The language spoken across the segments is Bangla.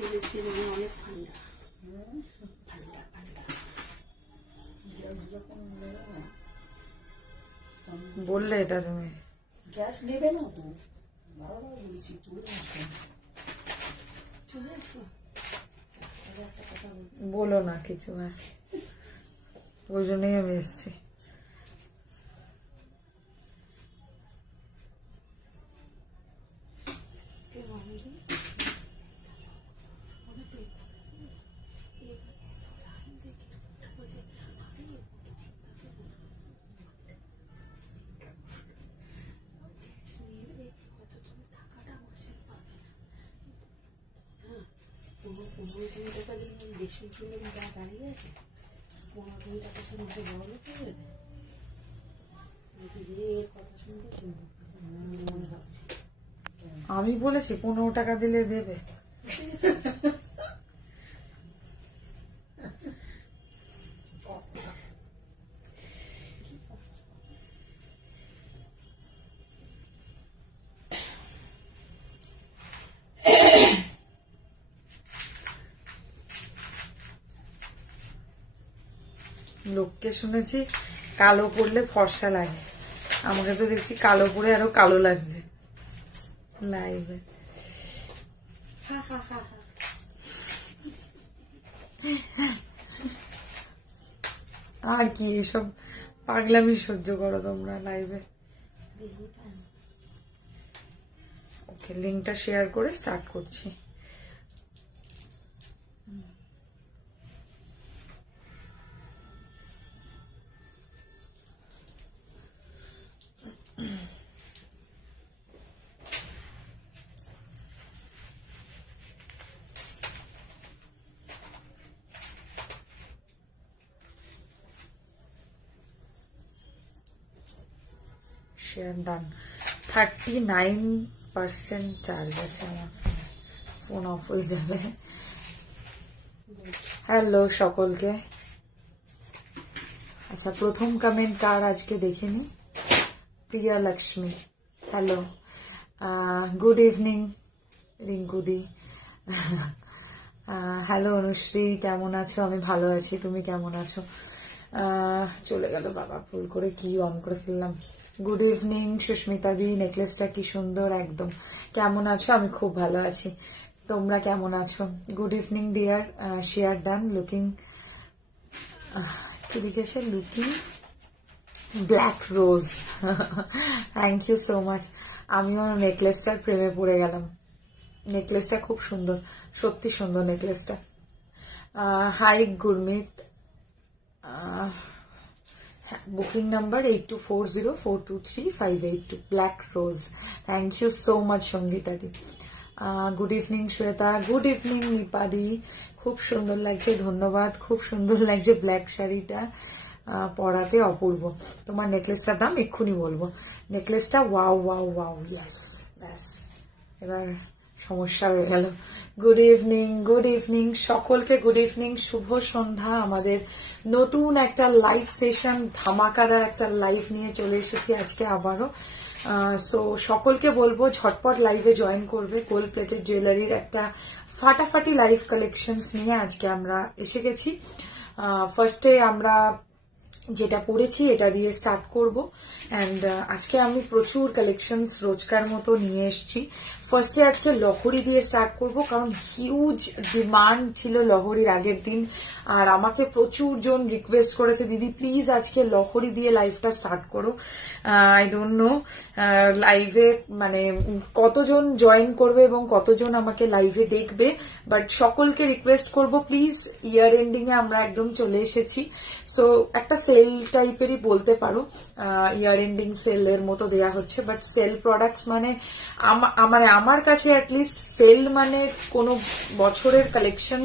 অনেক ঠান্ডা ঠান্ডা ঠান্ডা বললে এটা তুমি গ্যাস নেবে না তো বারবার বলছি চলে আসো বলো না কিছু আর ওই জন্যই আমি এসছি বেশি দাঁড়িয়ে আছে 15 টাকার সঙ্গে বড় লোক হয়ে যাবে কথা শুনতে মনে ভাবছি আমি বলেছি 15 টাকা দিলে দেবে লোককে শুনেছি কালো পরলে ফর্সা লাগে আমাকে তো দেখছি কালো পরে আরো কালো লাগছে লাইভে আর কি এসব পাগলামি সহ্য করো তোমরা লাইভে ওকে লিঙ্কটা শেয়ার করে স্টার্ট করছি শেয়ার ডান 39% চার্জ আছে আমার ফোন অফ হয়ে যাবে হ্যালো সকলকে আচ্ছা প্রথম কমেন্ট কার আজকে দেখে নি Priya Lakshmi hello good evening রিঙ্কুদি হ্যালো অনুশ্রী কেমন আছো আমি ভালো আছি তুমি কেমন আছো চলে গেল বাবা ভুল করে কি অন করে ফেললাম গুড ইভিনিং সুস্মিতা দি নেকলেসটা কি সুন্দর একদম কেমন আছো আমি খুব ভালো আছি তোমরা কেমন আছো গুড ইভিনিং ডিয়ার শেয়ার ডান লুকিং কি লিখেছে looking black rose thank you so much আমিও নেকলেসটার প্রেমে পড়ে গেলাম নেকলেসটা খুব সুন্দর সত্যি সুন্দর নেকলেসটা hi Gurmeet booking number 8240423582 black rose thank you so much Sangeeta di good evening Shweta good evening নিপাদি খুব সুন্দর লাগছে ধন্যবাদ খুব সুন্দর লাগছে ব্ল্যাক শাড়িটা পরাতে অপূর্ব তোমার নেকলেসটার দাম এক্ষুনি বলবো নেকলেসটা ওয়াও ওয়াও ওয়াও ইয়েস ব্যাস এবার সমস্যা হয়ে গেল গুড ইভিনিং সকলকে গুড ইভিনিং শুভ সন্ধ্যা আমাদের নতুন একটা লাইভ সেশন ধামাকার একটা লাইভ নিয়ে চলে এসেছি আজকে আবারও সো সকলকে বলবো ঝটপট লাইভে জয়েন করবে গোল্ড প্লেটেড জুয়েলারির একটা ফাটাফাটি লাইভ কালেকশনস নিয়ে আজকে আমরা এসে গেছি ফার্স্টে আমরা যেটা পড়েছি এটা দিয়ে স্টার্ট করব এন্ড আজকে আমি প্রচুর কালেকশনস রোজকার মতো নিয়ে এসেছি ফার্স্টে আজকে লহরি দিয়ে স্টার্ট করব কারণ হিউজ ডিমান্ড ছিল লহরির আগের দিন আর আমাকে প্রচুর জন রিকোয়েস্ট করেছে দিদি প্লিজ আজকে লহরি দিয়ে লাইভটা স্টার্ট করো আই ডোন্ট নো লাইভে মানে কতজন জয়েন করবে এবং কতজন আমাকে লাইভে দেখবে বাট সকলকে রিকোয়েস্ট করব প্লিজ ইয়ার এন্ডিং এ আমরা একদম চলে এসেছি সো একটা সেল টাইপেরই বলতে পারো ইয়ার এন্ডিং সেল এর মতো দেয়া হচ্ছে বাট সেল প্রোডাক্টস মানে আমার কাছে অ্যাটলিস্ট সেল মানে কোনো বছরের কালেকশন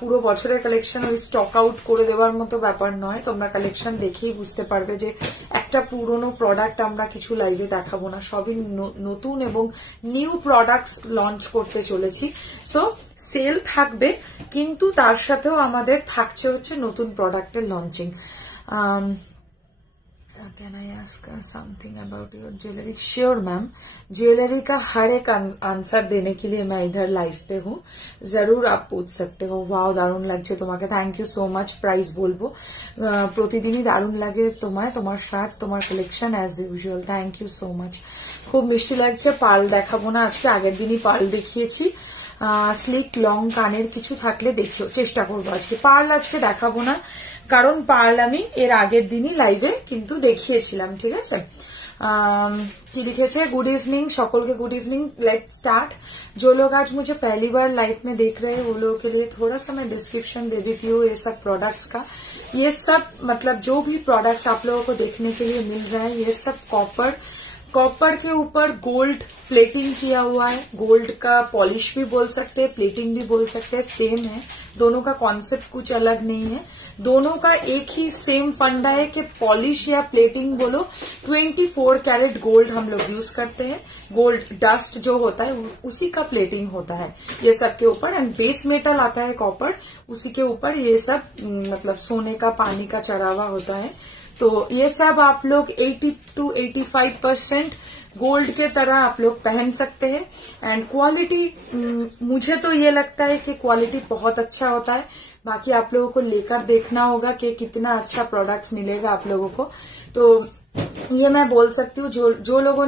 পুরো বছরের কালেকশন ওই স্টক আউট করে দেওয়ার মতো ব্যাপার নয় তোমরা কালেকশন দেখেই বুঝতে পারবে যে একটা পুরনো প্রোডাক্ট আমরা কিছু লাইভে দেখাবো না সবই নতুন এবং নিউ প্রোডাক্টস লঞ্চ করতে চলেছি সো সেল থাকবে কিন্তু তার সাথেও আমাদের থাকছে হচ্ছে নতুন প্রোডাক্টের launching can I ask something about your jewellery? Sure ma'am, jewellery का हर एक आंसर देने के लिए मैं इधर लाइव पे हूँ, जरूर आप पूछ सकते हो। वाओ दारुण লাগছে তোমাকে, thank you so much. Price বলবো প্রতিদিনই দারুণ লাগে তোমায়, তোমার সাজ, তোমার collection as usual, thank you so much. খুব মিষ্টি লাগছে। পার্ল দেখাবো না আজকে, আগের দিনই পার্ল দেখিয়েছি। স্লিক লং কানের কিছু থাকলে দেখিও, চেষ্টা করবো আজকে। পার্ল আজকে দেখাবো না, কারণ পার্ল আমি এর আগের दिनই লাইভে কিন্তু দেখিয়েছিলাম, ঠিক আছে। की लिखे गुड इवनिंग सकल के, गुड इवनिंग। Let start. जो लोग आज मुझे पहली बार लाइव में देख रहे हैं वो लोगों के लिए थोड़ा सा मैं डिस्क्रिप्शन दे देती हूँ ये सब प्रोडक्ट्स का। ये सब मतलब जो भी प्रोडक्ट्स आप लोगों को देखने के लिए मिल रहा है ये सब कॉपर के ऊपर गोल्ड प्लेटिंग किया हुआ है। गोल्ड का पॉलिश भी बोल सकते हैं, प्लेटिंग भी बोल सकते हैं, सेम है। दोनों का कॉन्सेप्ट कुछ अलग नहीं है, दोनों का एक ही सेम फंडा है कि पॉलिश या प्लेटिंग बोलो 24 कैरेट गोल्ड हम लोग यूज करते हैं। गोल्ड डस्ट जो होता है उसी का प्लेटिंग होता है ये सब के ऊपर, एंड बेस मेटल आता है कॉपर, उसी के ऊपर ये सब मतलब सोने का पानी का चढ़ावा होता है। तो ये सब आप लोग 80 to 85% गोल्ड के तरह आप लोग पहन सकते हैं। एंड क्वालिटी मुझे तो ये लगता है कि क्वालिटी बहुत अच्छा होता है, बाकी आप लोगों को लेकर देखना होगा कि कितना अच्छा प्रोडक्ट्स मिलेगा आप लोगों को। तो ये मैं बोल सकती हूँ जो लोगों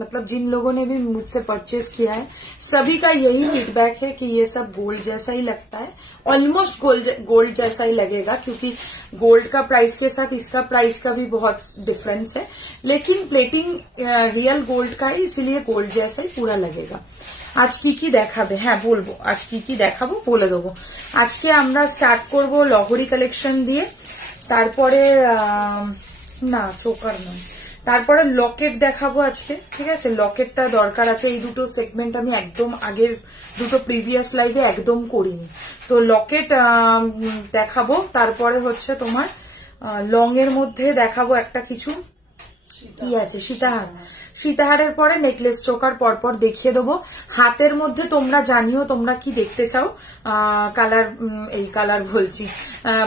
मतलब जिन लोगों ने भी मुझसे परचेज किया है सभी का यही फीडबैक है कि ये सब गोल्ड जैसा ही लगता है, ऑलमोस्ट गोल्ड जैसा ही लगेगा, क्योंकि गोल्ड का प्राइस के साथ इसका प्राइस का भी बहुत डिफरेंस है, लेकिन प्लेटिंग रियल गोल्ड का है इसलिए गोल्ड जैसा ही पूरा लगेगा। आज की देखाबे? हाँ बोलबो, आज की देखाबो बोले देबो। আজকে আমরা স্টার্ট করব লহরি কালেকশন দিয়ে, তারপরে না চোকার নয়, তারপরে লকেট দেখাবো আজকে, ঠিক আছে। লকেটটা দরকার আছে, এই দুটো সেগমেন্ট আমি একদম আগের দুটো প্রিভিয়াস লাইভে একদম করিনি, তো লকেট দেখাবো। তারপরে হচ্ছে তোমার লং এর মধ্যে দেখাবো একটা কিছু কি আছে, সীতাহার। সীতাহারের পরে নেকলেস চোকার পরপর দেখিয়ে দেবো। হাতের মধ্যে তোমরা জানিও তোমরা কি দেখতে চাও, কালার, এই কালার বলছি,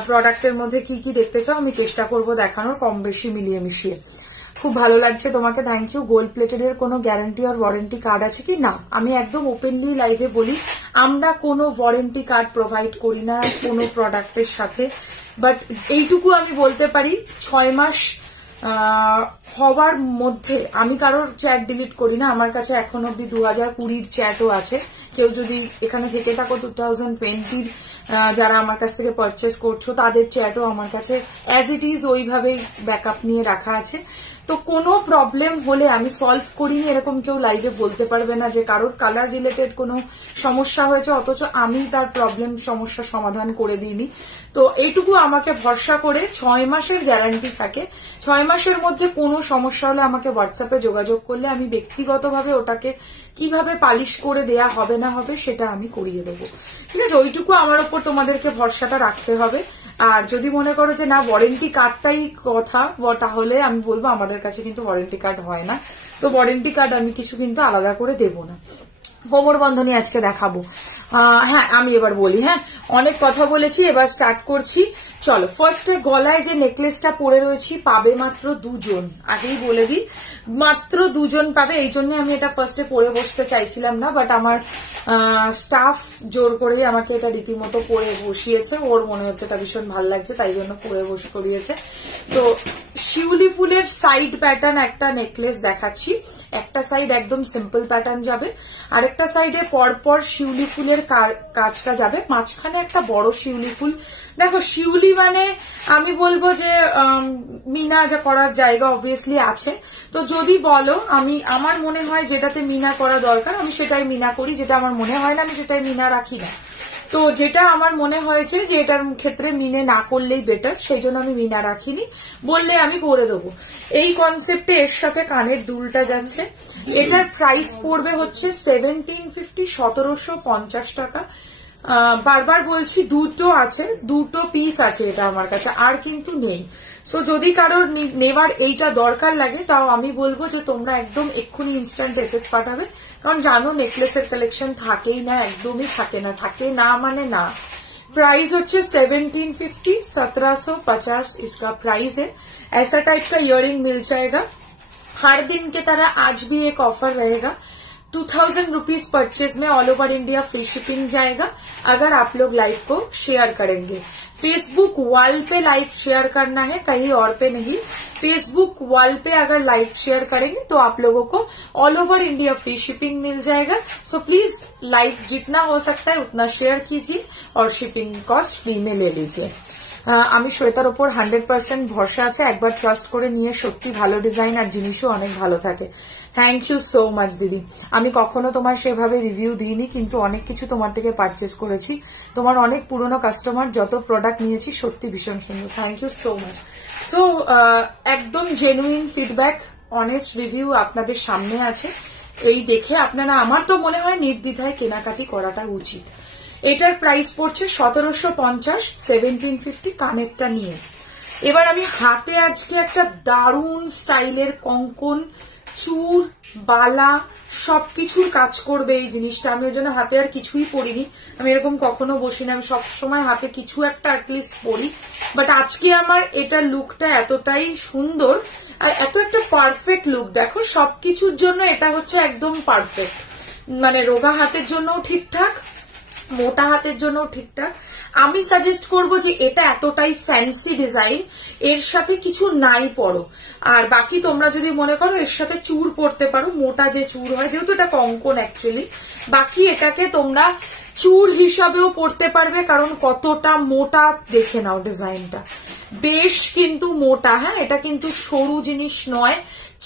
প্রোডাক্টের মধ্যে কি কি দেখতে চাও, আমি চেষ্টা করব দেখানোর কম বেশি মিলিয়ে মিশিয়ে। খুব ভালো লাগছে তোমাকে, থ্যাংক ইউ। গোল্ড প্লেটেড এর কোনো গ্যারান্টি আর ওয়ারেন্টি কার্ড আছে কি? না, আমি একদম ওপেনলি লাইভে বলি আমরা কোনো ওয়ারেন্টি কার্ড প্রোভাইড করি না কোনো প্রোডাক্টের সাথে, বাট এইটুকু আমি বলতে পারি 6 মাস হওয়ার মধ্যে আমি কারোর চ্যাট ডিলিট করি না। আমার কাছে এখন অব্দি 2020 চ্যাটও আছে, কেউ যদি এখানে থেকে থাকো 2020 যারা আমার কাছ থেকে পারচেস করছো তাদের চ্যাটও আমার কাছে অ্যাজ ইট ইজ ওইভাবেই ব্যাকআপ নিয়ে রাখা আছে। তো কোনো প্রবলেম হলে আমি সলভ করিনি এরকম কেউ লাইভে বলতে পারবে না যে কারোর কালার রিলেটেড কোনো সমস্যা হয়েছে অথচ আমি তার প্রবলেম সমস্যা সমাধান করে দিইনি। তো এইটুকু আমাকে ভরসা করে 6 মাসের গ্যারান্টি থাকে, 6 মাসের মধ্যে কোনো সমস্যা হলে আমাকে হোয়াটসঅ্যাপে যোগাযোগ করলে আমি ব্যক্তিগতভাবে ওটাকে কিভাবে পালিশ করে দেয়া হবে না হবে সেটা আমি করিয়ে দেবো, ঠিক আছে। ওইটুকু আমার উপর তোমাদেরকে ভরসাটা রাখতে হবে। আর যদি মনে করো যে না ওয়ারেন্টি কার্ডটাই কথা, তাহলে আমি বলবো আমাদের কাছে কিন্তু ওয়ারেন্টি কার্ড হয় না, তো ওয়ারেন্টি কার্ড আমি কিছু কিন্তু আলাদা করে দেবো না। কোমর বন্ধনী আজকে দেখাবো। হ্যাঁ আমি এবার বলি, হ্যাঁ অনেক কথা বলেছি, এবার স্টার্ট করছি। চলো, ফার্স্টে গলায় যে নেকলেসটা পরে রয়েছি পাবে মাত্র 2 জন, আগেই বলে দিই মাত্র 2 জন পাবে। এই জন্য আমি এটা ফার্স্টে পরে বসতে চাইছিলাম না, বাট আমার স্টাফ জোর করেই আমাকে এটা রীতিমতো পরে বসিয়েছে, ওর মনে হচ্ছে এটা ভীষণ ভালো লাগছে তাই জন্য পরে বসে করিয়েছে। তো শিউলি ফুলের সাইড প্যাটার্ন একটা নেকলেস দেখাচ্ছি, একটা সাইড একদম সিম্পল প্যাটার্ন যাবে, আরেকটা সাইডে পরপর শিউলি ফুলের কাজটা যাবে, মাঝখানে একটা বড় শিউলি ফুল। দেখো শিউলি মানে আমি বলবো যে মিনা যা করার জায়গা অবভিয়াসলি আছে, তো যদি বলো আমি আমার মনে হয় যেটাতে মিনা করা দরকার আমি সেটাই মিনা করি, যেটা আমার মনে হয় না আমি সেটাই মিনা রাখি না। তো যেটা আমার মনে হয়েছে যে এটার ক্ষেত্রে মিনে না করলেই বেটার, সেই জন্য আমি মিনা রাখিনি, বললে আমি করে দেবো। এই কনসেপ্টে এর সাথে কানের দুলটা যাচ্ছে, এটার প্রাইস পড়বে হচ্ছে 1750, 1750 টাকা। বারবার বলছি দুটো আছে, দুটো পিস আছে এটা আমার কাছে, আর কিন্তু নেই। সো যদি কারোর নেওয়ার এইটা দরকার লাগে তাও আমি বলবো যে তোমরা একদম এক্ষুনি ইনস্ট্যান্ট মেসেজ পাঠাবে, কারণ জানো নেকলেসের কালেকশন থাকেই না, একদমই থাকে না, থাকে না মানে না। प्राइस होच्छे 1750, 1750 इसका प्राइस है। ऐसा टाइप का इयरिंग मिल जाएगा। हर दिन के तरह आज भी एक ऑफर रहेगा। 2000 रुपीज परचेज में all over India free shipping जाएगा अगर आप लोग लाइव को शेयर करेंगे। फेसबुक वॉल पे लाइव शेयर करना है, कहीं और पे नहीं। फेसबुक वॉल पे अगर लाइव शेयर करेंगे तो आप लोगों को all over India free shipping मिल जाएगा। सो प्लीज लाइव जितना हो सकता है उतना शेयर कीजिए और शिपिंग कॉस्ट फ्री में ले लीजिए। আমি শ্বেতার উপর 100% ভরসা আছে, একবার ট্রাস্ট করে নিয়ে সত্যি ভালো ডিজাইন আর জিনিসও অনেক ভালো থাকে। থ্যাংক ইউ সো মাচ দিদি। আমি কখনো তোমার সেভাবে রিভিউ দিইনি, কিন্তু অনেক কিছু তোমার থেকে পারচেজ করেছি। তোমার অনেক পুরনো কাস্টমার, যত প্রোডাক্ট নিয়েছি সত্যি ভীষণ সুন্দর। Thank you so much. So একদম জেনুইন ফিডব্যাক, অনেস্ট রিভিউ আপনাদের সামনে আছে। এই দেখে আপনারা, আমার তো মনে হয় নির্দ্বিধায় কেনাকাটি করাটা উচিত। এটার প্রাইস পড়ছে 1750, 1750 কানেরটা নিয়ে। এবার আমি হাতে আজকে একটা দারুণ স্টাইলের কঙ্কন, চুর, বালা সবকিছুর কাজ করবে এই জিনিসটা। আমি ওই জন্য হাতে আর কিছুই পরিনি, আমি এরকম কখনো বসি না, আমি সবসময় হাতে কিছু একটা অ্যাটলিস্ট পরি। বাট আজকে আমার এটার লুকটা এতটাই সুন্দর আর এত একটা পারফেক্ট লুক, দেখো সবকিছুর জন্য এটা হচ্ছে একদম পারফেক্ট। মানে রোগা হাতের জন্যও ঠিকঠাক, মোটা হাতের জন্য ঠিকঠাক। আমি সাজেস্ট করব যে এটা এতটাই ফ্যান্সি ডিজাইন, এর সাথে কিছু নাই পরো। আর বাকি তোমরা যদি মনে করো এর সাথে চুর পরতে পারো, মোটা যে চুর হয়, যেহেতু এটা কঙ্কন অ্যাকচুয়ালি, বাকি এটাকে তোমরা চুর হিসাবেও পরতে পারবে। কারণ কতটা মোটা দেখে নাও ডিজাইনটা, বেশ কিন্তু মোটা। হ্যাঁ, এটা কিন্তু সরু জিনিস নয়,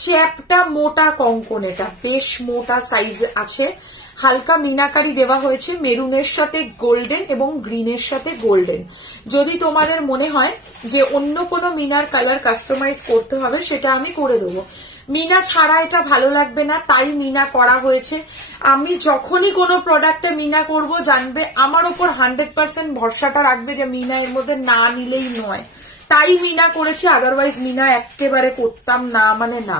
চ্যাপটা মোটা কঙ্কন, এটা বেশ মোটা সাইজ আছে। হালকা মিনাকারি দেওয়া হয়েছে, মেরুনের সাথে গোল্ডেন এবং গ্রিনের সাথে গোল্ডেন। যদি তোমাদের মনে হয় যে অন্য কোনো মিনার কালার কাস্টমাইজ করতে হবে, সেটা আমি করে দেবো। মিনা ছাড়া এটা ভালো লাগবে না, তাই মিনা করা হয়েছে। আমি যখনই কোনো প্রোডাক্টে মিনা করব, জানবে আমার ওপর 100% ভরসাটা রাখবে যে মিনা এর মধ্যে না নিলেই নয়, তাই মিনা করেছি। আদারওয়াইজ মিনা একেবারে করতাম না, মানে না।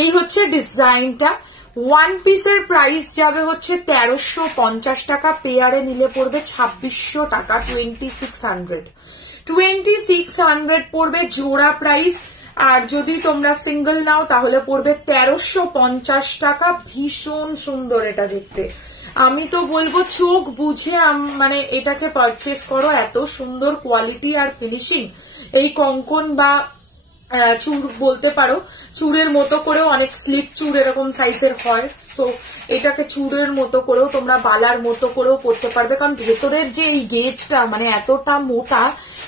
এই হচ্ছে ডিজাইনটা। ওয়ান পিসের প্রাইস যাবে হচ্ছে 1350 টাকা, পেয়ারে নিলে পড়বে 2600 টাকা, 2600 পড়বে জোড়া প্রাইস। আর যদি তোমরা সিঙ্গেল নাও তাহলে পড়বে 1350 টাকা। ভীষণ সুন্দর এটা দেখতে, আমি তো বলবো চোখ বুঝে মানে এটাকে পারচেস করো, এত সুন্দর কোয়ালিটি আর ফিনিশিং। এই কঙ্কন বা চুর বলতে পারো, চুরের মতো করেও অনেক স্লিপ চুর এরকম সাইজের হয়। সো এটাকে চুরের মতো করেও তোমরা বালার মতো করেও পরতে পারবে, কারণ ভেতরের যে এই গেজটা মানে এতটা মোটা,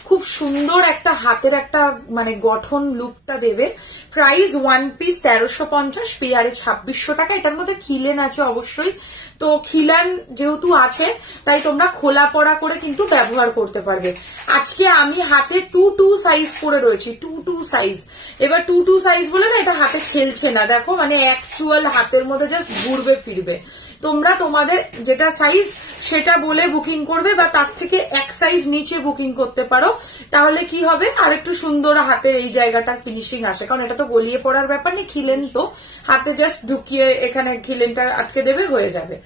খুব সুন্দর একটা হাতের একটা মানে গঠন লুকটা দেবে। প্রাইস ওয়ান পিস 1350, পেয়ারে 2600 টাকা। এটার মধ্যে খিলেন আছে অবশ্যই, তো খিলান যেহেতু আছে তাই তোমরা খোলা পড়া করে কিন্তু ব্যবহার করতে পারবে। আজকে আমি হাতে 2 সাইজ পরে রয়েছি, 2 সাইজ। এবার 2 সাইজ বলে না এটা হাতে খেলছে না, দেখো মানে অ্যাকচুয়াল হাতের মধ্যে জাস্ট ঘুরবে ফিরবে। তোমরা তোমাদের যেটা সাইজ সেটা বলে বুকিং করবে, বা তার থেকে এক সাইজ নিচে বুকিং করতে পারো। তাহলে কি হবে, আর একটু সুন্দর হাতের এই জায়গাটা ফিনিশিং আসে, কারণ এটা তো গলিয়ে পড়ার ব্যাপার নেই। খিলেন তো হাতে জাস্ট ঢুকিয়ে এখানে খিলেনটা আটকে দেবে, হয়ে যাবে।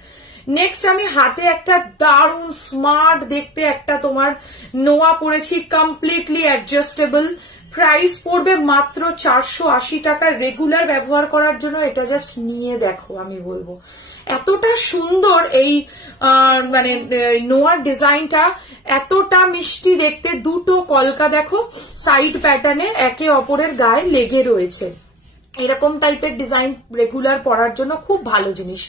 নেক্সট আমি হাতে একটা দারুণ স্মার্ট দেখতে একটা তোমার নোয়া পরেছি, কমপ্লিটলি অ্যাডজাস্টেবল। প্রাইস পড়বে মাত্র 480 টাকা। রেগুলার ব্যবহার করার জন্য এটা জাস্ট নিয়ে দেখো, আমি বলবো এতটা সুন্দর এই মানে নোয়ার ডিজাইনটা, এতটা মিষ্টি দেখতে। দুটো কলকা দেখো সাইড প্যাটার্নে একে অপরের গায়ে লেগে রয়েছে। এরকম টাইপের ডিজাইন রেগুলার পরার জন্য খুব ভালো জিনিস।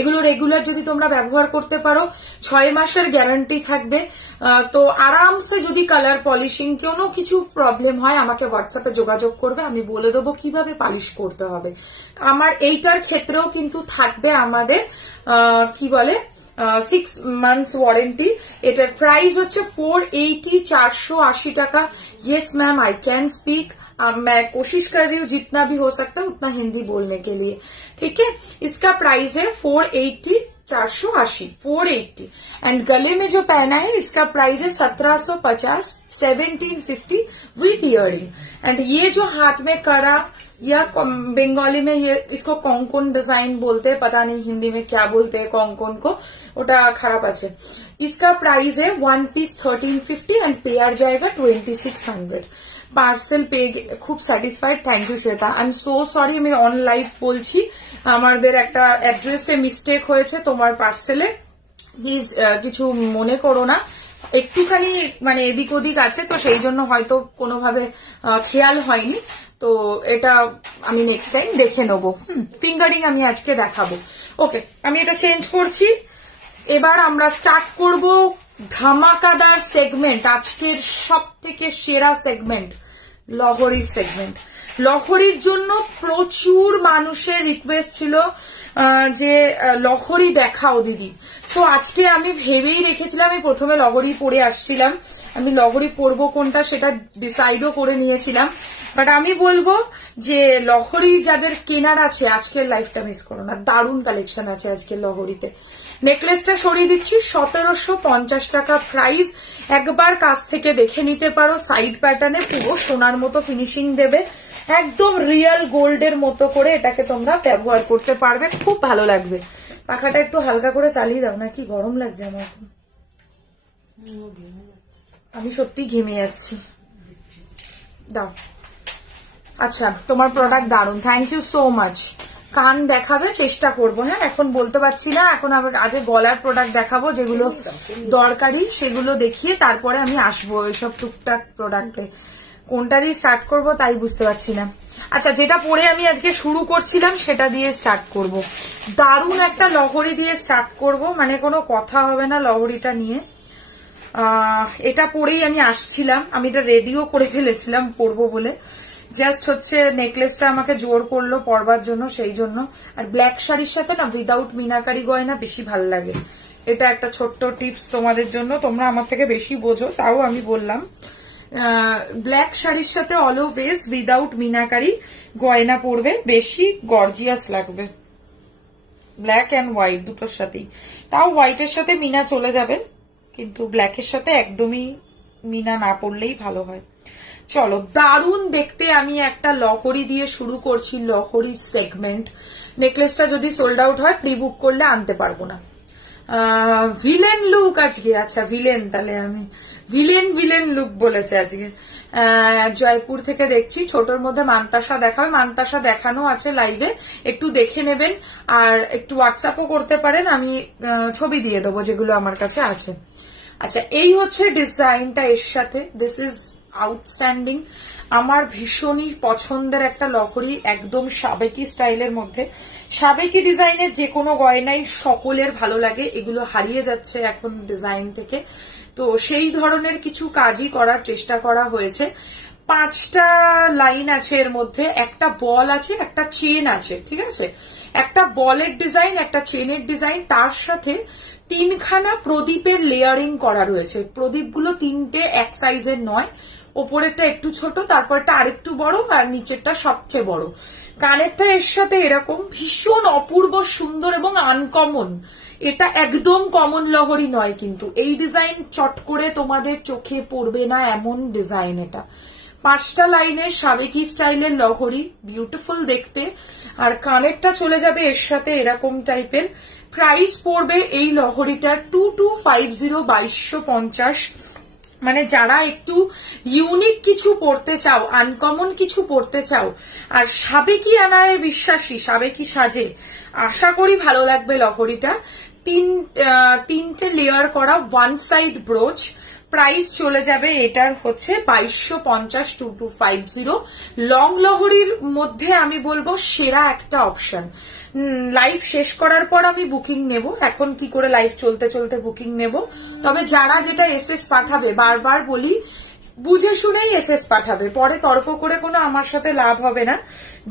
এগুলো রেগুলার যদি তোমরা ব্যবহার করতে পারো 6 মাসের গ্যারান্টি থাকবে। তো আরামসে যদি কালার পলিশিং কোনো কিছু প্রবলেম হয় আমাকে হোয়াটসঅ্যাপে যোগাযোগ করবে, আমি বলে দেবো কিভাবে পালিশ করতে হবে। আমার এইটার ক্ষেত্রেও কিন্তু থাকবে আমাদের কি বলে 6 months ওয়ারেন্টি। এটার প্রাইস হচ্ছে 480, 480 টাকা। Yes ma'am I can speak, मैं कोशिश कर रही हूँ जितना भी हो सकता है उतना हिंदी बोलने के लिए, ठीक है। इसका प्राइस है 480, 480, 480। एंड गले में जो पहना है इसका प्राइस है 1750, 1750 विथ इयरिंग। एंड ये जो हाथ में करा या बंगाली में ये इसको कोंकण डिजाइन बोलते हैं, पता नहीं हिंदी में क्या बोलते हैं कोंकण को, ওটা খারাপ আছে। इसका प्राइस है 1 पीस 1350 एंड पेयर जाएगा 2600। পার্সেল পেয়ে খুব satisfied. Thank you Shweta. I am so sorry, আমি অন লাইভ বলছি, আমাদের একটা অ্যাড্রেসে মিস্টেক হয়েছে তোমার পার্সেলে, প্লিজ কিছু মনে করো না, একটুখানি মানে এদিক ওদিক আছে তো সেই জন্য হয়তো কোনোভাবে খেয়াল হয়নি, তো এটা আমি নেক্সট টাইম দেখে নেবো। ফিঙ্গারিং আমি আজকে দেখাবো। ওকে, আমি এটা চেঞ্জ করছি। এবার আমরা স্টার্ট করব ধামাকাদার সেগমেন্ট, আজকের সব থেকে সেরা সেগমেন্ট লহরির সেগমেন্ট। লহরির জন্য প্রচুর মানুষের রিকোয়েস্ট ছিল যে লহরি দেখাও দিদি, তো আজকে আমি ভেবেই রেখেছিলাম, আমি প্রথমে লহরি পরে আসছিলাম, আমি লহরি পরবো কোনটা সেটা ডিসাইডও করে নিয়েছিলাম, বাট আমি বলবো যে লহরি যাদের কেনার আছে আজকের লাইফটা মিস করো না, দারুণ কালেকশন আছে আজকের লহরিতে। নেকলেসটা সরিয়ে দিচ্ছি, 1750 টাকা প্রাইস, একবার কাছ থেকে দেখে নিতে পারো, সাইড প্যাটার্নে পুরো সোনার মতো ফিনিশিং দেবে, একদম রিয়েল গোল্ডের মতো করে এটাকে তোমরা ব্যবহার করতে পারবে, খুব ভালো লাগবে। পাখাটা একটু হালকা করে চালিয়ে দাও, নাকি গরম লাগছে আমার এখন, আমি সত্যি ঘেমে যাচ্ছি, দাও। আচ্ছা, তোমার প্রোডাক্ট দারুন, থ্যাংক ইউ সো মাচ। কান দেখাবে, চেষ্টা করবো, হ্যাঁ এখন বলতে পারছি না, এখন আগে গলার প্রোডাক্ট দেখাবো যেগুলো দরকারি, সেগুলো দেখিয়ে তারপরে আমি আসবো এইসব টুকটাক প্রোডাক্টে। কোনটা দিয়ে স্টার্ট করবো তাই বুঝতে পারছি না। আচ্ছা, যেটা পরে আমি আজকে শুরু করছিলাম সেটা দিয়ে স্টার্ট করব। দারুণ একটা লহরি দিয়ে স্টার্ট করব, মানে কোনো কথা হবে না লহরিটা নিয়ে। এটা পরেই আমি আসছিলাম, আমি এটা রেডিও করে ফেলেছিলাম পরবো বলে, জাস্ট হচ্ছে নেকলেসটা আমাকে জোর করলো পরবার জন্য, সেই জন্য। আর ব্ল্যাক শাড়ির সাথে না উইদাউট মিনাকারি গয়না বেশি ভালো লাগে, এটা একটা ছোট্ট টিপস তোমাদের জন্য, তোমরা আমার থেকে বেশি বোঝো তাও আমি বললাম। ব্ল্যাক শাড়ির সাথে অলওয়েজ উইদাউট মিনাকারি গয়না পরবে, বেশি গর্জিয়াস লাগবে, ব্ল্যাক এন্ড হোয়াইট দুটোর সাথেই। তাও হোয়াইটের সাথে মিনা চলে যাবে, কিন্তু ব্ল্যাকের সাথে একদমই মিনা না পড়লেই ভালো হয়। চলো, দারুণ দেখতে আমি একটা লহরি দিয়ে শুরু করছি, লহরির সেগমেন্ট। নেকলেসটা যদি সোল্ড আউট হয় প্রি বুক করলে আনতে পারবো না। ভিলেন লুক আজকে, আচ্ছা ভিলেন, তাহলে আমি ভিলেন লুক বলেছে আজকে। জয়পুর থেকে দেখছি, ছোটর মধ্যে মান্তাসা দেখাবে, মান্তাসা দেখানো আছে লাইভে, একটু দেখে নেবেন, আর একটু হোয়াটসঅ্যাপও করতে পারেন, আমি ছবি দিয়ে দেবো যেগুলো আমার কাছে আছে। আচ্ছা, এই হচ্ছে ডিজাইনটা এর সাথে, দিস ইজ আউটস্ট্যান্ডিং, আমার ভীষণই পছন্দের একটা লহরি, একদম সাবেকি স্টাইলের মধ্যে। সাবেকি ডিজাইনের যে কোনো গয়নাই সকলের ভালো লাগে, এগুলো হারিয়ে যাচ্ছে এখন ডিজাইন থেকে, তো সেই ধরনের কিছু কাজই করার চেষ্টা করা হয়েছে। 5টা লাইন আছে এর মধ্যে, একটা বল আছে, একটা চেন আছে, ঠিক আছে, একটা বলের ডিজাইন, একটা চেনের ডিজাইন, তার সাথে 3খানা প্রদীপের লেয়ারিং করা রয়েছে। প্রদীপগুলো 3টে এক সাইজের নয়, ওপরেরটা একটু ছোট, তারপরটা আরেকটু বড়, আর নিচেরটা সবচেয়ে বড়। কানেরটা এর সাথে এরকম ভীষণ অপূর্ব সুন্দর এবং আনকমন, এটা একদম কমন লহরি নয়, কিন্তু এই ডিজাইন চট করে তোমাদের চোখে পড়বে না এমন ডিজাইন এটা। 5টা লাইনের সাবেকি স্টাইলের লহরি, বিউটিফুল দেখতে, আর কানেরটা চলে যাবে এর সাথে এরকম টাইপের। প্রাইস পড়বে এই লহরিটার 2250, 2250। মানে যারা একটু ইউনিক কিছু পড়তে চাও, আনকমন কিছু পড়তে চাও, আর সাবেকি আনায় বিশ্বাসী, সাবেকি সাজে, আশা করি ভালো লাগবে লহরিটা। 3টে লেয়ার করা ওয়ান সাইড ব্রোচ, প্রাইস চলে যাবে এটার হচ্ছে 2250, 2250। লং লহরির মধ্যে আমি বলবো সেরা একটা অপশন। লাইভ শেষ করার পর আমি বুকিং নেব, এখন কি করে লাইভ চলতে চলতে বুকিং নেব, তবে যারা যেটা এসএস পাঠাবে, বারবার বলি বুঝে শুনেই এসএস পাঠাবে, পরে তর্ক করে কোনো আমার সাথে লাভ হবে না।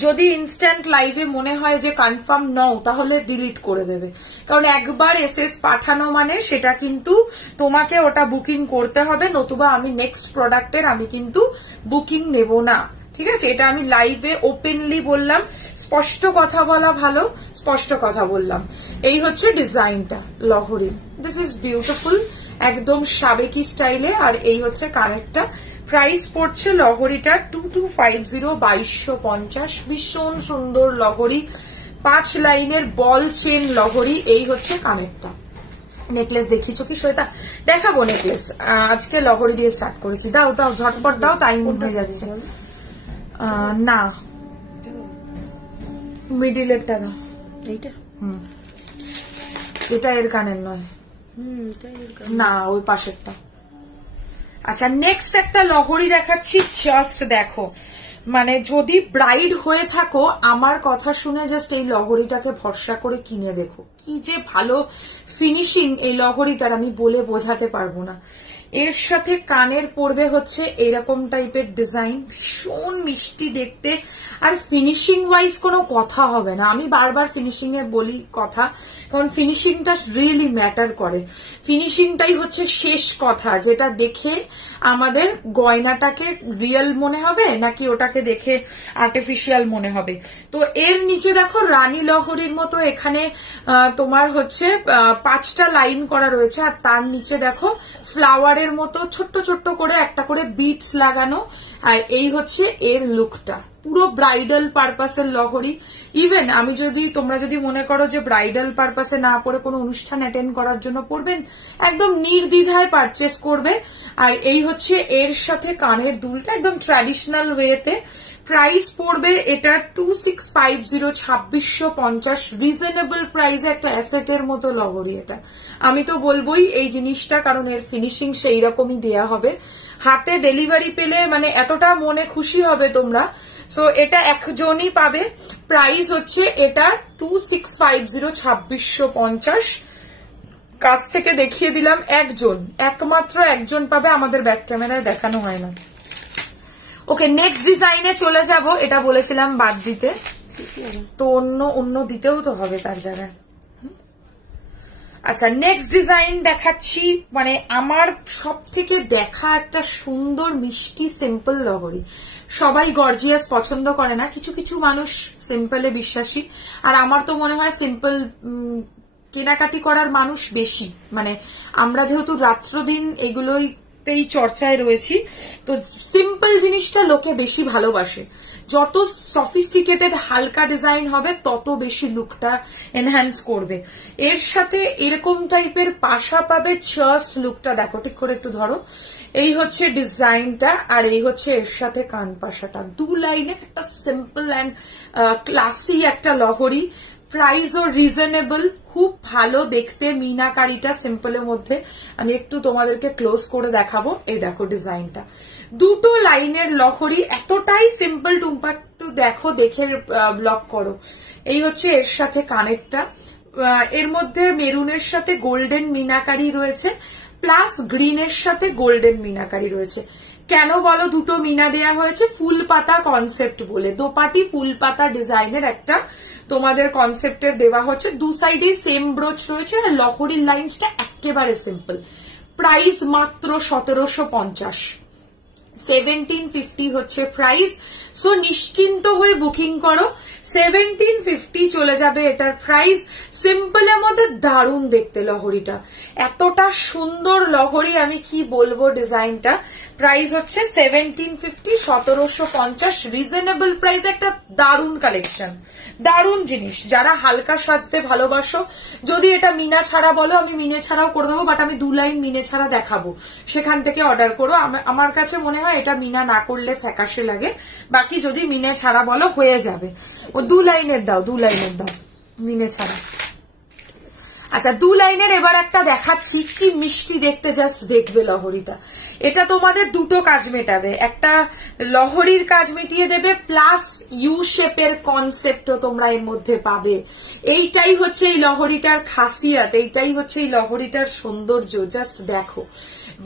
যদি ইনস্ট্যান্ট লাইভে মনে হয় যে কনফার্ম নও, তাহলে ডিলিট করে দেবে, কারণ একবার এসএস পাঠানো মানে সেটা কিন্তু তোমাকে ওটা বুকিং করতে হবে, নতুবা আমি নেক্সট প্রোডাক্টের আমি কিন্তু বুকিং নেব না, ঠিক আছে। এটা আমি লাইভে ওপেনলি বললাম, স্পষ্ট কথা বলা ভালো, স্পষ্ট কথা বললাম। এই হচ্ছে ডিজাইনটা লহরি, দিস ইজ বিউটিফুল, একদম সাবেকি স্টাইলে, আর এই হচ্ছে কানেরটা। প্রাইস পড়ছে লহরিটা 2250, 2250। ভীষণ সুন্দর লহরি, 5 লাইনের বল চেন লহরি। এই হচ্ছে কানেরটা। নেকলেস দেখিয়েছো কি শ্বেতা? দেখাবো নেকলেস, আজকে লহরি দিয়ে স্টার্ট করেছি। দাও দাও ঝটপট দাও, টাইম হয়ে যাচ্ছে। না মিডিলেরটা দাও। এইটা এটা এর কানের নয়, না ওই পাশেরটা। আচ্ছা নেক্সট একটা লহরি দেখাচ্ছি, জাস্ট দেখো। মানে যদি ব্রাইড হয়ে থাকো আমার কথা শুনে জাস্ট এই লহরিটাকে ভরসা করে কিনে দেখো, কি যে ভালো ফিনিশিং এই লহরিটার, আমি বলে বোঝাতে পারবো না। এর সাথে কানের পড়বে হচ্ছে এরকম টাইপের ডিজাইন, ভীষণ মিষ্টি দেখতে। আর ফিনিশিং ওয়াইজ কোনো কথা হবে না, আমি বারবার ফিনিশিং এ বলি কথা, কারণ ফিনিশিংটা রিয়েলি ম্যাটার করে। ফিনিশিংটাই হচ্ছে শেষ কথা, যেটা দেখে আমাদের গয়নাটাকে রিয়েল মনে হবে নাকি ওটাকে দেখে আর্টিফিশিয়াল মনে হবে। তো এর নিচে দেখো রানী লহরির মতো এখানে তোমার হচ্ছে 5টা লাইন করা রয়েছে, আর তার নিচে দেখো ফ্লাওয়ার এর মতো ছোট্ট ছোট্ট করে একটা করে বিটস লাগানো। আর এই হচ্ছে এর লুকটা, পুরো ব্রাইডাল পারপাসের লহরি। ইভেন আমি যদি, তোমরা যদি মনে করো যে ব্রাইডাল পারপাসে না পরে কোনো অনুষ্ঠান অ্যাটেন্ড করার জন্য পরবেন, একদম নির্দ্বিধায় পারচেস করবে। আর এই হচ্ছে এর সাথে কানের দুলটা, একদম ট্র্যাডিশনাল ওয়েতে। প্রাইস পড়বে এটা 2650, 2650। রিজনেবল প্রাইসে একটা অ্যাসেটের মতো লহরি এটা। আমি তো বলবোই এই জিনিসটা, কারণ এর ফিনিশিং সেই রকমই দেয়া হবে। হাতে ডেলিভারি পেলে মানে এতটা মনে খুশি হবে তোমরা। সো এটা একজনই পাবে। প্রাইস হচ্ছে এটা 2650, 2650। কাছ থেকে দেখিয়ে দিলাম, একজন, একমাত্র একজন পাবে, আমাদের ব্যাক ক্যামেরায় দেখানো হয় না। ওকে নেক্সট ডিজাইনে চলে যাব, এটা বলেছিলাম বাদ দিতে, তো অন্য দিতেও তো হবে তার জায়গায়। আচ্ছা নেক্সট ডিজাইন দেখাচ্ছি, মানে আমার সব থেকে দেখা একটা সুন্দর মিষ্টি সিম্পল লহরি। সবাই গর্জিয়াস পছন্দ করে না, কিছু কিছু মানুষ সিম্পলে বিশ্বাসী। আর আমার তো মনে হয় সিম্পল কেনাকাটি করার মানুষ বেশি, মানে আমরা যেহেতু রাত্রদিন এগুলোতেই চর্চায় রয়েছি, তো সিম্পল জিনিসটা লোকে বেশি ভালোবাসে। যত সফিস্টিকেটেড হালকা ডিজাইন হবে তত বেশি লুকটা এনহ্যান্স করবে। এর সাথে এরকম টাইপের পাশা পাবে, জাস্ট লুকটা দেখো, ঠিক করে একটু ধরো। এই হচ্ছে ডিজাইনটা, আর এই হচ্ছে এর সাথে কান পাশাটা। 2 লাইনের একটা সিম্পল অ্যান্ড ক্লাসি একটা লহরি। প্রাইসও রিজনেবল, খুব ভালো দেখতে মিনাকারিটা সিম্পলের মধ্যে। আমি একটু তোমাদেরকে ক্লোজ করে দেখাবো। এই দেখো ডিজাইনটা, 2 লাইনের লহরি, এতটাই সিম্পল। টুম্পা একটু দেখো, দেখে ব্লক করো। এই হচ্ছে এর সাথে কানেরটা, এর মধ্যে মেরুনের সাথে গোল্ডেন মিনাকারি রয়েছে, প্লাস গ্রিনের সাথে গোল্ডেন মিনাকারি রয়েছে। কেন বলো 2টো মিনা দেয়া হয়েছে? ফুল পাতা কনসেপ্ট বলে, দোপাটি ফুল পাতা ডিজাইনের একটা তোমাদের কনসেপ্টের দেওয়া হচ্ছে। 2 সাইডে সেম ব্রোচ রয়েছে, আর লহরির লাইন্সটা একেবারে সিম্পল। প্রাইস মাত্র 1750, 1750 হচ্ছে প্রাইস। সো নিশ্চিন্ত হয়ে বুকিং করো, 1750 চলে যাবে এটার প্রাইস। সিম্পলের মধ্যে দারুণ দেখতে লহরিটা, এতটা সুন্দর লহরি, আমি কি বলবো ডিজাইনটা। প্রাইস হচ্ছে 1750, 1750, রিজনেবল প্রাইস। একটা দারুণ কালেকশন, দারুণ জিনিস। যারা হালকা সাজতে ভালোবাসো, যদি এটা মিনা ছাড়া বলো আমি মিনে ছাড়াও করে দেবো, বাট আমি 2 লাইন মিনে ছাড়া দেখাবো, সেখান থেকে অর্ডার করো। আমার কাছে মনে হয় এটা মিনা না করলে ফ্যাকাশে লাগে, বাকি যদি মিনে ছাড়া বলো হয়ে যাবে। ও 2 লাইনের দাও, 2 লাইনের দাও মিনে ছাড়া। আচ্ছা 2 লাইনের এবার একটা দেখাচ্ছি, কি মিষ্টি দেখতে, জাস্ট দেখবে লহরিটা। এটা তোমাদের 2টো কাজ মেটাবে, একটা লহরির কাজ মিটিয়ে দেবে, প্লাস ইউ শেপের কনসেপ্টও তোমরা এর মধ্যে পাবে। এইটাই হচ্ছে এই লহরিটার খাসিয়াত, এইটাই হচ্ছে এই লহরিটার সৌন্দর্য। জাস্ট দেখো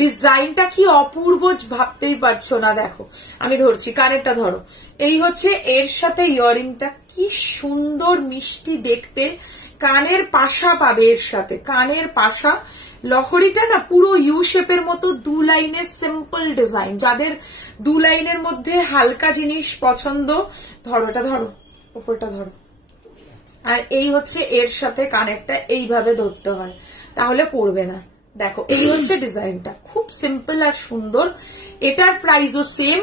ডিজাইনটা কি অপূর্ব, ভাবতেই পারছো না। দেখো আমি ধরছি, কানেরটা ধরো। এই হচ্ছে এর সাথে ইয়ারিংটা, কি সুন্দর মিষ্টি দেখতে। কানের পাশা পাবে এর সাথে, কানের পাশা। লহরিটা না পুরো ইউ শেপের মতো, 2 লাইনের সিম্পল ডিজাইন। যাদের 2 লাইনের মধ্যে হালকা জিনিস পছন্দ, ধরো এটা ধরো, উপরটা ধরো। আর এই হচ্ছে এর সাথে কানেরটা, এইভাবে ধরতে হয়, তাহলে পড়বে না। দেখো এই হচ্ছে ডিজাইনটা, খুব সিম্পল আর সুন্দর। এটার প্রাইসও সেম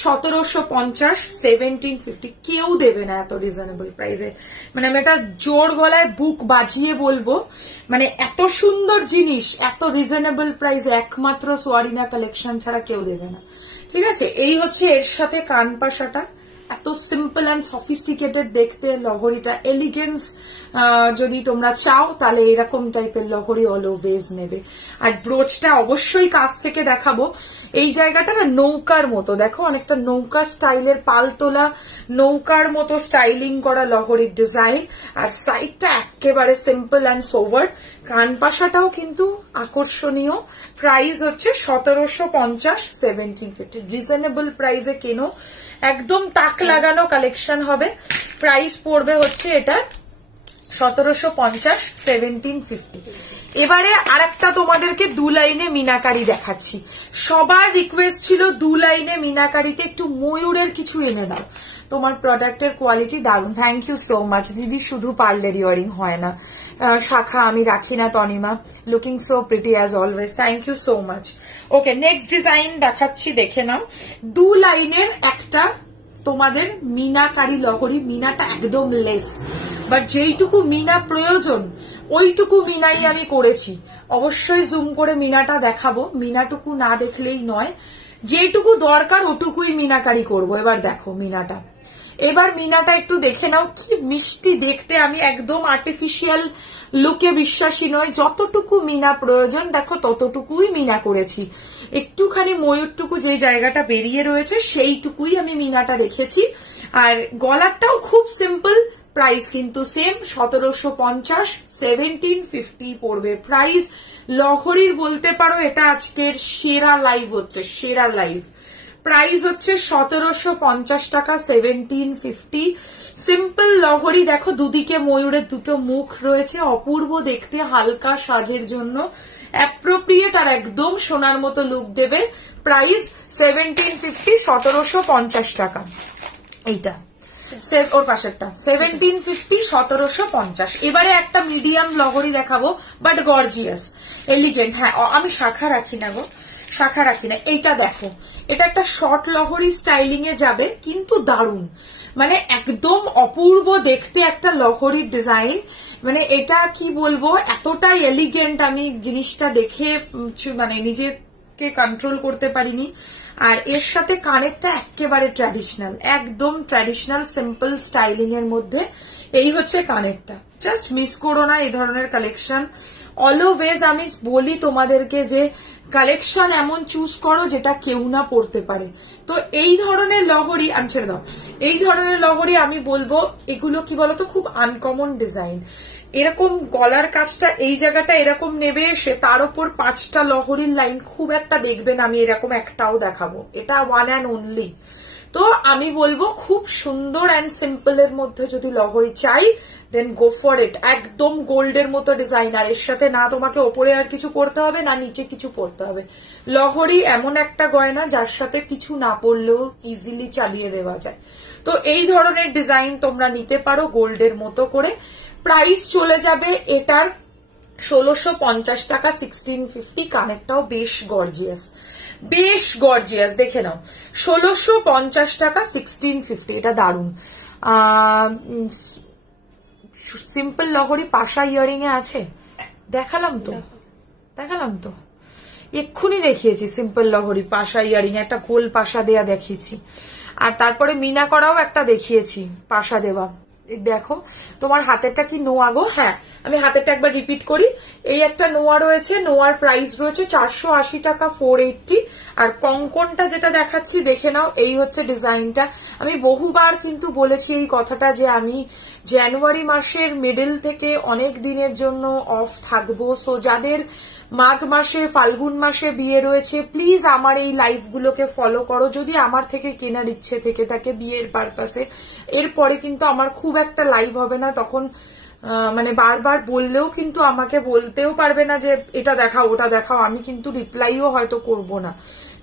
1750, 1750। কেউ দেবে না এত রিজনেবল প্রাইসে। মানে আমি এটা জোর গলায় বুক বাজিয়ে বলবো, মানে এত সুন্দর জিনিস এত রিজনেবল প্রাইসে একমাত্র সোয়ারিনা কালেকশন ছাড়া কেউ দেবে না। ঠিক আছে, এই হচ্ছে এর সাথে কানপাশাটা, এত সিম্পল অ্যান্ড সফিস্টিকেটেড দেখতে লহরিটা। এলিগেন্স যদি তোমরা চাও তাহলে এরকম টাইপের লহরি অলওয়েজ নেবে। আর ব্রোচটা অবশ্যই কাছ থেকে দেখাবো। এই জায়গাটা না নৌকার মতো, দেখো অনেকটা নৌকা স্টাইলের, পালতোলা নৌকার মতো স্টাইলিং করা লহরির ডিজাইন। আর সাইডটা একেবারে সিম্পল অ্যান্ড সোভার। কানপাশাটাও কিন্তু আকর্ষণীয়। প্রাইস হচ্ছে 1750, 1750। রিজনেবল প্রাইসে কেনো, একদম টাক লাগানো কালেকশন হবে। প্রাইস পড়বে হচ্ছে এটা 1750, 1750। এবারে আরেকটা তোমাদেরকে 2 লাইনে মিনাকারি দেখাচ্ছি। সবার রিকোয়েস্ট ছিল 2 লাইনে মিনাকারিতে একটু ময়ূরের কিছু এনে দাও। তোমার প্রোডাক্টের কোয়ালিটি দারুণ, থ্যাংক ইউ সো মাচ দিদি। শুধু পার্লার ইয়ারিং হয় না, শাখা আমি রাখি না Tanima, looking so pretty as always, thank you so much. Okay, next design দেখাচ্ছি, দেখে নাও। 2 লাইনের একটা তোমাদের মিনাকারি লহরি। মিনাটা একদম লেস, বাট যেইটুকু মিনা প্রয়োজন ওইটুকু মিনাই আমি করেছি। অবশ্যই জুম করে মিনাটা দেখাবো, মিনাটুকু না দেখলেই নয়। যেটুকু দরকার ওটুকুই মিনাকারি করব। এবার দেখো মিনাটা, এবার মিনাটা একটু দেখে নাও, কি মিষ্টি দেখতে। আমি একদম আর্টিফিশিয়াল লুকে বিশ্বাসী নয়, যতটুকু মিনা প্রয়োজন দেখো ততটুকুই মিনা করেছি। একটুখানি ময়ূরটুকু যে জায়গাটা বেরিয়ে রয়েছে সেইটুকুই আমি মিনাটা রেখেছি। আর গলারটাও খুব সিম্পল, প্রাইস কিন্তু সেম 1750, 1750 পড়বে প্রাইস। লহরির বলতে পারো এটা আজকের সেরা লাইভ হচ্ছে, সেরা লাইভ। প্রাইস হচ্ছে 1750 টাকা, 1750। সিম্পল লহরি, দেখো দুদিকে ময়ূরের দুটো মুখ রয়েছে, অপূর্ব দেখতে, হালকা সাজের জন্য অ্যাপ্রোপ্রিয়েট আর একদম সোনার মতো লুক দেবে। প্রাইস 1750, 1750 টাকা। এইটা ওর পাশেরটা 1750, 1750। এবারে একটা মিডিয়াম লহরি দেখাবো, বাট গর্জিয়াস এলিগেন্ট। হ্যাঁ, আমি শাখা রাখি না গো, শাখা রাখি না। এইটা দেখো, এটা একটা শর্ট লহরি স্টাইলিং এ যাবে, কিন্তু দারুণ, মানে একদম অপূর্ব দেখতে একটা লহরির ডিজাইন। মানে এটা কি বলবো, এতটাই এলিগেন্ট, আমি জিনিসটা দেখে মানে নিজেকে কন্ট্রোল করতে পারিনি। আর এর সাথে কানেরটা একেবারে ট্র্যাডিশনাল, একদম ট্র্যাডিশনাল সিম্পল স্টাইলিং এর মধ্যে। এই হচ্ছে কানেরটা, জাস্ট মিস করো না এই ধরনের কালেকশন। অলওয়েজ আমি বলি তোমাদেরকে যে কালেকশন এমন চুজ করো যেটা কেউ না পড়তে পারে। তো এই ধরনের লহরি, আমি ছেড়ে দাও, এই ধরনের লহরি আমি বলবো এগুলো কি বলতো খুব আনকমন ডিজাইন। এরকম গলার কাজটা এই জায়গাটা এরকম নেবে, সে তার উপর 5টা লহরির লাইন খুব একটা দেখবেন, আমি এরকম একটাও দেখাবো, এটা ওয়ান অ্যান্ড অনলি। তো আমি বলবো খুব সুন্দর অ্যান্ড সিম্পল এর মধ্যে যদি লহরি চাই দেন গো ফর ইট। একদম গোল্ডের মতো ডিজাইন, আর এর সাথে না তোমাকে ওপরে আর কিছু পড়তে হবে না নিচে কিছু পড়তে হবে। লহরি এমন একটা গয়না যার সাথে কিছু না পড়লেও ইজিলি চালিয়ে দেওয়া যায়। তো এই ধরনের ডিজাইন তোমরা নিতে পারো গোল্ডের মতো করে। প্রাইস চলে যাবে এটার 1650 টাকা, 1650। কানেরটাও বেশ গর্জিয়াস, বেশ গর্জিয়াস, দেখে নাও। 1650 টাকা, 1650। এটা দারুন। সিম্পল লহরি পাশা ইয়ারিং এ আছে, দেখালাম তো, দেখালাম তো, এক্ষুনি দেখিয়েছি। সিম্পল লহরি পাশা ইয়ারিং এ একটা গোল পাশা দেয়া দেখিয়েছি, আর তারপরে মিনা করাও একটা দেখিয়েছি পাশা দেওয়া। দেখো তোমার হাতেরটা কি নোয়া গো? হ্যাঁ, আমি হাতেরটা একবার রিপিট করি। এই একটা নোয়া রয়েছে, নোয়ার প্রাইস রয়েছে 480 টাকা, 480। আর কঙ্কনটা যেটা দেখাচ্ছি দেখে নাও, এই হচ্ছে ডিজাইনটা। আমি বহুবার কিন্তু বলেছি এই কথাটা যে আমি জানুয়ারি মাসের মিডল থেকে অনেক দিনের জন্য অফ থাকবো। সো যাদের মাঘ মাসে ফাল্গুন মাসে বিয়ে রয়েছে প্লিজ আমার এই লাইভগুলোকে ফলো করো, যদি আমার থেকে কেনার ইচ্ছে থেকে থাকে বিয়ের পারপাসে। এরপরে কিন্তু আমার খুব একটা লাইভ হবে না, তখন মানে বারবার বললেও কিন্তু আমাকে বলতেও পারবে না যে এটা দেখাও ওটা দেখাও, আমি কিন্তু রিপ্লাইও হয়তো করব না।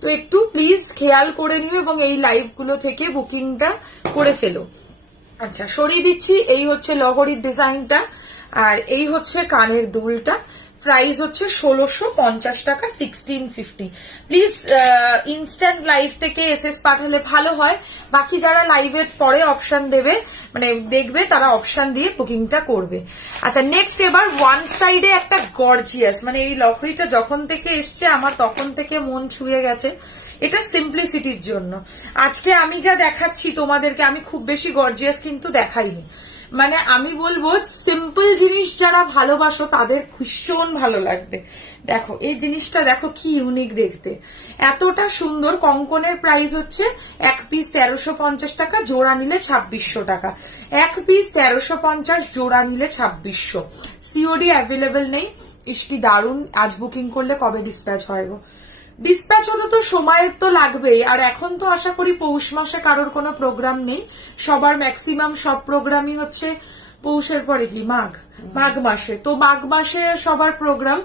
তো একটু প্লিজ খেয়াল করে নিও এবং এই লাইভগুলো থেকে বুকিংটা করে ফেলো। আচ্ছা, সরিয়ে দিচ্ছি। এই হচ্ছে লহরির ডিজাইনটা, আর এই হচ্ছে কানের দুলটা। প্রাইস হচ্ছে 1650 টাকা, 1650। প্লিজ ইনস্ট্যান্ট লাইভ থেকে এসএস পাঠালে ভালো হয়, বাকি যারা লাইভের পরে অপশন দেবে মানে দেখবে তারা অপশন দিয়ে বুকিংটা করবে। আচ্ছা নেক্সট এবার ওয়ান সাইডে একটা গর্জিয়াস, মানে এই লহরিটা যখন থেকে এসছে আমার তখন থেকে মন ছুঁয়ে গেছে, এটা সিম্পলিসিটির জন্য। আজকে আমি যা দেখাচ্ছি তোমাদেরকে, আমি খুব বেশি গর্জিয়াস কিন্তু দেখাইনি, মানে আমি বলবো সিম্পল জিনিস যারা ভালোবাসো তাদের ভীষণ ভালো লাগবে। দেখো এই জিনিসটা দেখো কি ইউনিক দেখতে, এতটা সুন্দর। কঙ্কনের প্রাইস হচ্ছে এক পিস 1350 টাকা, জোড়া নিলে 2600 টাকা। এক পিস 1350, জোড়া নিলে 2600। সিওডি অ্যাভেলেবেল নেই। ইসকি দারুন, আজ বুকিং করলে কবে ডিসপ্যাচ হয় গো? ডিসপ্যাচ হতে তো সময় তো লাগবেই, আর এখন তো আশা করি পৌষ মাসে কারোর কোনো প্রোগ্রাম নেই, সবার ম্যাক্সিমাম সব প্রোগ্রামই হচ্ছে পৌষের পরে কি মাঘ মাসে। তো মাঘ মাসে সবার প্রোগ্রাম,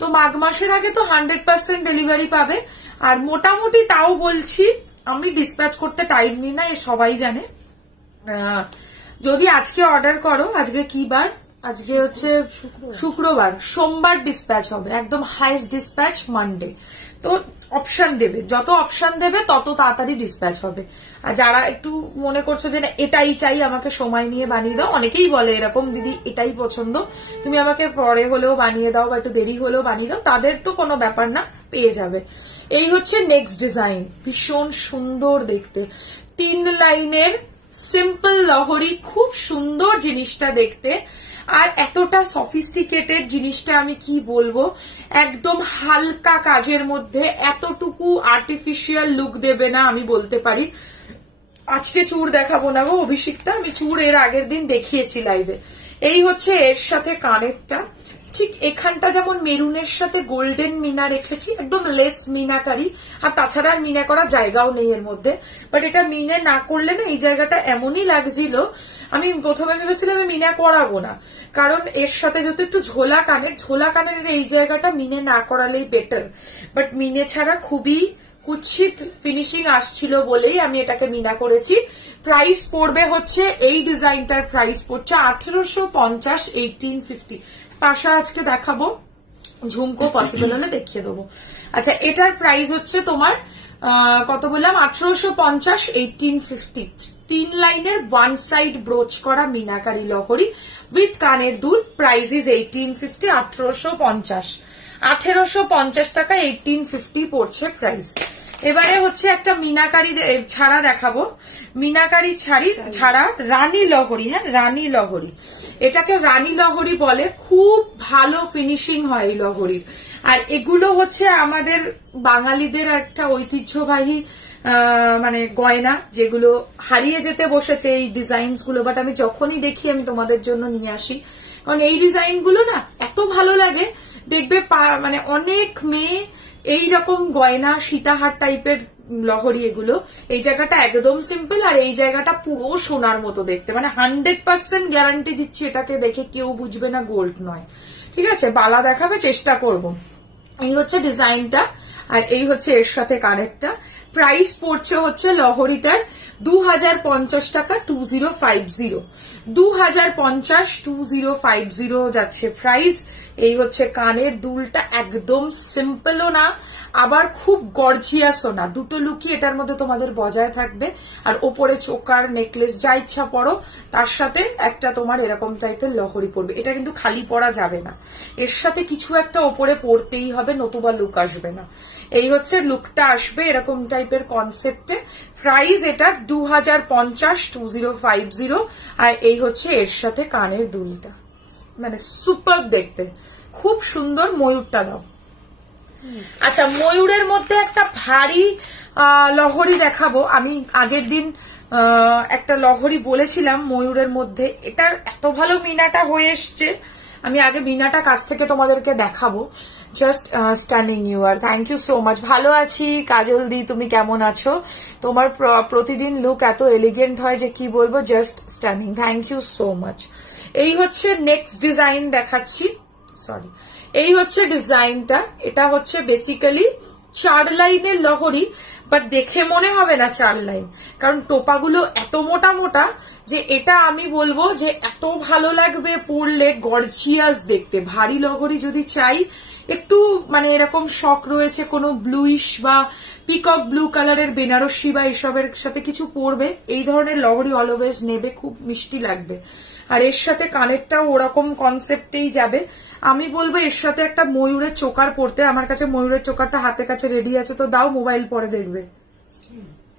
তো মাঘ মাসের আগে তো 100% ডেলিভারি পাবে। আর মোটামুটি তাও বলছি আমি ডিসপ্যাচ করতে টাইম নিই না, এ সবাই জানে। যদি আজকে অর্ডার করো, আজকে কি বার? আজকে হচ্ছে শুক্রবার, সোমবার ডিসপ্যাচ হবে, একদম হাইস্ট ডিসপ্যাচ মানডে। তো অপশন দেবে, যত অপশন দেবে তত তাড়াতাড়ি ডিসপ্যাচ হবে। আর যারা একটু মনে করছো যে না এটাই চাই, আমাকে সময় নিয়ে বানিয়ে দাও, অনেকেই বলে এরকম দিদি এটাই পছন্দ, তুমি আমাকে পরে হলেও বানিয়ে দাও বা একটু দেরি হলেও বানিয়ে দাও, তাদের তো কোনো ব্যাপার না, পেয়ে যাবে। এই হচ্ছে নেক্সট ডিজাইন, ভীষণ সুন্দর দেখতে, 3 লাইনের সিম্পল লহরি, খুব সুন্দর জিনিসটা দেখতে। আর এতটা সফিস্টিকেটেড জিনিসটা আমি কি বলবো, একদম হালকা কাজের মধ্যে এতটুকু আর্টিফিশিয়াল লুক দেবে না, আমি বলতে পারি। আজকে চূড় দেখাবো না গো অভিষিক্তা, আমি চূড় এর আগের দিন দেখিয়েছি লাইভে। এই হচ্ছে এর সাথে কানেরটা, ঠিক এখানটা যেমন মেরুনের সাথে গোল্ডেন মিনা রেখেছি, একদম লেস মিনাকারি, আর তাছাড়া আর মিনা করার জায়গাও নেই এর মধ্যে। বাট এটা মিনে না করলে না এই জায়গাটা এমনই লাগছিল, আমি প্রথমে ভেবেছিলাম আমি মিনা করাবো না, কারণ এর সাথে যেহেতু একটু ঝোলা কানের এই জায়গাটা মিনে না করালেই বেটার। বাট মিনে ছাড়া খুবই কুৎসিত ফিনিশিং আসছিল বলেই আমি এটাকে মিনা করেছি। প্রাইস পড়বে হচ্ছে, এই ডিজাইনটার প্রাইস পড়ছে 1850, 1850। পাশা আজকে দেখাবো, ঝুমকো পসিবল হলে দেখিয়ে দেবো। আচ্ছা এটার প্রাইস হচ্ছে তোমার কত বললাম, 1850, 1850। 3 লাইনের ওয়ান সাইড ব্রোচ করা মিনাকারি লহরি উইথ কানের দুল, প্রাইস ইজ 1850, 1850। 1850 টাকা 1850 পড়ছে প্রাইস। এবারে হচ্ছে একটা মিনাকারি ছাড়া দেখাবো, মিনাকারি ছাড়া রানী লহরি। হ্যাঁ রানী লহরি, এটাকে রানী লহরি বলে, খুব ভালো ফিনিশিং হয় এই লহরির। আর এগুলো হচ্ছে আমাদের বাঙালিদের একটা ঐতিহ্যবাহী মানে গয়না, যেগুলো হারিয়ে যেতে বসেছে এই ডিজাইনস গুলো। বাট আমি যখনই দেখি আমি তোমাদের জন্য নিয়ে আসি, কারণ এই ডিজাইন গুলো না এত ভালো লাগে। দেখবে মানে অনেক মেয়ে এইরকম গয়না, সীতাহার টাইপের লহরি এগুলো, এই জায়গাটা একদম সিম্পল আর এই জায়গাটা পুরো সোনার মতো দেখতে, মানে 100% গ্যারান্টি দিচ্ছি, এটাকে দেখে কেউ বুঝবে না গোল্ড নয়। ঠিক আছে, বালা দেখাবে চেষ্টা করব। এই হচ্ছে ডিজাইনটা, আর এই হচ্ছে এর সাথে কানেরটা। প্রাইস পড়ছে হচ্ছে লহরিটার 2050 টাকা, 2050, 2050, 2050 যাচ্ছে প্রাইস। এই হচ্ছে কানের দুলটা, একদম সিম্পলও না আবার খুব গর্জিয়াসও না, দুটো লুকই এটার মধ্যে তোমাদের বজায় থাকবে। আর ওপরে চোকার নেকলেস যা ইচ্ছা পরো, তার সাথে একটা তোমার এরকম টাইপের লহরি পড়বে। এটা কিন্তু খালি পরা যাবে না, এর সাথে কিছু একটা ওপরে পড়তেই হবে, নতুবা লুক আসবে না। এই হচ্ছে লুকটা আসবে এরকম টাইপের কনসেপ্টে। প্রাইস এটা 2050, 2050। আর এই হচ্ছে এর সাথে কানের দুলটা, মানে সুপার দেখতে, খুব সুন্দর। ময়ূরটা দাও। আচ্ছা ময়ূরের মধ্যে একটা ভারী লহরি দেখাবো। আমি আগের দিন একটা লহরি বলেছিলাম ময়ূরের মধ্যে, এটার এত ভালো মিনাটা হয়ে এসছে, আমি আগে মিনাটা কাছ থেকে তোমাদেরকে দেখাবো। Just stunning you are, thank you so much. ভালো আছি কাজল দি, তুমি কেমন আছো? তোমার প্রতিদিন লুক এত এলিগেন্ট হয় যে কি বলবো, just stunning, thank you so much. এই হচ্ছে নেক্সট ডিজাইন দেখাচ্ছি, সরি এই হচ্ছে ডিজাইনটা। এটা হচ্ছে বেসিক্যালি 4 লাইনের লহরি, বাট দেখে মনে হবে না 4 লাইন, কারণ টোপাগুলো এত মোটা মোটা যে এটা আমি বলবো যে এত ভালো লাগবে পরলে, গর্জিয়াস দেখতে। ভারী লহরি যদি চাই, একটু মানে এরকম শখ রয়েছে কোনো ব্লুইশ বা পিকক ব্লু কালারের বেনারসি বা এসবের সাথে কিছু পরবে, এই ধরনের লহরি অলওয়েজ নেবে, খুব মিষ্টি লাগবে। আর এর সাথে কানেরটাও ওরকম কনসেপ্টেই যাবে। আমি বলবো এর সাথে একটা ময়ূরের চোকার পরতে। আমার কাছে ময়ূরের চোকারটা হাতে কাছে রেডি আছে, তো দাও, মোবাইল পরে দেখবে।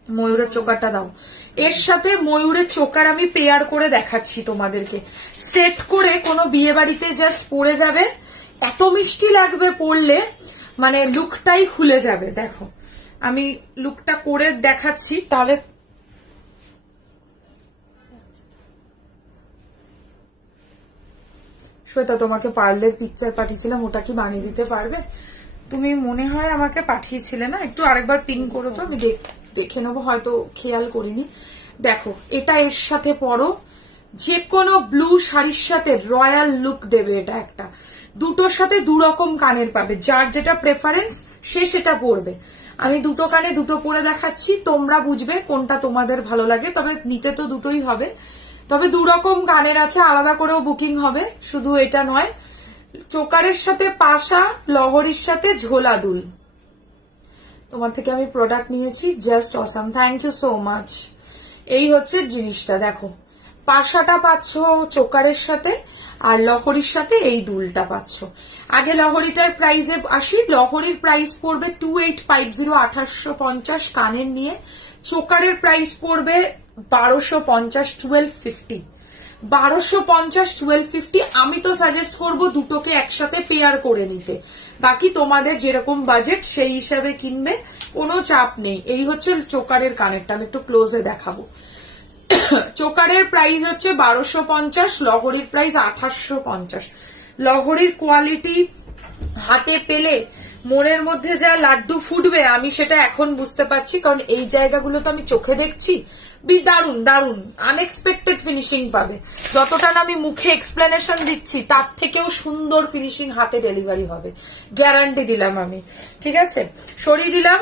ময়ূরের চোকারটা দাও। এর সাথে ময়ূরের চোকার আমি পেয়ার করে দেখাচ্ছি তোমাদেরকে, সেট করে কোনো বিয়ে বাড়িতে জাস্ট পরে যাবে, এত মিষ্টি লাগবে পরলে, মানে লুকটাই খুলে যাবে। দেখো আমি লুকটা করে দেখাচ্ছি, তাহলে শ্বেতা তোমাকে পার্লের পিকচার পাঠিয়েছিলাম, ওটা কি বানিয়ে দিতে পারবে? তুমি মনে হয় আমাকে পাঠিয়েছিলে না, একটু আরেকবার পিং করো তো, আমি দেখে নেবো, হয়তো খেয়াল করিনি। দেখো এটা এর সাথে পরো, যে কোনো ব্লু শাড়ির সাথে রয়্যাল লুক দেবে এটা একটা। দুটোর সাথে দুরকম কানের পাবে, যার যেটা প্রেফারেন্স সে সেটা পরবে। আমি দুটো কানে দুটো পরে দেখাচ্ছি, তোমরা বুঝবে কোনটা তোমাদের ভালো লাগে। তবে নিতে তো দুটোই হবে, তবে দুরকম কানের আছে, আলাদা করেও বুকিং হবে, শুধু এটা নয়। চোকারের সাথে পাশা, লহরির সাথে ঝোলা দুল। তোমার থেকে আমি প্রোডাক্ট নিয়েছি, just awesome, thank you so much. এই হচ্ছে জিনিসটা, দেখো পাশাটা পাচ্ছ চোকারের সাথে, আর লহরির সাথে এই দুলটা পাচ্ছ। আগে লহরিটার প্রাইসে আসি। লহরির প্রাইস পড়বে 2850, 2850 কানের নিয়ে। চোকারের প্রাইস পড়বে 1250, 1250। 1250, 1250। আমি তো সাজেস্ট করব দুটোকে একসাথে পেয়ার করে নিতে, বাকি তোমাদের যেরকম বাজেট সেই হিসাবে কিনবে, কোনো চাপ নেই। এই হচ্ছে চোকারের কানেরটা, আমি একটু ক্লোজে দেখাবো। চোকারের প্রাইস হচ্ছে 1250, লহরির প্রাইস 2850। লহরির কোয়ালিটি হাতে পেলে মনের মধ্যে যা লাড্ডু ফুটবে আমি সেটা এখন বুঝতে পারছি, কারণ এই জায়গাগুলো তো আমি চোখে দেখছি। দারুন দারুন আনএক্সপেক্টেড ফিনিশিং পাবে। যতটা না আমি মুখে এক্সপ্লেনেশন দিচ্ছি তার থেকেও সুন্দর ফিনিশিং হাতে ডেলিভারি হবে, গ্যারান্টি দিলাম আমি। ঠিক আছে, সরিয়ে দিলাম।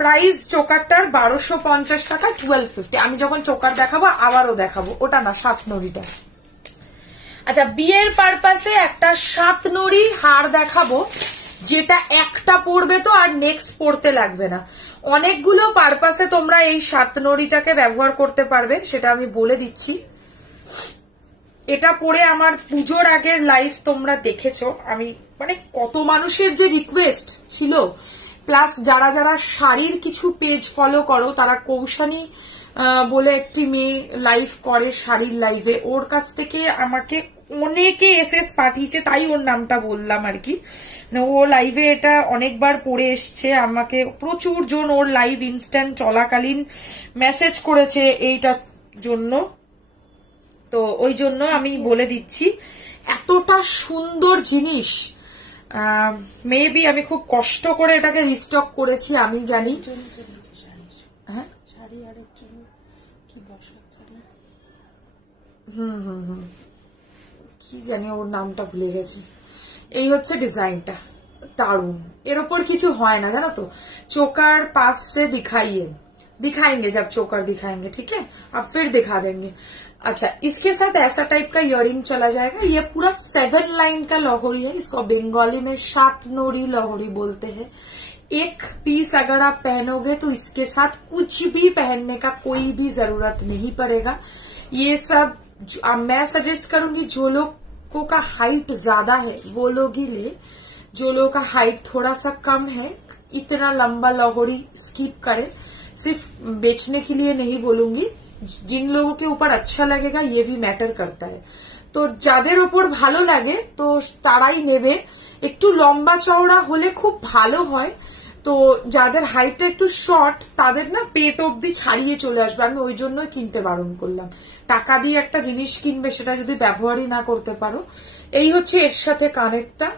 প্রাইস চোকারটার 1250 টাকা, 1250। আমি যখন চোকার দেখাবো আবারও দেখাবো, ওটা না, 7 নড়িটা। আচ্ছা, বিয়ের পারপাসে একটা 7 নড়ি হার দেখাবো, যেটা একটা পরবে তো আর নেক্সট পরতে লাগবে না। অনেকগুলো পারপাসে তোমরা এই 7 নড়িটাকে ব্যবহার করতে পারবে, সেটা আমি বলে দিচ্ছি। এটা পরে আমার পুজোর আগের লাইভ তোমরা দেখেছো, আমি মানে কত মানুষের যে রিকোয়েস্ট ছিল, প্লাস যারা যারা শাড়ির কিছু পেজ ফলো করো, তারা কৌশানী বলে একটি মেয়ে লাইভ করে শাড়ির লাইভে, ওর কাছ থেকে আমাকে অনেকে এসএস পাঠিয়েছে, তাই ওর নামটা বললাম আর কি। ও লাইভে এটা অনেকবার পড়ে এসছে, আমাকে প্রচুর জন ওর লাইভ ইনস্ট্যান্ট চলাকালীন মেসেজ করেছে এইটার জন্য। তো ওই জন্য আমি বলে দিচ্ছি, এতটা সুন্দর জিনিস, মেবি আমি খুব কষ্ট করে এটাকে রিস্টক করেছি, আমি জানি। হ্যাঁ, কি জানি ওর নামটা ভুলে গেছি। এই হচ্ছে ডিজাইনটা, দারুন। এর ওপর কিছু হয় না জানো তো। चोकर पास से दिखाएंगे जब चोकर दिखाएंगे, ठीक है, अब फिर दिखा देंगे। अच्छा, इसके साथ ऐसा टाइप का इयररिंग चला जाएगा। ये पूरा 7 लाइन का लहोरी है, इसको बंगाली में 7 नोरी लहोरी बोलते हैं। एक पीस अगर आप पहनोगे तो इसके साथ कुछ भी पहनने का कोई भी जरूरत नहीं पड़ेगा। ये सब मैं सजेस्ट करूंगी, जो लोगों का हाइट ज्यादा है वो लोग ही ले, जो लोगों का हाइट थोड़ा सा कम है इतना लंबा लहोरी स्किप करे। सिर्फ बेचने के लिए नहीं बोलूंगी, जिन लोगों के ऊपर अच्छा लगेगा ये भी मैटर करता है। तो যাদের উপর ভালো লাগে তো তারাই নেবে। একটু লম্বা চওড়া হলে খুব ভালো হয়। তো যাদের হাইটটা একটু শর্ট তাদের না পেট অবধি ছাড়িয়ে চলে আসবে, আমি ওই জন্যই কিনতে বারণ করলাম। টাকা দিয়ে একটা জিনিস কিনবে, সেটা যদি ব্যবহারই না করতে পারো। এই হচ্ছে এর সাথে কানেরটা।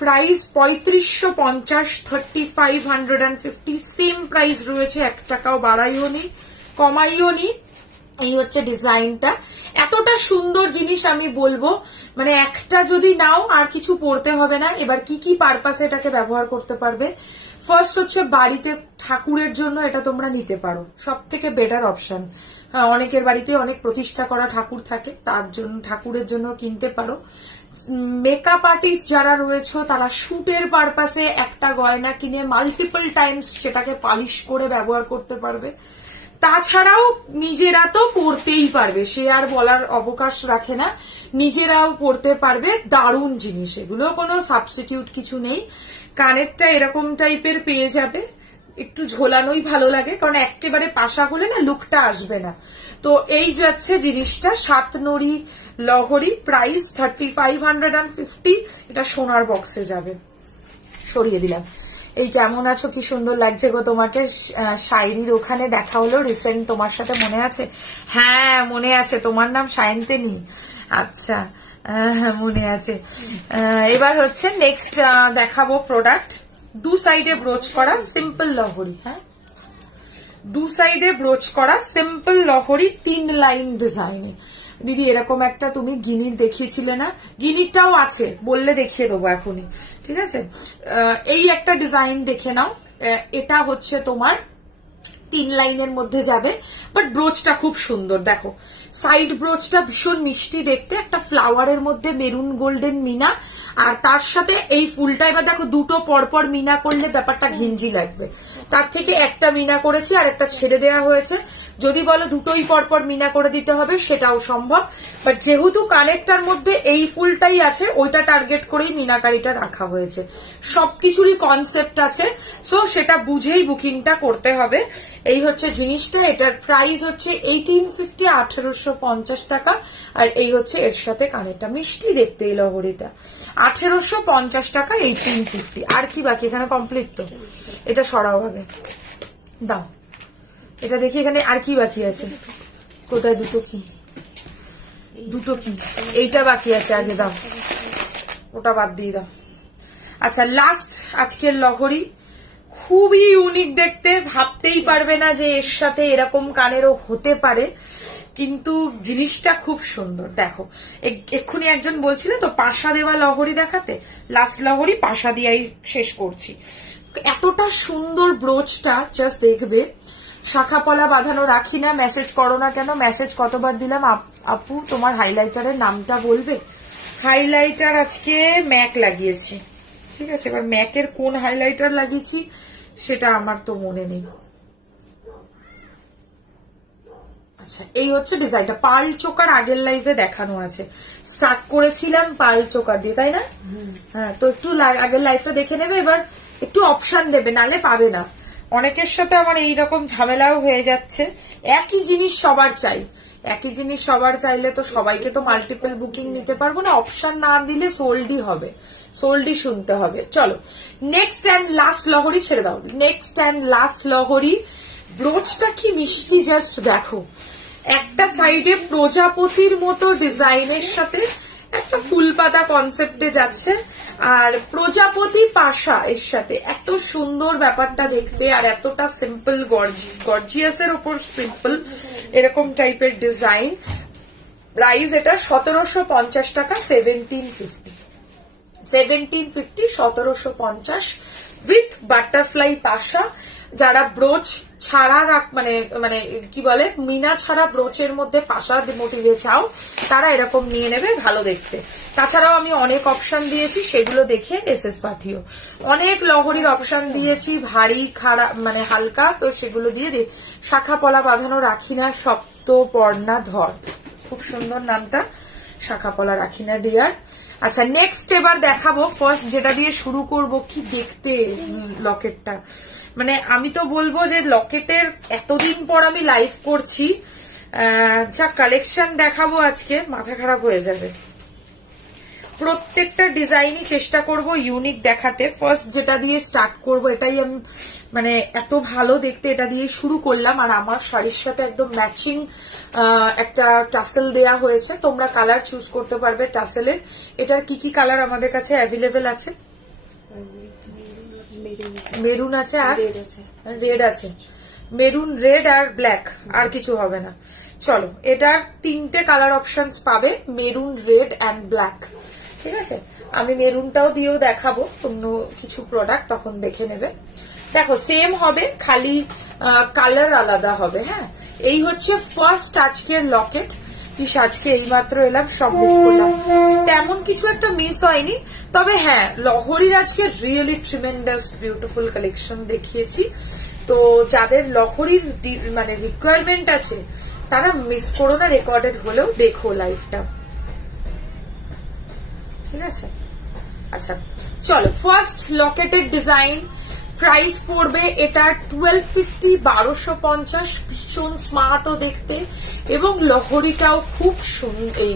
প্রাইস 3550, 3550 সেম প্রাইস রয়েছে, 1 টাকাও বাড়াইও নি কমাইও নি। এই হচ্ছে ডিজাইনটা, এতটা সুন্দর জিনিস আমি বলবো, মানে একটা যদি নাও আর কিছু পড়তে হবে না। এবার কি কি পারপাসে এটাকে ব্যবহার করতে পারবে, ফার্স্ট হচ্ছে বাড়িতে ঠাকুরের জন্য এটা তোমরা নিতে পারো, সব থেকে বেটার অপশন। অনেকের বাড়িতে অনেক প্রতিষ্ঠা করা ঠাকুর থাকে, তার জন্য ঠাকুরের জন্য কিনতে পারো। মেকআপ আর্টিস্ট যারা রয়েছে তারা শুটের পারপাসে একটা গয়না কিনে মাল্টিপল টাইমস সেটাকে পালিশ করে ব্যবহার করতে পারবে। তাছাড়াও নিজেরা তো পড়তেই পারবে, সে আর বলার অবকাশ রাখে না, নিজেরাও পড়তে পারবে। দারুণ জিনিস, এগুলো কোনো সাবস্টিটিউট কিছু নেই। কানেরটা এরকম টাইপের পেয়ে যাবে, একটু ঝোলানোই ভালো লাগে, কারণ একেবারে পাশা হলে না লুকটা আসবে না। তো এই যাচ্ছে জিনিসটা 7 নড়ি লহরি, প্রাইস 3550। এটা সোনার বক্সে যাবে। সরিয়ে দিলাম। এই কেমন আছো, কি সুন্দর লাগছে গো তোমাকে। শায়রির ওখানে দেখা হলো রিসেন্ট, তোমার সাথে মনে আছে? হ্যাঁ মনে আছে, তোমার নাম সায়ন্তিনী। আচ্ছা মনে আছে। এবার হচ্ছে নেক্সট দেখাবো প্রোডাক্ট, দু সাইডে ব্রোচ করা সিম্পল লহরি। হ্যাঁ, দু সাইডে ব্রোচ করা সিম্পল লহরি, 3 লাইন ডিজাইনে। দিদি এরকম একটা তুমি গিনির দেখিয়েছিলে না, গিনিরটাও আছে, বললে দেখিয়ে দেবো এখনই, ঠিক আছে? এই একটা ডিজাইন দেখে নাও, এটা হচ্ছে তোমার 3 লাইনের মধ্যে যাবে, বাট ব্রোচটা খুব সুন্দর। দেখো সাইড ব্রোচটা ভীষণ মিষ্টি দেখতে, একটা ফ্লাওয়ারের মধ্যে মেরুন গোল্ডেন মিনা, আর তার সাথে এই ফুলটা। এবার দেখো দুটো পরপর মিনা করলে ব্যাপারটা ঘিঞ্জি লাগবে, তার থেকে একটা মিনা করেছি আর একটা ছেড়ে দেওয়া হয়েছে। যদি বলো দুটোই পরপর মিনা করে দিতে হবে সেটাও সম্ভব, বাট যেহেতু কানেরটার মধ্যে এই ফুলটাই আছে ওইটা টার্গেট করেই মিনাকারিটা রাখা হয়েছে। সবকিছুরই কনসেপ্ট আছে, সো সেটা বুঝেই বুকিংটা করতে হবে। এই হচ্ছে জিনিসটা, এটার প্রাইস হচ্ছে 1850, 1850 টাকা। আর এই হচ্ছে এর সাথে কানেরটা, মিষ্টি দেখতে এই লহরিটা, 1850 টাকা, 1850। আর কি বাকি এখানে? কমপ্লিট তো, এটা সরাও আগে, দাও এটা দেখি এখানে আর কি বাকি আছে। কোথায়? দুটো কি, দুটো কি, এইটা বাকি আছে, আগে দাও, ওটা বাদ দিয়ে দাও। আচ্ছা লাস্ট আজকের লহরি, খুবই ইউনিক দেখতে, ভাবতেই পারবে না যে এর সাথে এরকম কানেরও হতে পারে, কিন্তু জিনিসটা খুব সুন্দর। দেখো এক্ষুনি একজন বলছিল তো পাশা দেওয়া লহরি দেখাতে, লাস্ট লহরি পাশা দিয়েই শেষ করছি। এতটা সুন্দর ব্রোচটা জাস্ট দেখবে। শাখা পলা বাঁধানো রাখি না, মেসেজ করো না কেন? মেসেজ কতবার দিলাম। আপু তোমার হাইলাইটারের নামটা বলবে? হাইলাইটার আজকে ম্যাক লাগিয়েছি, ঠিক আছে? এবার ম্যাকের কোন হাইলাইটার লাগিয়েছি সেটা আমার তো মনে নেই। আচ্ছা এই হচ্ছে ডিজাইনটা, পার্ল চোকার আগের লাইভে দেখানো আছে, স্টার্ট করেছিলাম পার্ল চোকার দিয়ে, তাই না? হ্যাঁ, তো একটু আগের লাইভটা দেখে নেবে, এবার একটু অপশন দেবে, নালে পাবে না। অনেকের সাথে আমার এইরকম ঝামেলাও হয়ে যাচ্ছে, একই জিনিস সবার চাই, একই জিনিস সবার চাইলে তো সবাইকে তো মাল্টিপল বুকিং নিতে পারবো না, অপশন না দিলে সোল্ডই হবে, সোল্ডই শুনতে হবে। চলো নেক্সট অ্যান্ড লাস্ট লহরি, ছেড়ে দাও, নেক্সট অ্যান্ড লাস্ট লহরি। ব্রোচটা কি মিষ্টি, জাস্ট দেখো, একটা সাইডে প্রজাপতির মতো ডিজাইনের সাথে একটা ফুল পাতা কনসেপ্টে যাচ্ছে, আর প্রজাপতি পাশা এর সাথে, এত সুন্দর ব্যাপারটা দেখতে, আর এতটা সিম্পল গর্জিয়াসের উপর সিম্পল এরকম টাইপের ডিজাইন। প্রাইস এটা 1750 টাকা, 1750, 1750 উইথ বাটারফ্লাই পাশা। যারা ব্রোচ ছাড়া মানে মানে কি বলে মিনা ছাড়া ব্রোচের মধ্যে পাশা মোটিভে চাও তারা এরকম নিয়ে নেবে, ভালো দেখতে। তাছাড়াও আমি অনেক অপশন দিয়েছি, সেগুলো দেখে এসএস পাঠিও। অনেক লহরির অপশন দিয়েছি, ভারী খারাপ মানে হালকা, তো সেগুলো দিয়ে শাখা পলা বাঁধানো রাখি না, সপ্তপর্ণা ধর, খুব সুন্দর নামটা, শাখা পলা রাখি না ডিয়ার। আচ্ছা নেক্সট এবার দেখাবো, ফার্স্ট যেটা দিয়ে শুরু করব, কি দেখতে লকেটটা, মানে আমি তো বলবো যে লকেটের এতদিন পর আমি লাইভ করছি, যা কালেকশন দেখাবো আজকে মাথা খারাপ হয়ে যাবে। প্রত্যেকটা ডিজাইনই চেষ্টা করব ইউনিক দেখাতে। ফার্স্ট যেটা দিয়ে স্টার্ট করব, এটাই আমি মানে এত ভালো দেখতে, এটা দিয়ে শুরু করলাম, আর আমার শাড়ির সাথে একদম ম্যাচিং একটা টাসেল দেয়া হয়েছে, তোমরা কালার চুজ করতে পারবে টাসেলের। এটার কি কি কালার আমাদের কাছে অ্যাভেলেবেল আছে? মেরুন আছে আর রেড আছে, মেরুন রেড আর ব্ল্যাক, আর কিছু হবে না। চলো, এটার 3টে কালার অপশনস পাবে, মেরুন রেড অ্যান্ড ব্ল্যাক। ঠিক আছে, আমি মেরুনটাও দিয়েও দেখাবো অন্য কিছু প্রোডাক্ট, তখন দেখে নেবে। দেখো সেম হবে, খালি কালার আলাদা হবে। হ্যাঁ, এই হচ্ছে ফার্স্ট আজকের লকেট। আজকে এইমাত্র এলাম, সব মিস করলাম। তেমন কিছু একটা মিস হয়নি, তবে হ্যাঁ লহরীর আজকে রিয়েলি ট্রিমেন্ডাস বিউটিফুল কালেকশন দেখিয়েছি। তো যাদের লহরীর মানে রিকোয়ারমেন্ট আছে তারা মিস করো না, রেকর্ডেড হলেও দেখো লাইভটা। ঠিক আছে, আচ্ছা চলো ফার্স্ট লকেটের ডিজাইন। প্রাইস পড়বে এটা 1250, 1250। ভীষণ স্মার্টও দেখতে, এবং লহরীটাও খুব সুন্দর। এই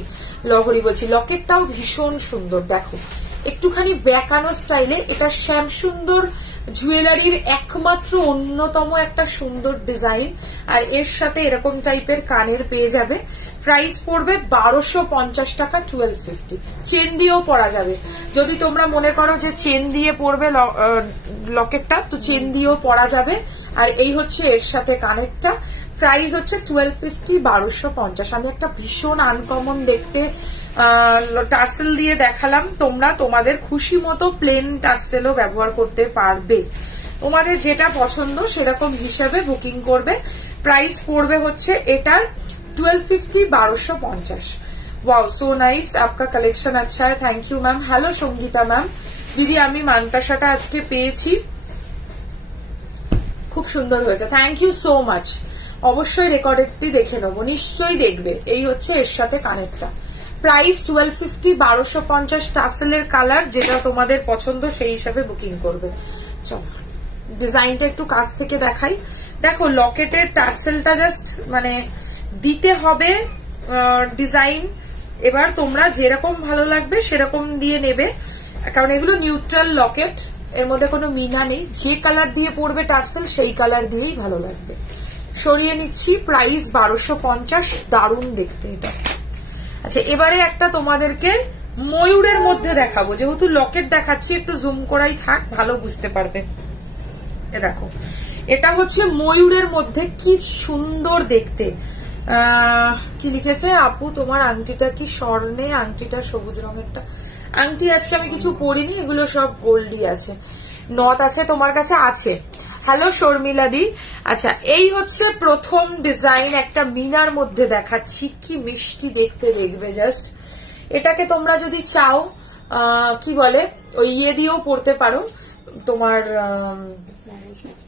লহরী বলছি, লকেটটাও ভীষণ সুন্দর। দেখো একটুখানি বেঁকানো স্টাইলে, এটা শ্যাম সুন্দর জুয়েলারির একমাত্র অন্যতম একটা সুন্দর ডিজাইন। আর এর সাথে এরকম টাইপের কানের পেয়ে যাবে। প্রাইস পড়বে 1250 টাকা, 1250। চেন দিয়েও পরা যাবে, যদি তোমরা মনে করো যে চেন দিয়ে পরবে লকেটটা, তো চেন দিয়েও পরা যাবে। আর এই হচ্ছে এর সাথে কানেরটা। প্রাইস হচ্ছে 1250, 1250। আমি একটা ভীষণ আনকমন দেখতে টার্সেল দিয়ে দেখালাম, তোমরা তোমাদের খুশি মতো প্লেন টার্সেলও ব্যবহার করতে পারবে। তোমাদের যেটা পছন্দ সেরকম হিসাবে বুকিং করবে। প্রাইস পড়বে হচ্ছে এটার 1250, 1250। वाओ सो नाइस, आपका कलेक्शन अच्छा है, thank you ma'am. Hello Sangeeta ma'am. দিদি আমি মান্তাসাটা আজকে পেয়েছি, খুব সুন্দর হয়েছে, থ্যাংক ইউ সো মাচ। অবশ্যই রেকর্ডেডটি দেখে নেবো, নিশ্চয়ই দেখবে। এই হচ্ছে এর সাথে কানেরটা। প্রাইস 1250, 1250। টাসেলের কালার যেটা তোমাদের পছন্দ সেই হিসাবে বুকিং করবে। চলো ডিজাইনটা একটু কাছ থেকে দেখাই। দেখো লকেটের টার্সেলটা জাস্ট মানে দিতে হবে ডিজাইন, এবার তোমরা যেরকম ভালো লাগবে সেরকম দিয়ে নেবে, কারণ এগুলো নিউট্রাল লকেট, এর মধ্যে কোনো মিনা নেই। যে কালার দিয়ে পড়বে টার্সেল সেই কালার দিয়েই ভালো লাগবে। সরিয়ে নিচ্ছি। প্রাইস 1250, দারুণ দেখতে এটা। আচ্ছা এবারে একটা তোমাদেরকে ময়ূরের মধ্যে দেখাবো, যেহেতু লকেট দেখাচ্ছি একটু জুম করাই থাক, ভালো বুঝতে পারবে। এ দেখো এটা হচ্ছে ময়ূরের মধ্যে, কি সুন্দর দেখতে। কি লিখেছে আপু, তোমার আংটিটা কি স্বর্ণে? আংটিটা সবুজ রঙেরটা। আংটি আজকে আমি কিছু পরিনি, এগুলো সব গোল্ডই আছে। নথ আছে তোমার কাছে? আছে। হ্যালো শর্মিলা দি। আচ্ছা এই হচ্ছে প্রথম ডিজাইন, একটা মিনার মধ্যে দেখাচ্ছি, কি মিষ্টি দেখতে, দেখবে জাস্ট। এটাকে তোমরা যদি চাও কি বলে ওই ইয়ে দিয়েও পরতে পারো, তোমার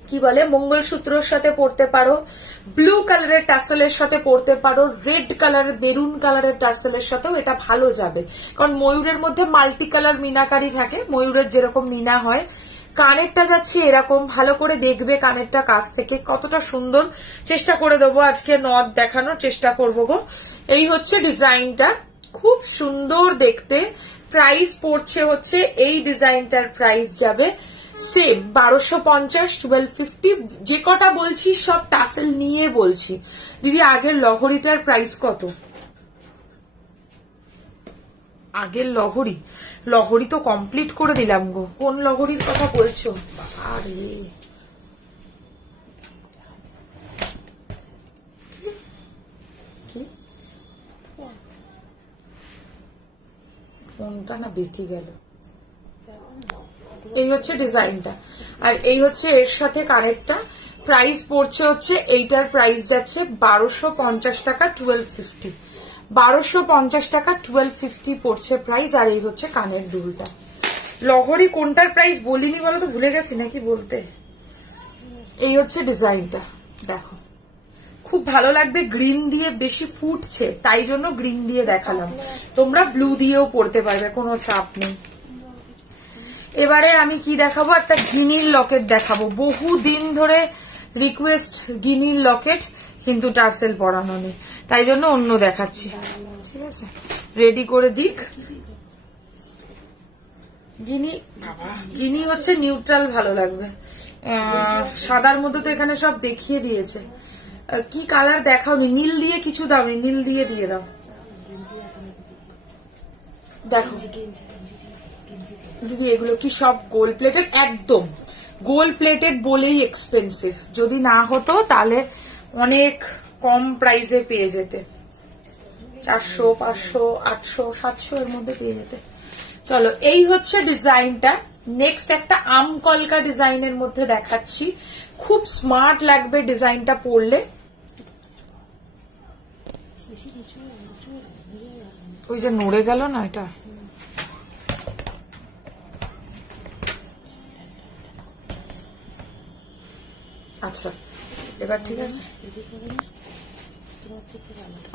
কি বলে মঙ্গলসূত্রের সাথে পরতে পারো, ব্লু কালারের টাসেলের সাথে পরতে পারো, রেড কালারের মেরুন কালারের টাসেলের সাথেও এটা ভালো যাবে, কারণ ময়ূরের মধ্যে মাল্টি কালার মিনাকারি থাকে, ময়ূরের যেরকম মিনা হয়। কানেরটা যাচ্ছে এরকম, ভালো করে দেখবে কানেরটা কাছ থেকে কতটা সুন্দর। চেষ্টা করে দেবো আজকে নথ দেখানোর চেষ্টা করবো গো। এই হচ্ছে ডিজাইনটা, খুব সুন্দর দেখতে। প্রাইস পড়ছে হচ্ছে এই ডিজাইনটার প্রাইস যাবে সেম 1250, 1250। যে কটা বলছি সব টাসেল নিয়ে বলছি। দিদি আগের লহরীটার প্রাইস কত? আগের লহরী, লহরী তো কমপ্লিট করে দিলাম গো। কোন লহরীর কথা বলছো? আরে কি ফোনটা না বেঁকে গেল। এই হচ্ছে ডিজাইনটা, আর এই হচ্ছে এর সাথে কানেরটা। প্রাইস পড়ছে হচ্ছে এইটার প্রাইস যাচ্ছে 1250 টাকা, 1250। 1250 টাকা 1250 পড়ছে প্রাইস। আর এই হচ্ছে কানের দুলটা। লহরী কোনটার প্রাইস বলিনি বলো তো, ভুলে গেছি নাকি বলতে। এই হচ্ছে ডিজাইনটা, দেখো খুব ভালো লাগবে। গ্রিন দিয়ে বেশি ফুটছে, তাই জন্য গ্রিন দিয়ে দেখালাম। তোমরা ব্লু দিয়েও পড়তে পারবে, কোনো চাপ নেই। এবারে আমি কি দেখাবো, একটা গিনির লকেট দেখাবো। বহুদিন ধরে রিকোয়েস্ট গিনির লকেট, কিন্তু টার্সেল পরানো নেই, তাই জন্য অন্য দেখাচ্ছি। ঠিক আছে, রেডি করে দিক। গিনি হচ্ছে নিউট্রাল, ভালো লাগবে। সাদার মধ্যে তো এখানে সব দেখিয়ে দিয়েছে। কি কালার দেখাওনি? নীল দিয়ে কিছু দাওনি, নীল দিয়ে দিয়ে দাও। দেখো দিদি এগুলো কি সব গোল্ড প্লেটেড? একদম গোল্ড প্লেটেড বলেই এক্সপেন্সিভ, যদি না হতো তাহলে অনেক কম প্রাইসে পেয়ে যেতে, 400, 500, 800, 700 এর মধ্যে পেয়ে যেতে। চলো এই হচ্ছে ডিজাইনটা। নেক্সট একটা আম কলকা ডিজাইনের মধ্যে দেখাচ্ছি, খুব স্মার্ট লাগবে ডিজাইনটা পরলে। ওই যে নড়ে গেল না এটা, আচ্ছা এবার ঠিক আছে।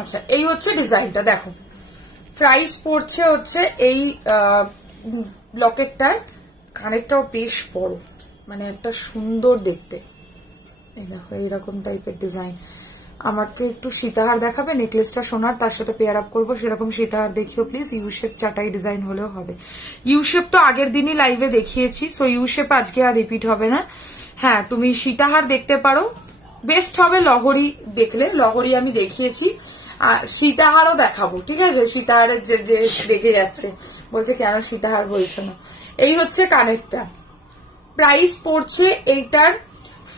আচ্ছা এই হচ্ছে ডিজাইনটা, দেখো প্রাইস পড়ছে হচ্ছে এই লকেটটার কানেরটাও বেশ বড়, মানে একটা সুন্দর দেখতে। এই দেখো এইরকম টাইপের ডিজাইন। আমাকে একটু সীতাহার দেখাবে, নেকলেসটা সোনার, তার সাথে পেয়ার আপ করবো, সেরকম সীতাহার দেখিও প্লিজ। ইউ শেপ চাটাই ডিজাইন হলেও হবে। ইউ শেপ তো আগের দিনই লাইভে দেখিয়েছি, সো ইউ শেপ আজকে আর রিপিট হবে না। হ্যাঁ তুমি সীতাহার দেখতে পারো, বেস্ট হবে লহরি দেখলে, লহরি আমি দেখিয়েছি, আর সীতাহারও দেখাবো, ঠিক আছে। সীতাহারের যে দেখে যাচ্ছে বলছে কেন সীতাহার বলছে না। এই হচ্ছে কানেরটা, প্রাইস পড়ছে এইটার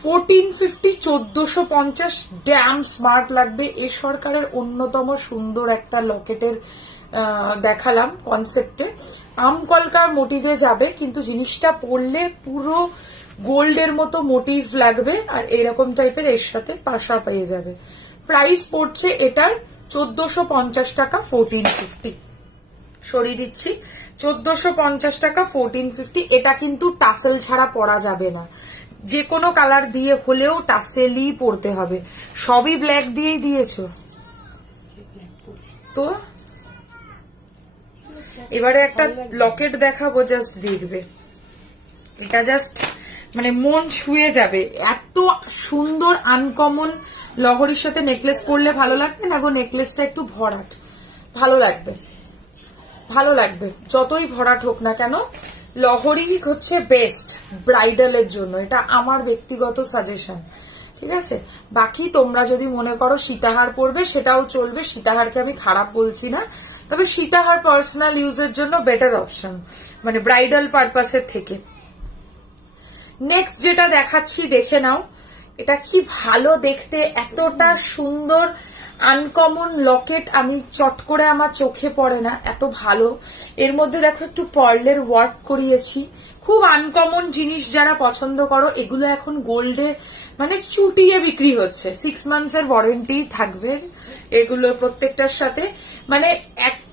1450, 1450। ড্যাম স্মার্ট লাগবে। এ সরকারের অন্যতম সুন্দর একটা লকেটের দেখালাম কনসেপ্টে, আমকলকার মোটিভে যাবে, কিন্তু জিনিসটা পরলে পুরো গোল্ডের মতো মোটিভ লাগবে, আর এরকম টাইপের এর সাথে পাশা পেয়ে যাবে। প্রাইস পড়ছে এটার 1450 টাকা, 1450 সরিয়ে দিচ্ছি, 1450 টাকা, 1450। এটা কিন্তু টাসেল ছাড়া পরা যাবে না, যে কোনো কালার দিয়ে হলেও টাসেলই পরতে হবে। সবই ব্ল্যাক দিয়েই দিয়েছো তো। এবারে একটা লকেট দেখাবো, জাস্ট দেখবে, এটা জাস্ট মানে মন ছুঁয়ে যাবে, এত সুন্দর আনকমন। লহরির সাথে নেকলেস পরলে ভালো লাগবে না গো, নেকলেসটা একটু ভরাট, ভালো লাগবে, ভালো লাগবে যতই ভরাট হোক না কেন। লহরি হচ্ছে বেস্ট ব্রাইডালের জন্য, এটা আমার ব্যক্তিগত সাজেশন, ঠিক আছে। বাকি তোমরা যদি মনে করো সীতাহার পরবে সেটাও চলবে, সীতাহারকে আমি খারাপ বলছি না, তবে সীতাহার পার্সোনাল ইউজের জন্য বেটার অপশন, মানে ব্রাইডাল পারপাসের থেকে। নেক্সট যেটা দেখাচ্ছি দেখে নাও, এটা কি ভালো দেখতে, এতটা সুন্দর আনকমন লকেট আমি চট করে আমার চোখে পড়ে না, এত ভালো। এর মধ্যে দেখো একটু পার্লের ওয়ার্ক করিয়েছি, খুব আনকমন জিনিস যারা পছন্দ করো, এগুলো এখন গোল্ডে মানে চুটিয়ে বিক্রি হচ্ছে, 6 মান্থস এর ওয়ারেন্টি থাকবে এগুলো প্রত্যেকটার সাথে। মানে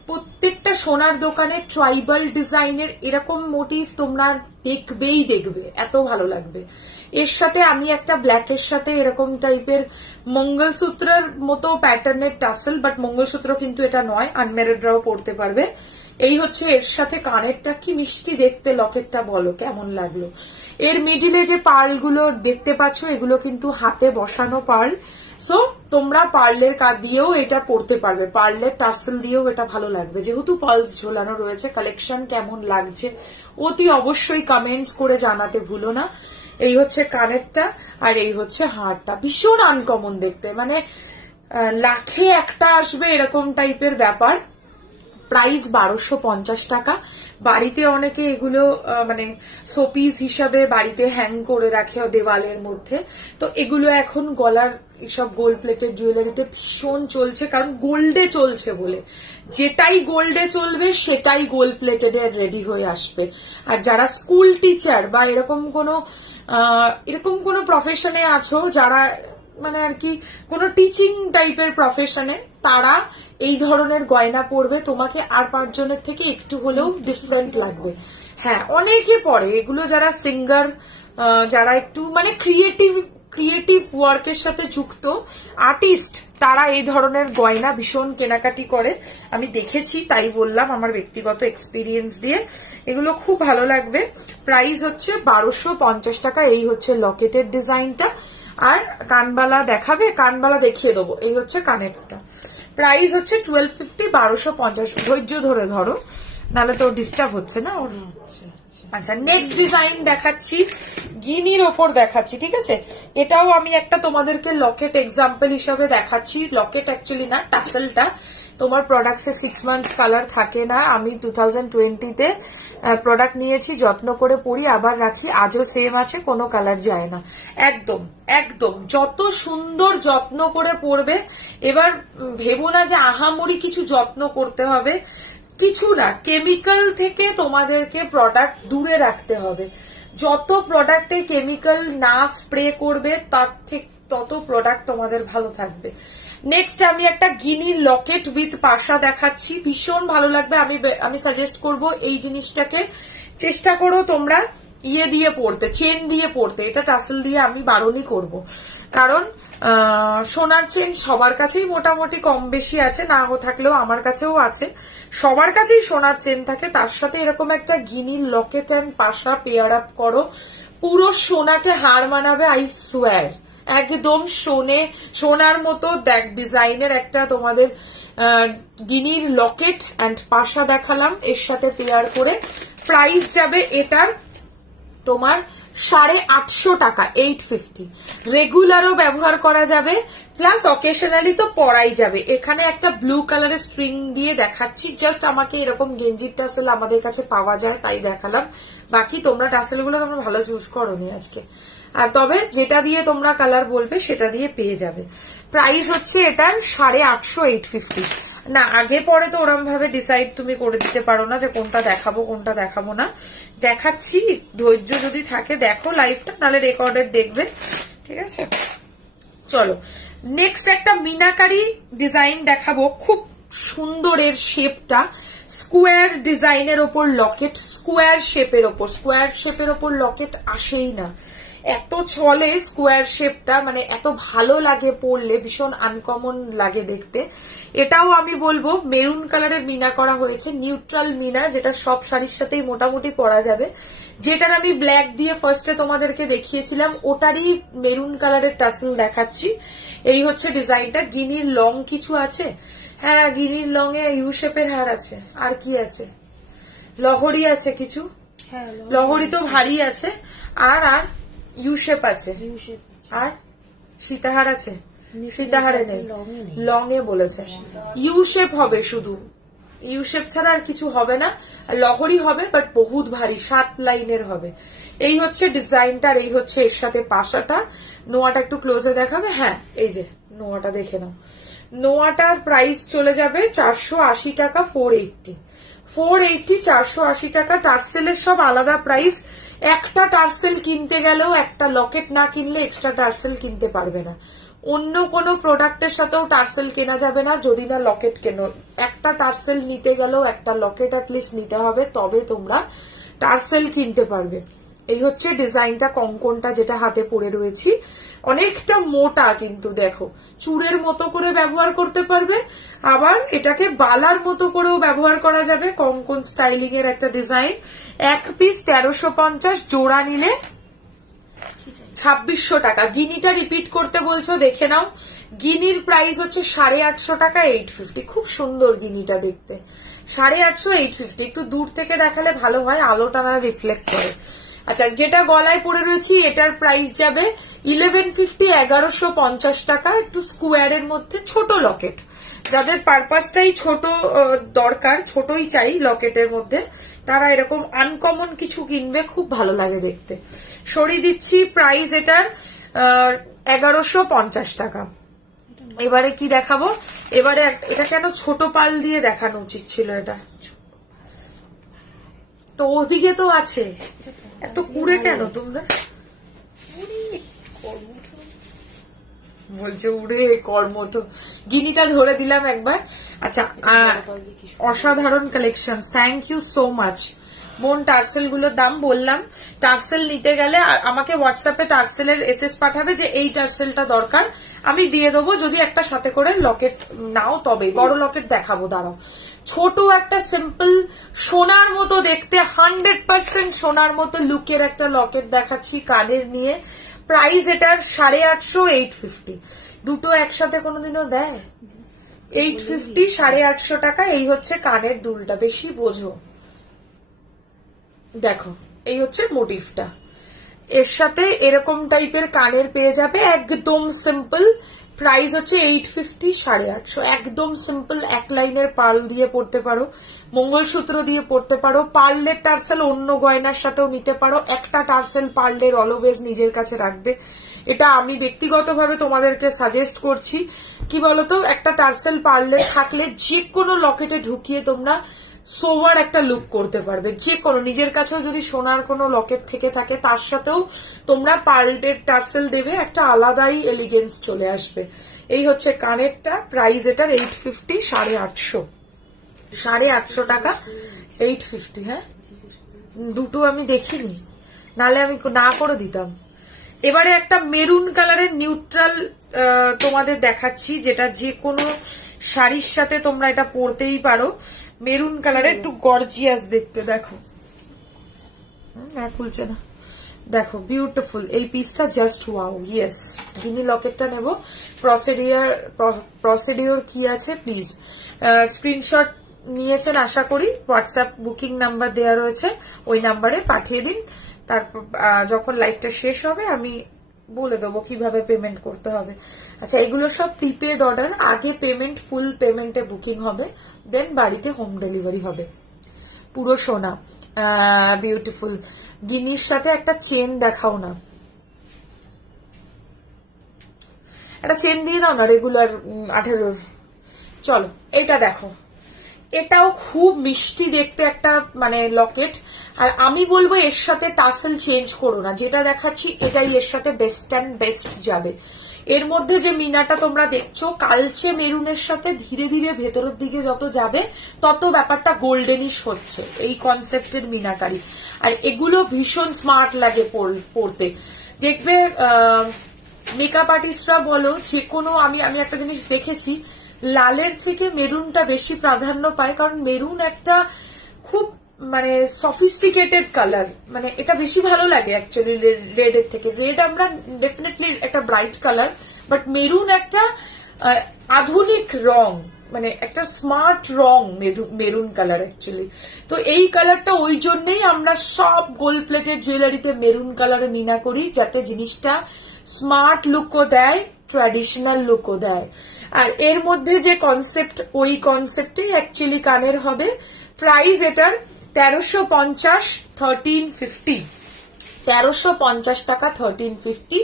প্রত্যেকটা সোনার দোকানে ট্রাইবাল ডিজাইনের এরকম মোটিভ তোমরা দেখবেই দেখবে, এত ভালো লাগবে। এর সাথে আমি একটা ব্ল্যাকের সাথে এরকম টাইপের মঙ্গলসূত্রের মতো প্যাটার্নের টাসেল, বাট মঙ্গলসূত্র কিন্তু এটা নয়, আনম্যারিডরাও পড়তে পারবে। এই হচ্ছে এর সাথে কানেরটা, কি মিষ্টি দেখতে লকেটটা, বলো কেমন লাগলো। এর মিডিলে যে পার্লগুলো দেখতে পাচ্ছ এগুলো কিন্তু হাতে বসানো পার্ল, সো তোমরা পার্লের কাজ দিয়েও এটা পরতে পারবে, পার্লের টাসেল দিয়েও এটা ভালো লাগবে। যেহেতু পার্লস ঝোলানো রয়েছে, কালেকশন কেমন লাগছে অতি অবশ্যই কমেন্টস করে জানাতে ভুলো না। এই হচ্ছে কানেরটা, আর এই হচ্ছে হারটা, ভীষণ আনকমন দেখতে, মানে লাখে একটা আসবে এরকম টাইপের ব্যাপার। প্রাইস 1250 টাকা। বাড়িতে অনেকে এগুলো মানে শোপিস হিসাবে বাড়িতে হ্যাং করে রাখে দেওয়ালের মধ্যে, তো এগুলো এখন গলার এসব গোল্ড প্লেটেড জুয়েলারিতে ভীষণ চলছে, কারণ গোল্ডে চলছে বলে, যেটাই গোল্ডে চলবে সেটাই গোল্ড প্লেটেড রেডি হয়ে আসবে। আর যারা স্কুল টিচার বা এরকম কোনো প্রফেশনে আছো, যারা মানে আর কি কোনো টিচিং টাইপের প্রফেশনে, তারা এই ধরনের গয়না পরবে, তোমাকে আর 5 জনের থেকে একটু হলেও ডিফারেন্ট লাগবে। হ্যাঁ অনেকে পরে এগুলো, যারা সিঙ্গার, যারা একটু মানে ক্রিয়েটিভ ওয়ার্কের সাথে যুক্ত আর্টিস্ট, তারা এই ধরনের গয়না ভীষণ কেনাকাটি করে, আমি দেখেছি তাই বললাম আমার ব্যক্তিগত এক্সপিরিয়েন্স দিয়ে। এগুলো খুব ভালো লাগবে। প্রাইস হচ্ছে 1250 টাকা। এই হচ্ছে লকেটের ডিজাইনটা। আর কানবালা দেখাবে? কানবালা দেখিয়ে দেবো। এই হচ্ছে কানেরটা, প্রাইস হচ্ছে 1250, 1250। ধৈর্য ধরে ধরো, নাহলে তো ডিস্টার্ব হচ্ছে না ওর। আচ্ছা নেক্সট ডিজাইন দেখাচ্ছি, গিনির ওপর দেখাচ্ছি, ঠিক আছে। এটাও আমি একটা তোমাদেরকে লকেট এক্সাম্পল হিসাবে দেখাচ্ছি, লকেট অ্যাকচুয়ালি না, টাসেলটা। তোমার প্রোডাক্টসে 6 মান্থস কালার থাকে না। আমি 2020-তে প্রোডাক্ট নিয়েছি, যত্ন করে পরি, আবার রাখি, আজও সেম আছে, কোনো কালার যায় না। একদম একদম যত সুন্দর যত্ন করে পরবে। এবার ভেবো না যে আহামরি কিছু যত্ন করতে হবে, কিছু না। কেমিক্যাল থেকে তোমাদেরকে প্রোডাক্ট দূরে রাখতে হবে। যত প্রোডাক্টে কেমিক্যাল না স্প্রে করবে তার থেকে তত প্রোডাক্ট তোমাদের ভালো থাকবে। নেক্সট আমি একটা গিনির লকেট উইথ পাশা দেখাচ্ছি, ভীষণ ভালো লাগবে। আমি সাজেস্ট করব এই জিনিসটাকে চেষ্টা করো তোমরা ইয়ে দিয়ে পড়তে, চেন দিয়ে পড়তে। এটা টাসেল দিয়ে আমি বারণই করব, কারণ সোনার চেন সবার কাছেই মোটামুটি কম বেশি আছে, না থাকলেও আমার কাছেও আছে, সবার কাছেই সোনার চেন থাকে। তার সাথে এরকম একটা গিনির লকেট অ্যান্ড পাশা পেয়ার আপ করো, পুরো সোনাকে হার মানাবে, আই সোয়ার। একদম সোনার মতো দেখ ডিজাইনের একটা তোমাদের গিনির লকেট অ্যান্ড পাশা দেখালাম, এর সাথে পেয়ার করে। প্রাইস যাবে এটার তোমার 850 টাকা, 850। রেগুলারও ব্যবহার করা যাবে, প্লাস অকেশনালি তো পরাই যাবে। এখানে একটা ব্লু কালারের স্ট্রিং দিয়ে দেখাচ্ছি, জাস্ট আমাকে এরকম গেঞ্জির টাসেল আমাদের কাছে পাওয়া যায় তাই দেখালাম। বাকি তোমরা টাসেল গুলো তোমরা ভালো চুজ করোনি আজকে, আর তবে যেটা দিয়ে তোমরা কালার বলবে সেটা দিয়ে পেয়ে যাবে। প্রাইস হচ্ছে এটার 850, 850। না আগে পরে তো ওরম ভাবে ডিসাইড তুমি করে দিতে পারো না যে কোনটা দেখাবো কোনটা দেখাবো না। দেখাচ্ছি, ধৈর্য যদি থাকে দেখো লাইভটা, নাহলে রেকর্ডেড দেখবে, ঠিক আছে? চলো নেক্সট একটা মিনাকারি ডিজাইন দেখাবো, খুব সুন্দর এর শেপটা, স্কোয়ার ডিজাইনের ওপর লকেট, স্কোয়ার শেপের ওপর লকেট আসেই না, এত চলে স্কোয়ার শেপটা, মানে এত ভালো লাগে পরলে, ভীষণ আনকমন লাগে দেখতে। এটাও আমি বলবো মেরুন কালারের মিনা করা হয়েছে, নিউট্রাল মিনা, যেটা সব শাড়ির সাথেই মোটামুটি পরা যাবে। যেটার আমি ব্ল্যাক দিয়ে ফার্স্টে তোমাদেরকে দেখিয়েছিলাম ওটারই মেরুন কালারের টাসেল দেখাচ্ছি। এই হচ্ছে ডিজাইনটা। গিনির লং কিছু আছে, হ্যাঁ গিনির লং এ ইউ শেপের হার আছে, আর কি আছে, লহরি আছে কিছু, লহরি তো ভারী আছে, আর আর ইউ শেপ আছে, আর সীতাহার আছে, সীতাহারে নেই, লং এ বলেছে। ইউ শেপ হবে, শুধু ইউ শেপ ছাড়া আর কিছু হবে না। লহরি হবে বাট বহুত ভারী, 7 লাইনের হবে। এই হচ্ছে ডিজাইনটা, আর এই হচ্ছে এর সাথে পাশাটা। নোয়াটা একটু ক্লোজে দেখাবে, হ্যাঁ এই যে নোয়াটা দেখে নাও। নোয়াটার প্রাইস চলে যাবে 480 টাকা, 480, 480 টাকা। টার্সেলের সব আলাদা প্রাইস। একটা টার্সেল কিনতে গেলেও, একটা লকেট না কিনলে এক্সট্রা টার্সেল কিনতে পারবে না। অন্য কোনো প্রোডাক্টের সাথেও টার্সেল কেনা যাবে না যদি না লকেট কেনো। একটা টার্সেল নিতে গেলেও একটা লকেট অ্যাটলিস্ট নিতে হবে, তবে তোমরা টার্সেল কিনতে পারবে। এই হচ্ছে ডিজাইনটা, কঙ্কনটা যেটা হাতে পরে রয়েছি, অনেকটা মোটা, কিন্তু দেখো চুড়ের মতো করে ব্যবহার করতে পারবে, আবার এটাকে বালার মতো করেও ব্যবহার করা যাবে। কঙ্কন স্টাইলিং এর একটা ডিজাইন। এক পিস 1350, জোড়া নিলে 2600 টাকা। গিনিটা রিপিট করতে বলছো, দেখে নাও। গিনির প্রাইস হচ্ছে 850 টাকা, 850। খুব সুন্দর গিনিটা দেখতে, 850, 850। একটু দূর থেকে দেখালে ভালো হয়, আলোটা না রিফ্লেক্ট করে। আচ্ছা, যেটা গলায় পরে রয়েছি এটার প্রাইস যাবে 1150, 1150 টাকা। একটু স্কোয়ারের মধ্যে ছোট লকেট, যাদের পারপাসটাই ছোট দরকার, ছোটই চাই লকেটের মধ্যে, তারা এরকম আনকমন কিছু কিনবে, খুব ভালো লাগে দেখতে। সরিয়ে দিচ্ছি, প্রাইস এটার 1150 টাকা। এবারে কি দেখাবো, এবারে এটা কেন ছোট পাল দিয়ে দেখানো উচিত ছিল, এটা তো ওদিকে তো আছে, এত কুড়ে কেন তোমরা? বলছে উড়ে কর্মঠ। গিনিটা ধরে দিলাম একবার। আচ্ছা, অসাধারণ collection, thank you so much বোন। টার্সেল গুলোর দাম বললাম, টার্সেল নিতে গেলে আমাকে হোয়াটসঅ্যাপে টার্সেলের এসএস পাঠাবে যে এই টার্সেলটা দরকার, আমি দিয়ে দেবো। যদি একটা সাথে করে লকেট নাও তবে, বড় লকেট দেখাবো, দাঁড়াও। ছোট একটা সিম্পল সোনার মতো দেখতে, 100% সোনার মতো লুকের একটা লকেট দেখাচ্ছি কানের নিয়ে। প্রাইস এটার 850, 850। দুটো একসাথে কোনোদিনও দেয়? 850, 850 টাকা। এই হচ্ছে কানের দুলটা, বেশি বোঝো। দেখো এই হচ্ছে মোটিভটা, এর সাথে এরকম টাইপের কানের পেয়ে যাবে, একদম সিম্পল। প্রাইস হচ্ছে 850, 850, একদম সিম্পল। এক লাইনের পার্ল দিয়ে পড়তে পারো, মঙ্গলসূত্র দিয়ে পড়তে পারো, পার্লের টার্সেল অন্য গয়নার সাথেও নিতে পারো। একটা টার্সেল পার্লের অলওয়েজ নিজের কাছে রাখবে, এটা আমি ব্যক্তিগতভাবে তোমাদেরকে সাজেস্ট করছি। কি বলতো, একটা টার্সেল পার্লের থাকলে যে কোনো লকেটে ঢুকিয়ে তোমরা সোভার একটা লুক করতে পারবে। যে কোনো নিজের কাছেও যদি সোনার কোনো লকেট থেকে থাকে তার সাথেও তোমরা পার্লের টার্সেল দেবে, একটা আলাদাই এলিগেন্স চলে আসবে। এই হচ্ছে কানেরটা, প্রাইস এটার 850, 850, 850 টাকা, 850। হ্যাঁ, দুটো আমি দেখিনি, নালে আমি না করে দিতাম। এবারে একটা মেরুন কালারের নিউট্রাল তোমাদের দেখাচ্ছি, যেটা যে কোনো শাড়ির সাথে তোমরা এটা পরতেই পারো। মেরুন কালারের একটু গর্জিয়াস দেখতে, দেখো খুলছে না, দেখো বিউটিফুল এই পিসটা, জাস্ট ওয়াও। ইয়েস, গিনি লকেটটা নেব। প্রসিডিওর কি আছে প্লিজ স্ক্রিনশট নিয়েছেন আশা করি, হোয়াটসঅ্যাপ বুকিং নাম্বার দেওয়া রয়েছে, ওই নাম্বারে পাঠিয়ে দিন। তারপর যখন লাইভটা শেষ হবে আমি বলে দেবো কিভাবে পেমেন্ট করতে হবে। আচ্ছা, এগুলো সব প্রিপেড অর্ডার, আগে পেমেন্ট ফুল পেমেন্টে বুকিং হবে, দেন বাড়িতে হোম ডেলিভারি হবে। পুরো সোনা, বিউটিফুল। গিনির সাথে একটা চেন দেখাও না, একটা চেন দিয়ে দাও না, রেগুলার 18। চলো এটা দেখো, এটাও খুব মিষ্টি দেখতে একটা মানে লকেট। আর আমি বলবো এর সাথে টাসেল চেঞ্জ করো না, যেটা দেখাচ্ছি এটাই এর সাথে বেস্ট অ্যান্ড বেস্ট যাবে। এর মধ্যে যে মিনাটা তোমরা দেখছো কালচে মেরুনের সাথে ধীরে ধীরে ভেতরের দিকে যত যাবে তত ব্যাপারটা গোল্ডেনিশ হচ্ছে, এই কনসেপ্টের মিনাকারি। আর এগুলো ভীষণ স্মার্ট লাগে পড়তে, দেখবে মেকআপ আর্টিস্টরা বলো যে কোনো, আমি একটা জিনিস দেখেছি, লালের থেকে মেরুনটা বেশি প্রাধান্য পায়, কারণ মেরুন একটা খুব মানে সফিস্টিকেটেড কালার, মানে এটা বেশি ভালো লাগে অ্যাকচুয়ালি রেড এর থেকে। রেড আমরা ডেফিনেটলি একটা ব্রাইট কালার, বাট মেরুন একটা আধুনিক রং, মানে একটা স্মার্ট রং মেরুন কালার অ্যাকচুয়ালি। তো এই কালারটা ওই জন্যই আমরা সব গোল্ড প্লেটেড জুয়েলারিতে মেরুন কালারে মিনা করি, যাতে জিনিসটা স্মার্ট লুকও দেয়, ট্র্যাডিশনাল লুকও দেয়। আর এর মধ্যে যে কনসেপ্ট, ওই কনসেপ্টেই অ্যাকচুয়ালি কানের হবে। প্রাইস এটার 1350, 1350, 1350 টাকা, 1350।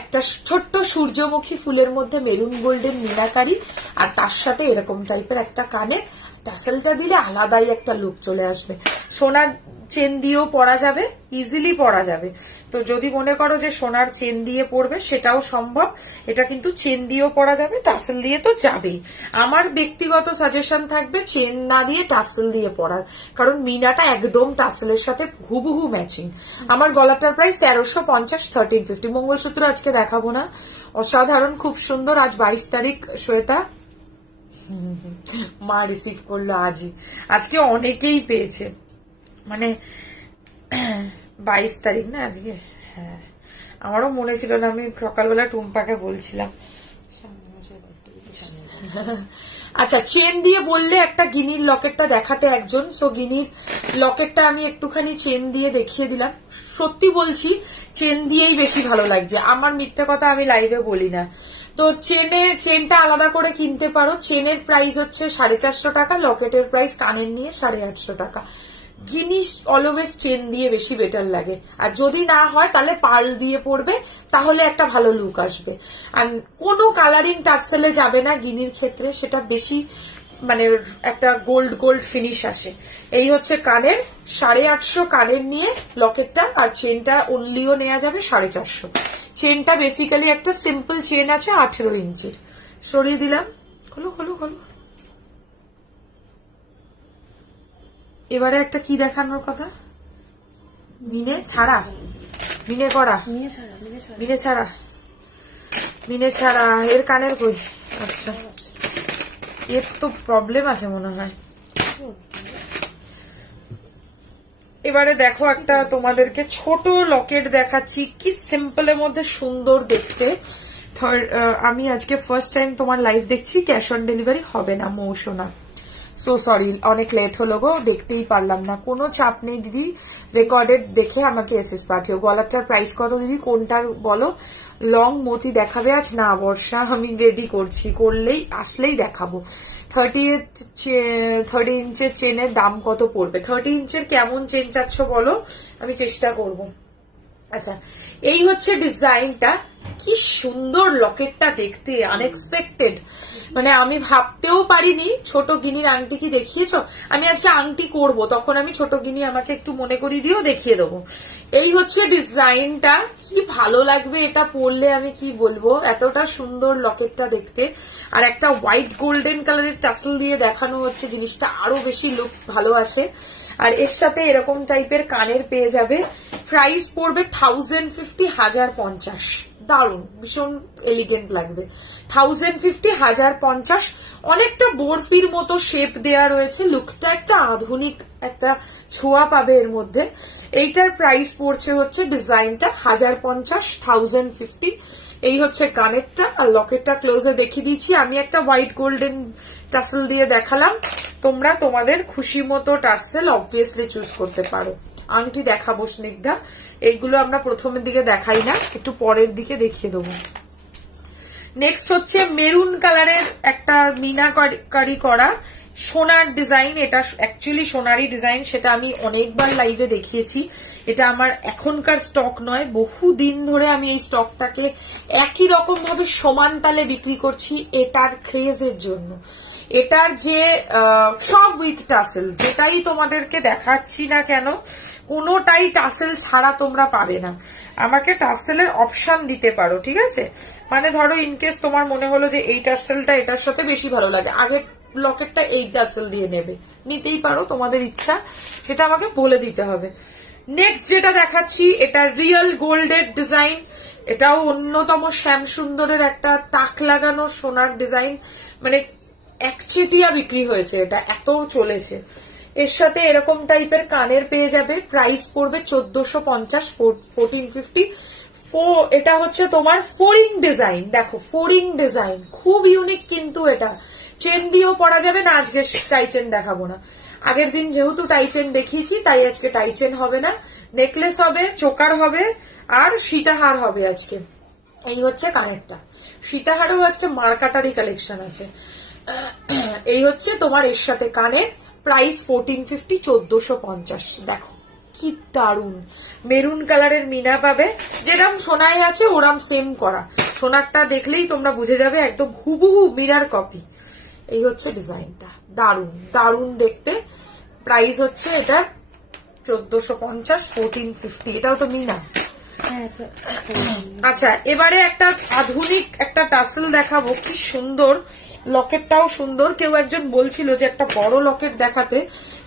একটা ছোট্ট সূর্যমুখী ফুলের মধ্যে মেরুন গোল্ডেন মিনাকারি, আর তার সাথে এরকম টাইপের একটা কানের টাসেলটা দিলে আলাদাই একটা লুক চলে আসবে। সোনার চেন দিয়েও পরা যাবে, ইজিলি পরা যাবে। তো যদি মনে করো যে সোনার চেন দিয়ে পরবে সেটাও সম্ভব, এটা কিন্তু চেন দিয়েও পরা যাবে, টাসেল দিয়ে তো যাবেই। আমার ব্যক্তিগত সাজেশন থাকবে চেন না দিয়ে টাসেল দিয়ে পরার, কারণ মিনাটা একদম টাসেলের সাথে হুবহু ম্যাচিং। আমার গলাটার প্রাইস 1350, 1350। মঙ্গলসূত্র আজকে দেখাবো না, অসাধারণ খুব সুন্দর। আজ 22 তারিখ শ্বেতা, মা রিসিভ করলো আজই, আজকে অনেকেই পেয়েছে, মানে 22 তারিখ না আজকে। হ্যাঁ, আমারও মনে ছিল না, আমি সকালবেলা টুম্পাকে বলছিলাম। আচ্ছা, চেন দিয়ে বললে একটা গিনির লকেটটা দেখাতে একজন, সো গিনির লকেটটা আমি একটুখানি চেন দিয়ে দেখিয়ে দিলাম। সত্যি বলছি চেন দিয়েই বেশি ভালো লাগছে, আমার মিথ্যে কথা আমি লাইভে বলি না। তো চেনটা আলাদা করে কিনতে পারো। চেনের প্রাইস হচ্ছে 450 টাকা, লকেটের প্রাইস কানের নিয়ে 850 টাকা। জিনিস অলওয়েজ চেন দিয়ে বেশি বেটার লাগে, আর যদি না হয় তাহলে পার্ল দিয়ে পরবে, তাহলে একটা ভালো লুক আসবে। আর কোনো কালারিং টার্সেলে যাবে না গিনির ক্ষেত্রে, সেটা বেশি মানে একটা গোল্ড গোল্ড ফিনিশ আসে। এই হচ্ছে কানের 850 কানের নিয়ে লকেটটা, আর চেনটা অনলিও নেওয়া যাবে 450। চেনটা বেসিক্যালি একটা সিম্পল চেন আছে 18 ইঞ্চির। সরিয়ে দিলাম, খোলো খোলো খোলো। এবারে একটা কি দেখানোর কথা, মিনে ছাড়া, মিনে করা, মিনে ছাড়া, মিনে ছাড়া এর কানের কই? আচ্ছা, এর তো প্রবলেম আছে মনে হয়। এবারে দেখো একটা তোমাদেরকে ছোট লকেট দেখাচ্ছি, কি সিম্পলের মধ্যে সুন্দর দেখতে। আমি আজকে ফার্স্ট টাইম তোমার লাইভ দেখছি, ক্যাশ অন ডেলিভারি হবে না মৌসুমা। সো সরি, অনেক লেট হলো গো, দেখতেই পারলাম না। কোনো চাপ নেই দিদি, রেকর্ডেড দেখে আমাকে এসএস পাঠিও। গলাটার প্রাইস কত দিদি, কোনটার বলো? লং মতি দেখাবে আজ? না বর্ষা, আমি রেডি করছি, করলেই আসলেই দেখাবো। 30 ইঞ্চের চেনের দাম কত পড়বে? 30 ইঞ্চের কেমন চেন চাচ্ছ বলো, আমি চেষ্টা করব। আচ্ছা, এই হচ্ছে ডিজাইনটা। কি সুন্দর লকেটটা দেখতে, আনএক্সপেক্টেড, মানে আমি ভাবতেও পারিনি। ছোট গিনির আংটি কি দেখিয়েছ? আমি আজকে আংটি করব, তখন আমি ছোট গিনি আমাকে একটু মনে করিয়ে দিও, দেখিয়ে দেবো। এই হচ্ছে ডিজাইনটা, কি ভালো লাগবে এটা পরলে, আমি কি বলবো, এতটা সুন্দর লকেটটা দেখতে। আর একটা হোয়াইট গোল্ডেন কালারের টাসেল দিয়ে দেখানো হচ্ছে, জিনিসটা আরো বেশি লুক ভালো আসে। আর এর সাথে এরকম টাইপের কানের পেয়ে যাবে। প্রাইস পড়বে 1050, 1050। দারুন, ভীষণ এলিগেন্ট লাগবে। 1050, 1050। অনেকটা বরফির মতো শেপ দেয়া রয়েছে, লুকটা একটা আধুনিক একটা ছোঁয়া পাবে এর মধ্যে। এইটার প্রাইস পড়ছে হচ্ছে, ডিজাইনটা 1050, 1050। এই হচ্ছে কানেরটা, আর লকেটটা ক্লোজে দেখিয়ে দিচ্ছি। আমি একটা হোয়াইট গোল্ডেন টাসেল দিয়ে দেখালাম, তোমরা তোমাদের খুশি মতো টাসেল অবভিয়াসলি চুজ করতে পারো। আংটি দেখাবো স্নিগ্ধা, এইগুলো আমরা প্রথমের দিকে দেখাই না, একটু পরের দিকে দেখিয়ে দেবো। নেক্সট হচ্ছে মেরুন কালারের একটা মিনাকারি করা সোনার ডিজাইন। এটা অ্যাকচুয়ালি সোনারই ডিজাইন, সেটা আমি অনেকবার লাইভে দেখিয়েছি। এটা আমার এখনকার স্টক নয়, বহু দিন ধরে আমি এই স্টকটাকে একই রকম ভাবে সমান তালে বিক্রি করছি এটার ক্রেজের জন্য। এটার যে সব উইথ টাসেল, যেটাই তোমাদেরকে দেখাচ্ছি না কেন, কোনোটাই টাসেল ছাড়া তোমরা পাবে না। আমাকে টাসেলের অপশন দিতে পারো, ঠিক আছে? মানে ধরো ইনকেস তোমার মনে হলো যে এই টাসেলটা এটার সাথে বেশি ভালো লাগে, আগে লকেটটা এই টাসেল দিয়ে নেবে, নিতেই পারো, তোমাদের ইচ্ছা, সেটা আমাকে বলে দিতে হবে। নেক্সট যেটা দেখাচ্ছি, এটা রিয়েল গোল্ডের ডিজাইন। এটাও অন্যতম শ্যাম সুন্দরের একটা টাক লাগানো সোনার ডিজাইন, মানে একচেটিয়া বিক্রি হয়েছে, এটা এত চলেছে। এর সাথে এরকম টাইপের কানের পেয়ে যাবে। প্রাইস পড়বে 1450, 1450। এটা হচ্ছে তোমার ফোরিং ডিজাইন, দেখো ফোরিং ডিজাইন খুব ইউনিক, কিন্তু এটা চেন দিয়েও পরা যাবে না। আজকে টাই চেন দেখাবো না, আগের দিন যেহেতু টাই চেন দেখিয়েছি তাই আজকে টাই চেন হবে না। নেকলেস হবে, চোকার হবে, আর সীতাহার হবে আজকে। এই হচ্ছে কানেরটা, সীতাহারও আজকে মার্কাটারি কালেকশন আছে। এই হচ্ছে তোমার এর সাথে কানের। প্রাইস 1450, 1450। দেখো কি দারুন মেরুন কালারের মিনা পাবে, যেরকম সোনায় আছে ওরাম সেম করা। সোনারটা দেখলেই তোমরা বুঝে যাবে, একদম হুবহু মিরার কপি। এই হচ্ছে ডিজাইনটা, দারুন দারুন দেখতে। প্রাইস হচ্ছে এটা 1450, 1450। এটাও তো মিনা। আচ্ছা, এবারে একটা আধুনিক একটা টাসেল দেখাবো, কি সুন্দর, লকেটটাও সুন্দর। কেউ একজন বলছিল যে একটা বড় লকেট দেখাতে,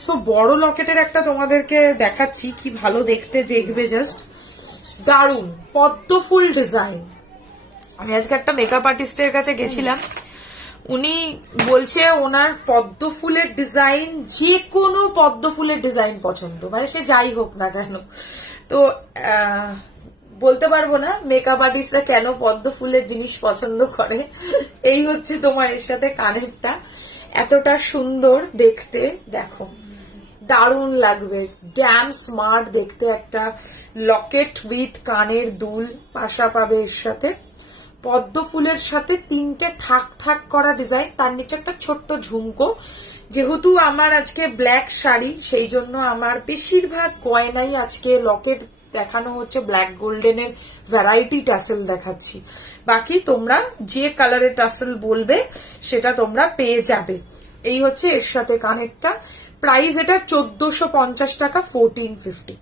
সো বড় লকেটের একটা তোমাদেরকে দেখাচ্ছি, কি ভালো দেখতে, দেখবে জাস্ট, দারুন পদ্ম ফুল ডিজাইন। আমি আজকে একটা মেকআপ আর্টিস্টের কাছে গেছিলাম, উনি বলছে ওনার পদ্ম ফুলের ডিজাইন, যে কোনো পদ্ম ফুলের ডিজাইন পছন্দ, মানে সে যাই হোক না কেন। তো বলতে পারবো না মেকআপ আর্টিস্টরা কেন পদ্ম ফুলের জিনিস পছন্দ করে। এই হচ্ছে তোমার এর সাথে কানেরটা, এতটা সুন্দর দেখতে, দেখো দারুণ লাগবে, ড্যাম স্মার্ট দেখতে। একটা লকেট উইথ কানের দুল পাশা পাবে এর সাথে, পদ্ম ফুলের সাথে 3টে থাক থাক করা ডিজাইন, তার নিচে একটা ছোট্ট ঝুমকো। যেহেতু আমার আজকে ব্ল্যাক শাড়ি, সেই জন্য আমার বেশিরভাগ গয়নাই আজকে লকেট দেখানো হচ্ছে, ব্ল্যাক গোল্ডেনের ভ্যারাইটি টাসেল দেখাচ্ছি। বাকি তোমরা যে কালারের টাসেল বলবে সেটা তোমরা পেয়ে যাবে। এই হচ্ছে এর সাথে কানেরটা। প্রাইস এটা 1450 টাকা, 1450।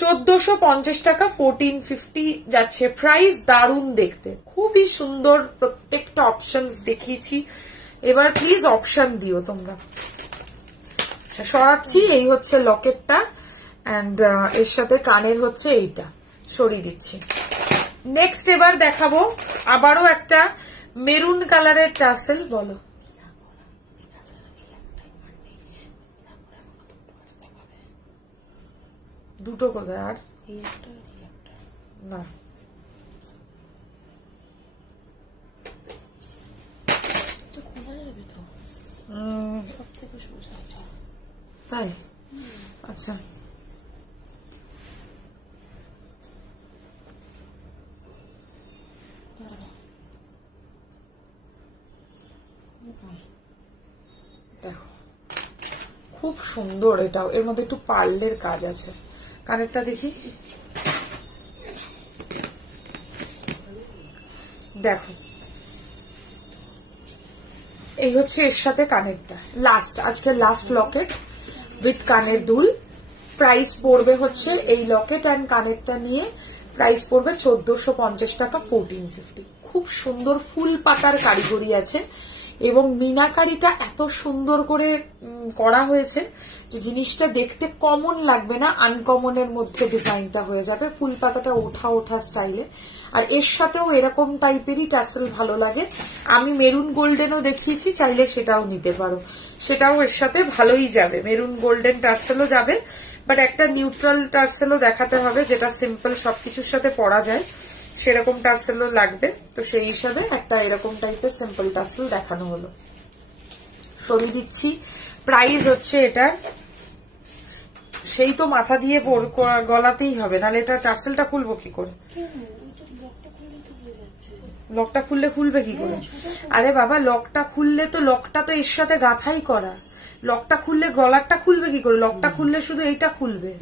1450 টাকা, 1450 যাচ্ছে প্রাইস। দারুণ দেখতে, খুবই সুন্দর, প্রত্যেকটা অপশন দেখিয়েছি। এবার প্লিজ অপশন দিও তোমরা। আচ্ছা, সরাচ্ছি। এই হচ্ছে লকেটটা, এন্ড এর সাথে কানের হচ্ছে এইটা, সরিয়ে দিচ্ছি। নেক্সট এবার দেখাবো আবারও একটা মেরুন কালারের টাসেল। বলো দুটো কোথায়? আর না, সবথেকে সোজা এটা। তাই? আচ্ছা, দেখো খুব সুন্দর এটাও, এর মধ্যে একটু পার্লের কাজ আছে। কানেরটা দেখি, দেখো এই হচ্ছে এর সাথে কানেরটা। লাস্ট, আজকে লাস্ট লকেট উইথ কানের দুল। প্রাইস পড়বে হচ্ছে এই লকেট অ্যান্ড কানেরটা নিয়ে প্রাইস পড়বে 1450 টাকা, 1450। খুব সুন্দর ফুল পাতার কারিগরি আছে এবং মিনাকারিটা এত সুন্দর করে করা হয়েছে যে জিনিসটা দেখতে কমন লাগবে না, আনকমনের মধ্যে ডিজাইনটা হয়ে যাবে। ফুল পাতাটা ওঠা ওঠা স্টাইলে, আর এর সাথেও এরকম টাইপেরই টাসেল ভালো লাগে। আমি মেরুন গোল্ডেনও দেখিয়েছি, চাইলে সেটাও নিতে পারো, সেটাও এর সাথে ভালোই যাবে। মেরুন গোল্ডেন টাসেলও যাবে, বাট একটা নিউট্রাল টাসেলও দেখাতে হবে যেটা সিম্পল সবকিছুর সাথে পরা যায়, সেরকম টাসেলও লাগবে। তো সেই হিসাবে একটা এরকম টাইপের সিম্পল টাসেল দেখানো হলো। সরিয়ে দিচ্ছি। প্রাইস হচ্ছে এটার, সেই তো মাথা দিয়ে গলাতেই হবে, নাহলে এটা টাসেলটা খুলবো কি করে? লকটা খুললে খুলবে কি করে? আরে বাবা, লকটা খুললে তো, লকটা তো এর সাথে গাঁথাই করা, লকটা খুললে গলারটা খুলবে কি করে? লকটা খুললে শুধু এইটা খুলবে।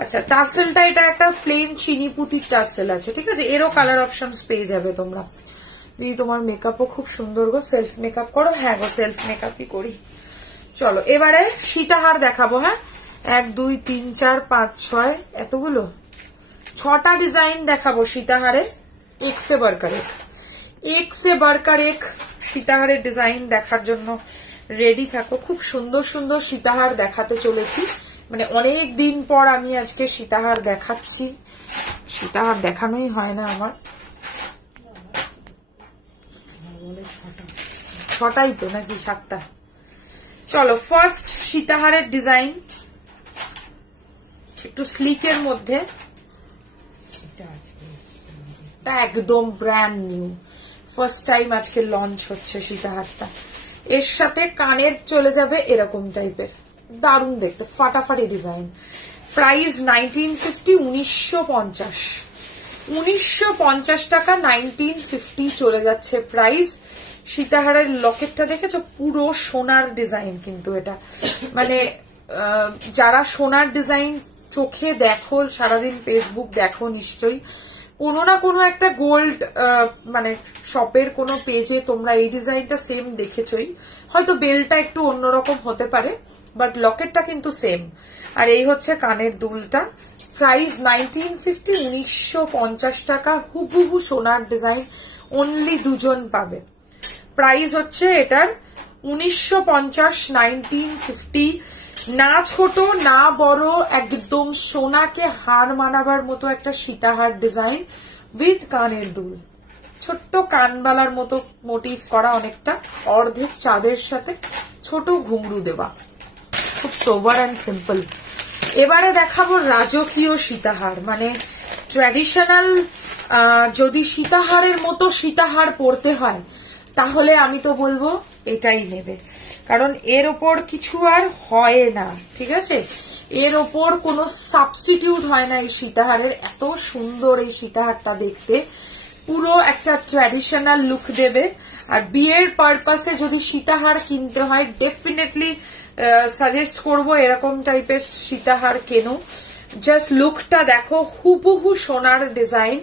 আচ্ছা, টাসেলটা এটা একটা প্লেন চিনি পুঁতির টাসেল আছে, ঠিক আছে। এরও কালার অপশনস পেয়ে যাবে তোমরা। দিদি তোমার মেকআপও খুব সুন্দর গো, সেলফ মেকআপ করো? হ্যাঁ গো, সেলফ মেকআপই করি। চলো এবারে সীতাহার দেখাবো। হ্যাঁ, 1 2 3 4 5 6 এতগুলো 6টা ডিজাইন দেখাবো সীতাহারের। এক সে বারকার এক সীতাহারের ডিজাইন দেখার জন্য রেডি থাকো। খুব সুন্দর সুন্দর সীতাহার দেখাতে চলেছি, মানে অনেক দিন পর আমি আজকে সীতাহার দেখাচ্ছি। সীতাহার দেখানোই হয় না আমার। 6টাই তো নাকি 7টা? চলো, ফার্স্ট সীতাহারের ডিজাইন একটু স্লিকের মধ্যে, একদম ব্র্যান্ড নিউ, ফার্স্ট টাইম আজকে লঞ্চ হচ্ছে সীতাহারটা। এর সাথে কানের চলে যাবে এরকম টাইপের, দারুণ দেখতে, ফাটাফাটি ডিজাইন। প্রাইস 1950, 1950, 1950 টাকা, 1950 চলে যাচ্ছে প্রাইস। সীতাহারের লকেটটা দেখেছো, পুরো সোনার ডিজাইন কিন্তু এটা, মানে যারা সোনার ডিজাইন চোখে দেখো, সারাদিন ফেসবুক দেখো নিশ্চয়ই, কোনো না কোনো একটা গোল্ড মানে শপের কোনো পেজে তোমরা এই ডিজাইনটা সেম দেখেছই। হয়তো বেলটা একটু অন্যরকম হতে পারে, বাট লকেটটা কিন্তু সেম। আর এই হচ্ছে কানের দুলটা। প্রাইস 1950, 1950 টাকা, হুবহু সোনার ডিজাইন, অনলি দুজন পাবে। প্রাইস হচ্ছে এটার 1950, 1950। না ছোট না বড়, একদম সোনাকে হার মানাবার মতো একটা সীতাহার ডিজাইন উইথ কানের দুল, ছোট্ট কানবালার মতো মোটিভ করা, অনেকটা অর্ধেক চাঁদের সাথে ছোট ঘুংরু দেওয়া, খুব সোবার অ্যান্ড সিম্পল। এবারে দেখাবো রাজকীয় সীতাহার, মানে ট্র্যাডিশনাল। যদি সীতাহারের মতো সীতাহার পরতে হয় তাহলে আমি তো বলবো এটাই নেবে, কারণ এর ওপর কিছু আর হয় না, ঠিক আছে। এর ওপর কোনো সাবস্টিটিউট হয় না এই সীতাহারের। এত সুন্দর এই সীতাহারটা দেখতে, পুরো একটা ট্র্যাডিশনাল লুক দেবে। আর বিয়ের পারপাসে যদি সীতাহার কিনতে হয়, ডেফিনেটলি সাজেস্ট করব এরকম টাইপের সীতাহার কেনো। জাস্ট লুকটা দেখো, হুবহু সোনার ডিজাইন।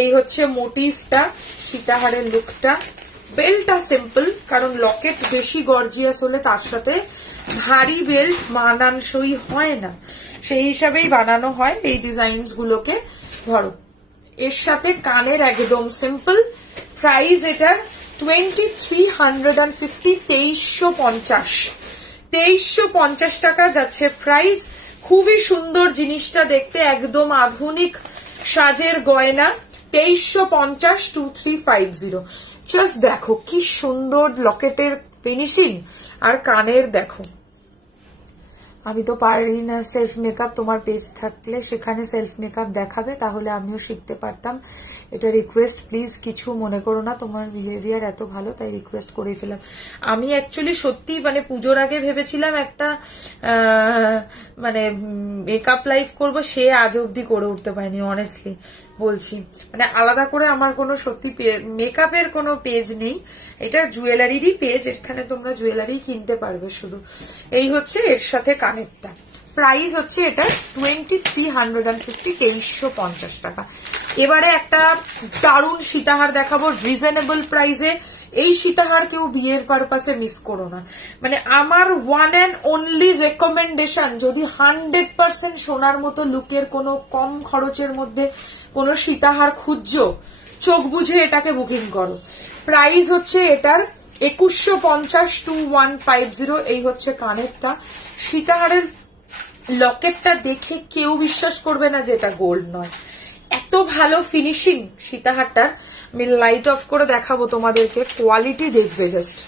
এই হচ্ছে মোটিভটা, সীতাহারের লুকটা। বেল্টটা সিম্পল, কারণ লকেট বেশি গর্জিয়াস হলে তার সাথে ভারী বেল্ট মানানসই হয় না, সেই হিসাবেই বানানো হয় এই ডিজাইনস গুলোকে। ধরো এর সাথে কানের একদম সিম্পল। প্রাইস এটার 2350, 2350, 2350 টাকা যাচ্ছে প্রাইস। খুবই সুন্দর জিনিসটা দেখতে, একদম আধুনিক সাজের গয়না। 2350, 2350। জাস্ট দেখো কি সুন্দর লকেটের ফিনিশিং, আর কানের দেখো, আমি তো পারি না সেলফ মেকআপ, তোমার পেজ থাকলে সেখানে সেলফ মেকআপ দেখাবে, তাহলে আমিও শিখতে পারতাম। এটা রিকোয়েস্ট, প্লিজ কিছু মনে করো না, তোমার বিহেভিয়ার এত ভালো তাই রিকোয়েস্ট করে ফেলাম। আমি অ্যাকচুয়ালি সত্যি মানে পুজোর আগে ভেবেছিলাম একটা মানে মেকআপ লাইভ করব, সে আজ অব্দি করে উঠতে পারিনি, অনেস্টলি বলছি। মানে আলাদা করে আমার কোনো সত্যি মেকআপের কোনো পেজ নেই, এটা জুয়েলারিরই পেজ, এখানে তোমরা জুয়েলারি কিনতে পারবে শুধু। এই হচ্ছে এর সাথে কানেরটা, প্রাইস হচ্ছে এটা 2350, 2350 টাকা। এবারে একটা দারুণ সীতাহার দেখাবো রিজনেবল প্রাইসে। এই সীতাহার কেউ বিয়ের পারপাসে মিস করো না, মানে আমার ওয়ান অ্যান্ড অনলি রেকমেন্ডেশন, যদি 100% সোনার মতো লুকের কোনো কম খরচের মধ্যে কোনো সীতাহার খুঁজছো, চোখ বুঝে এটাকে বুকিং করো। প্রাইস হচ্ছে এটার 2150, 2150। এই হচ্ছে কানেরটা। সীতাহারের লকেটটা দেখে কেউ বিশ্বাস করবে না যে এটা গোল্ড নয়, এত ভালো ফিনিশিং সীতাহারটার। আমি লাইট অফ করে দেখাবো তোমাদেরকে, কোয়ালিটি দেখবে জাস্ট।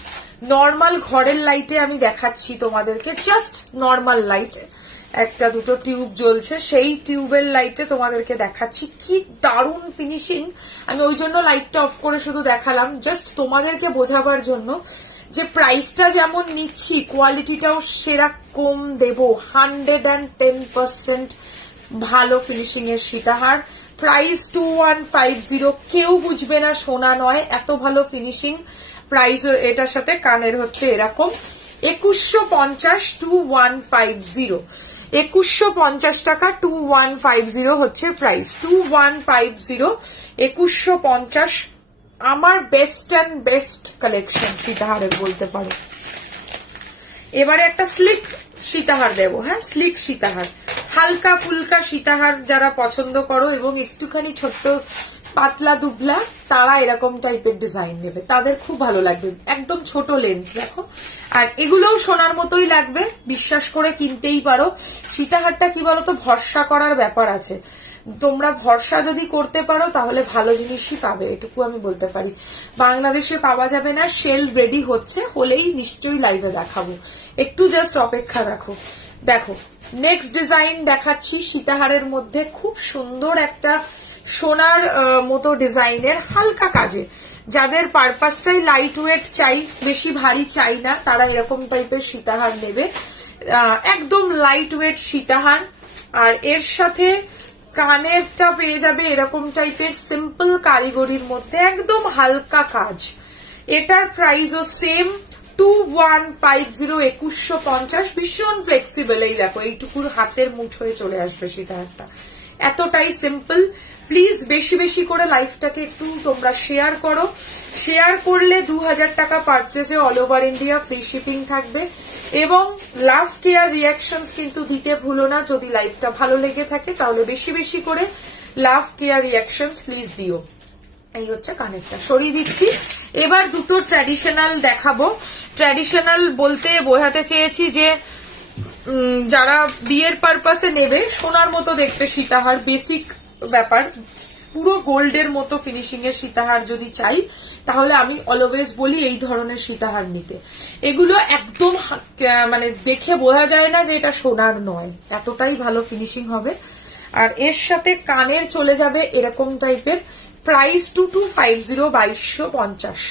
নর্মাল ঘরের লাইটে আমি দেখাচ্ছি তোমাদেরকে, জাস্ট নর্মাল লাইটে, একটা দুটো টিউব জ্বলছে, সেই টিউবের লাইটে তোমাদেরকে দেখাচ্ছি কি দারুণ ফিনিশিং। আমি ওই জন্য লাইটটা অফ করে শুধু দেখালাম, জাস্ট তোমাদেরকে বোঝাবার জন্য যে প্রাইসটা যেমন নিচ্ছি কোয়ালিটিটাও সেরকম দেব। 110% ভালো ফিনিশিং এর সীতাহার। প্রাইস 2150, কেউ বুঝবে না সোনা নয়, এত ভালো ফিনিশিং। প্রাইস এটার সাথে কানের হচ্ছে এরকম 2150, 2150, 2150 টাকা, 2150 হচ্ছে প্রাইস। 2150, 2150 আমার বেস্ট অ্যান্ড বেস্ট কালেকশন সীতাহারের বলতে পারো। এবারে একটা স্লিক সীতাহার দেবো, হ্যাঁ স্লিক সীতাহার, হালকা ফুলকা সীতাহার যারা পছন্দ করো এবং একটুখানি ছোট্ট পাতলা দুবলা, তারা এরকম টাইপের ডিজাইন নেবে, তাদের খুব ভালো লাগবে। একদম ছোট লেন্থ দেখো, আর এগুলোও সোনার মতোই লাগবে, বিশ্বাস করে কিনতেই পারো। সীতাহারটা কি বলতো, ভরসা করার ব্যাপার আছে, তোমরা ভরসা যদি করতে পারো তাহলে ভালো জিনিসই পাবে, এটুকু আমি বলতে পারি। বাংলাদেশে পাওয়া যাবে না, সেল রেডি হচ্ছে, হলেই নিশ্চয়ই লাইভে দেখাবো, একটু জাস্ট অপেক্ষা রাখো। দেখো নেক্সট ডিজাইন দেখাচ্ছি সীতাহারের মধ্যে, খুব সুন্দর একটা সোনার মতো ডিজাইনের হালকা কাজে, যাদের পারপাসটাই লাইট ওয়েট চাই, বেশি ভারী চাই না, তারা এরকম টাইপের সীতাহার নেবে। একদম লাইট ওয়েট সীতাহার, আর এর সাথে কানেরটা পেয়ে যাবে এরকম টাইপের সিম্পল কারিগরির মধ্যে, একদম হালকা কাজ। এটার প্রাইসও সেম 2150, 2150, ভীষণ ফ্লেক্সিবল। এই দেখো এইটুকুর হাতের মুঠোয় চলে আসবে সীতাহারটা, এতটাই সিম্পল। প্লিজ বেশি বেশি করে লাইভটাকে একটু তোমরা শেয়ার করো, শেয়ার করলে 2000 টাকা পারচেজে all over India free shipping থাকবে। এবং লাভ কেয়ার রিয়াকশনস কিন্তু দিতে ভুলো না, যদি লাইভটা ভালো লেগে থাকে তাহলে বেশি বেশি করে লাভ কেয়ার রিয়াকশনস প্লিজ দিও। এই হচ্ছে কানেরটা, সরিয়ে দিচ্ছি। এবার দুটো ট্র্যাডিশনাল দেখাবো। ট্র্যাডিশনাল বলতে বোঝাতে চেয়েছি যে যারা বিয়ের পারপাসে নেবে, সোনার মতো দেখতে সীতাহার, বেসিক ব্যাপার, পুরো গোল্ডের মতো ফিনিশিং এর সীতাহার যদি চাই, তাহলে আমি অলওয়েজ বলি এই ধরনের সীতাহার নিতে। এগুলো একদম মানে দেখে বোঝা যায় না যে এটা সোনার নয়, এতটাই ভালো ফিনিশিং হবে। আর এর সাথে কানের চলে যাবে এরকম টাইপের। প্রাইস 2250, 2250,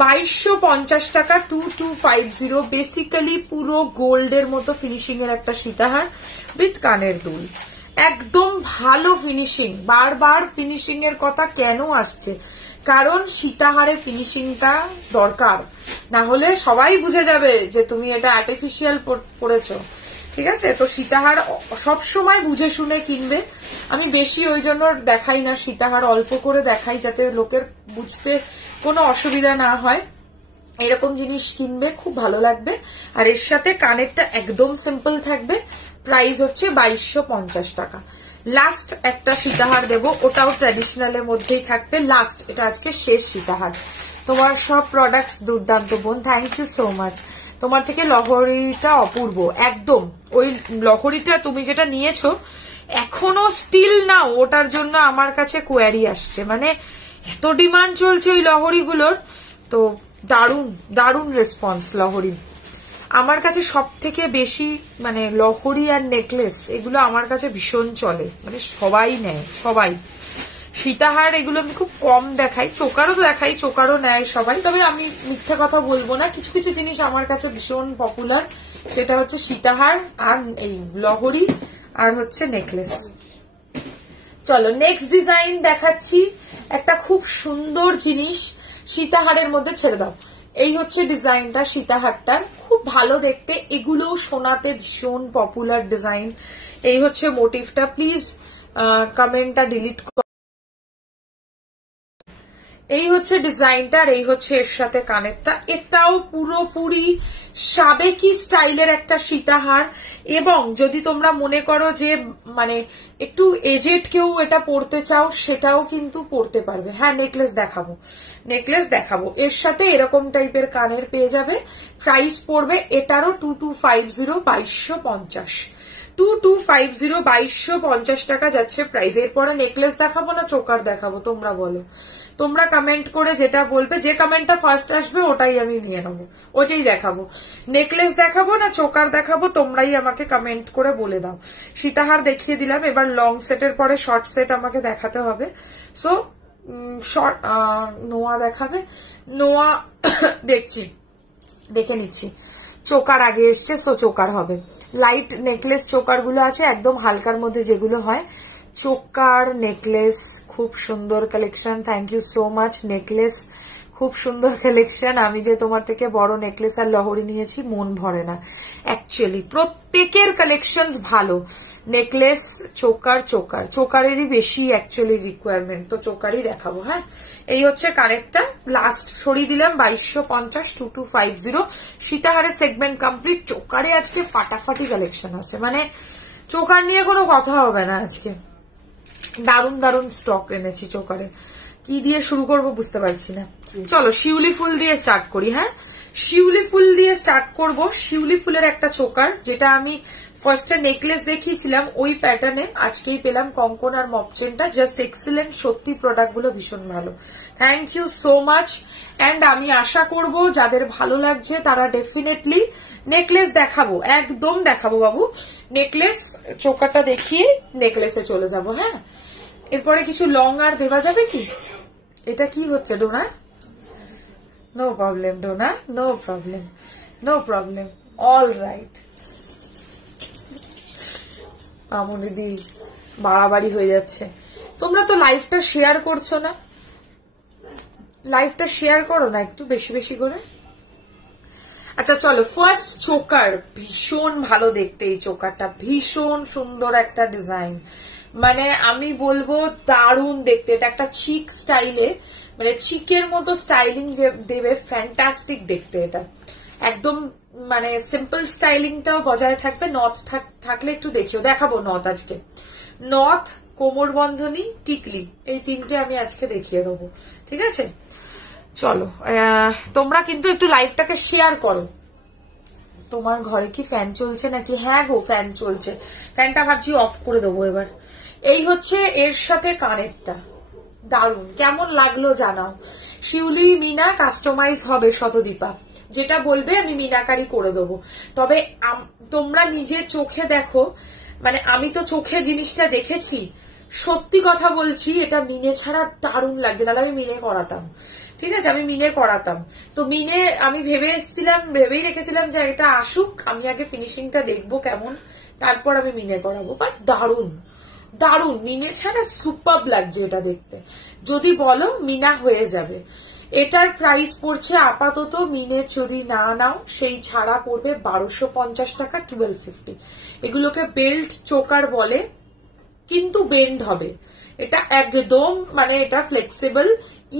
2250 টাকা, 2250। বেসিক্যালি পুরো গোল্ডের মতো ফিনিশিং এর একটা সীতাহার উইথ কানের দুল, একদম ভালো ফিনিশিং। বারবার ফিনিশিং এর কথা কেন আসছে, কারণ সীতাহারে ফিনিশিংটা দরকার, না হলে সবাই বুঝে যাবে যে তুমি এটা আর্টিফিশিয়াল পরেছো, ঠিক আছে? তো সীতাহার সবসময় বুঝে শুনে কিনবে। আমি বেশি ওই জন্য দেখাই না সীতাহার, অল্প করে দেখাই যাতে লোকের বুঝতে কোনো অসুবিধা না হয়। এরকম জিনিস কিনবে, খুব ভালো লাগবে। আর এর সাথে কানেরটা একদম সিম্পল থাকবে। প্রাইস হচ্ছে 2250 টাকা। লাস্ট একটা সীতাহার দেব, ওটাও ট্র্যাডিশনালের মধ্যেই থাকবে। লাস্ট, এটা আজকে শেষ সীতাহার। তোমার সব প্রোডাক্টস দুর্দান্ত বোন, থ্যাংক ইউ সো মাচ। তোমার থেকে লহরিটা অপূর্ব, একদম ওই লহরিটা তুমি যেটা নিয়েছো এখনো স্টিল নাও, ওটার জন্য আমার কাছে কোয়ারি আসছে, মানে এত ডিমান্ড চলছে ওই লহরিগুলোর। তো দারুণ দারুণ রেসপন্স লহরি। আমার কাছে সব থেকে বেশি মানে লহরি আর নেকলেস এগুলো আমার কাছে ভীষণ চলে, মানে সবাই নেয়, সবাই। সীতাহার এগুলো আমি খুব কম দেখাই, চোকারও দেখাই, চোকারও নেয় সবাই, তবে আমি মিথ্যা কথা বলবো না, কিছু কিছু জিনিস আমার কাছে ভীষণ পপুলার, সেটা হচ্ছে সীতাহার আর এই লহরি আর হচ্ছে নেকলেস। চলো নেক্সট ডিজাইন দেখাচ্ছি, একটা খুব সুন্দর জিনিস সীতাহারের মধ্যে, ছেড়ে দাও। এই হচ্ছে ডিজাইনটা সীতাহারটার, খুব ভালো দেখতে, এগুলো সোনাতে ভীষণ পপুলার ডিজাইন। এই হচ্ছে মোটিভটা, প্লিজ কমেন্টটা ডিলিট করো। এই হচ্ছে ডিজাইনটা আর এই হচ্ছে এর সাথে কানেরটা, এটাও পুরোপুরি সাবেকি স্টাইলের একটা সীতাহার। এবং যদি তোমরা মনে করো যে মানে একটু এজেড কেউ এটা পরতে চাও, সেটাও কিন্তু পরতে পারবে। হ্যাঁ নেকলেস দেখাবো, নেকলেস দেখাবো, এর সাথে এরকম টাইপের কানের পেয়ে যাবে। প্রাইস পড়বে এটারও 2250, 2250, 2250, 2250 টাকা যাচ্ছে প্রাইস। এরপরে নেকলেস দেখাবো না চোকার দেখাবো, তোমরা বলো, তোমরা কমেন্ট করে যেটা বলবে, যে কমেন্টটা ফার্স্ট আসবে ওটাই আমি নিয়ে নেবো, ওটাই দেখাবো। নেকলেস দেখাবো না চোকার দেখাবো, তোমরাই আমাকে কমেন্ট করে বলে দাও। সীতাহার দেখিয়ে দিলাম, এবার লং সেটের পরে শর্ট সেট আমাকে দেখাতে হবে। সো শর্ট নোয়া দেখাবে, নোয়া দেখছি, দেখে নিচ্ছি। চোকার আগে এসছে, সো চোকার হবে। লাইট নেকলেস চোকার গুলো আছে একদম হালকার মধ্যে যেগুলো হয়, চোকার নেকলেস খুব সুন্দর collection. Thank you so much. Necklace খুব সুন্দর কালেকশন। আমি যে তোমার থেকে বড় নেকলেস আর লহরি নিয়েছি মন ভরে না, অ্যাকচুয়ালি প্রত্যেকের কালেকশন ভালো। নেকলেস চোকার, চোকার চোকারেরই বেশি অ্যাকচুয়ালি রিকোয়ারমেন্ট, তো চোকারই দেখাবো। হ্যাঁ এই হচ্ছে কানেরটা, লাস্ট সরিয়ে দিলাম 2250, 2250। সীতাহারের সেগমেন্ট কমপ্লিট। চোকারে আজকে ফাটাফাটি কালেকশন আছে, মানে চোকার নিয়ে কোনো কথা হবে না আজকে। দারুণ দারুণ স্টক এনেছি চোকারে। কি দিয়ে শুরু করবো বুঝতে পারছি না, চলো শিউলি ফুল দিয়ে স্টার্ট করি। হ্যাঁ শিউলি ফুল দিয়ে স্টার্ট করব। শিউলি ফুলের একটা চোকার, যেটা আমি ফার্স্টে নেকলেস দেখিয়েছিলাম ওই প্যাটার্নে, আজকেই পেলাম কঙ্কন আর মপচেনটা, জাস্ট এক্সিলেন্ট, সত্যি প্রোডাক্ট গুলো ভীষণ ভালো। Thank you so much. And আমি আশা করব যাদের ভালো লাগছে তারা ডেফিনেটলি নেকলেস দেখাবো, একদম দেখাবো বাবু। নেকলেস চোকারটা দেখিয়ে নেকলেসে চলে যাব। হ্যাঁ এরপরে কিছু লং আর দেওয়া যাবে কি? এটা কি হচ্ছে Dona? No problem Dona, no problem, no problem, all right. আমনিদি বাড়াবাড়ি হয়ে যাচ্ছে। তোমরা তো লাইভটা শেয়ার করছো না, লাইভটা শেয়ার করো না একটু বেশি বেশি করে। আচ্ছা চলো ফার্স্ট চোকার, ভীষণ ভালো দেখতে এই চোকারটা, ভীষণ সুন্দর একটা ডিজাইন, মানে আমি বলবো দারুণ দেখতে। এটা একটা চিক স্টাইলে, মানে চিকের মতো স্টাইলিং যে দেবে, ফ্যান্টাস্টিক দেখতে এটা একদম, মানে সিম্পল স্টাইলিংটাও বজায় থাকবে। নথ থাকলে একটু দেখিও, দেখাবো নথ আজকে। নথ, কোমর বন্ধনী, টিকলি, এই তিনটে আমি আজকে দেখিয়ে দেবো, ঠিক আছে? চলো তোমরা কিন্তু একটু লাইভটাকে শেয়ার করো। তোমার ঘরে কি ফ্যান চলছে নাকি? হ্যাঁ গো ফ্যান চলছে, ফ্যানটা ভাবছি অফ করে দেবো এবার। এই হচ্ছে এর সাথে কানেরটা, দারুণ, কেমন লাগলো জানাও। শিউলি মিনা কাস্টমাইজ হবে শতদীপা, যেটা বলবে আমি মিনাকারি করে দেবো। তবে তোমরা নিজের চোখে দেখো, মানে আমি তো চোখে জিনিসটা দেখেছি, সত্যি কথা বলছি এটা মিনে ছাড়া দারুণ লাগছে, নাহলে আমি মিনে করাতাম, ঠিক আছে? আমি মিনে করাতাম। তো মিনে আমি ভেবেই রেখেছিলাম যে এটা আসুক, আমি আগে ফিনিশিংটা দেখবো কেমন, তারপর আমি মিনে করাবো। বাট দারুণ দারুণ, মিনে ছাড়া সুপার লাগছে এটা দেখতে। যদি বলো মিনা হয়ে যাবে। এটার প্রাইস পড়ছে আপাতত, মিনে যদি না নাও সেই ছাড়া পড়বে 1250 টাকা, 1250। এগুলোকে বেল্ট চোকার বলে, কিন্তু বেন্ড হবে এটা একদম, মানে এটা ফ্লেক্সিবল,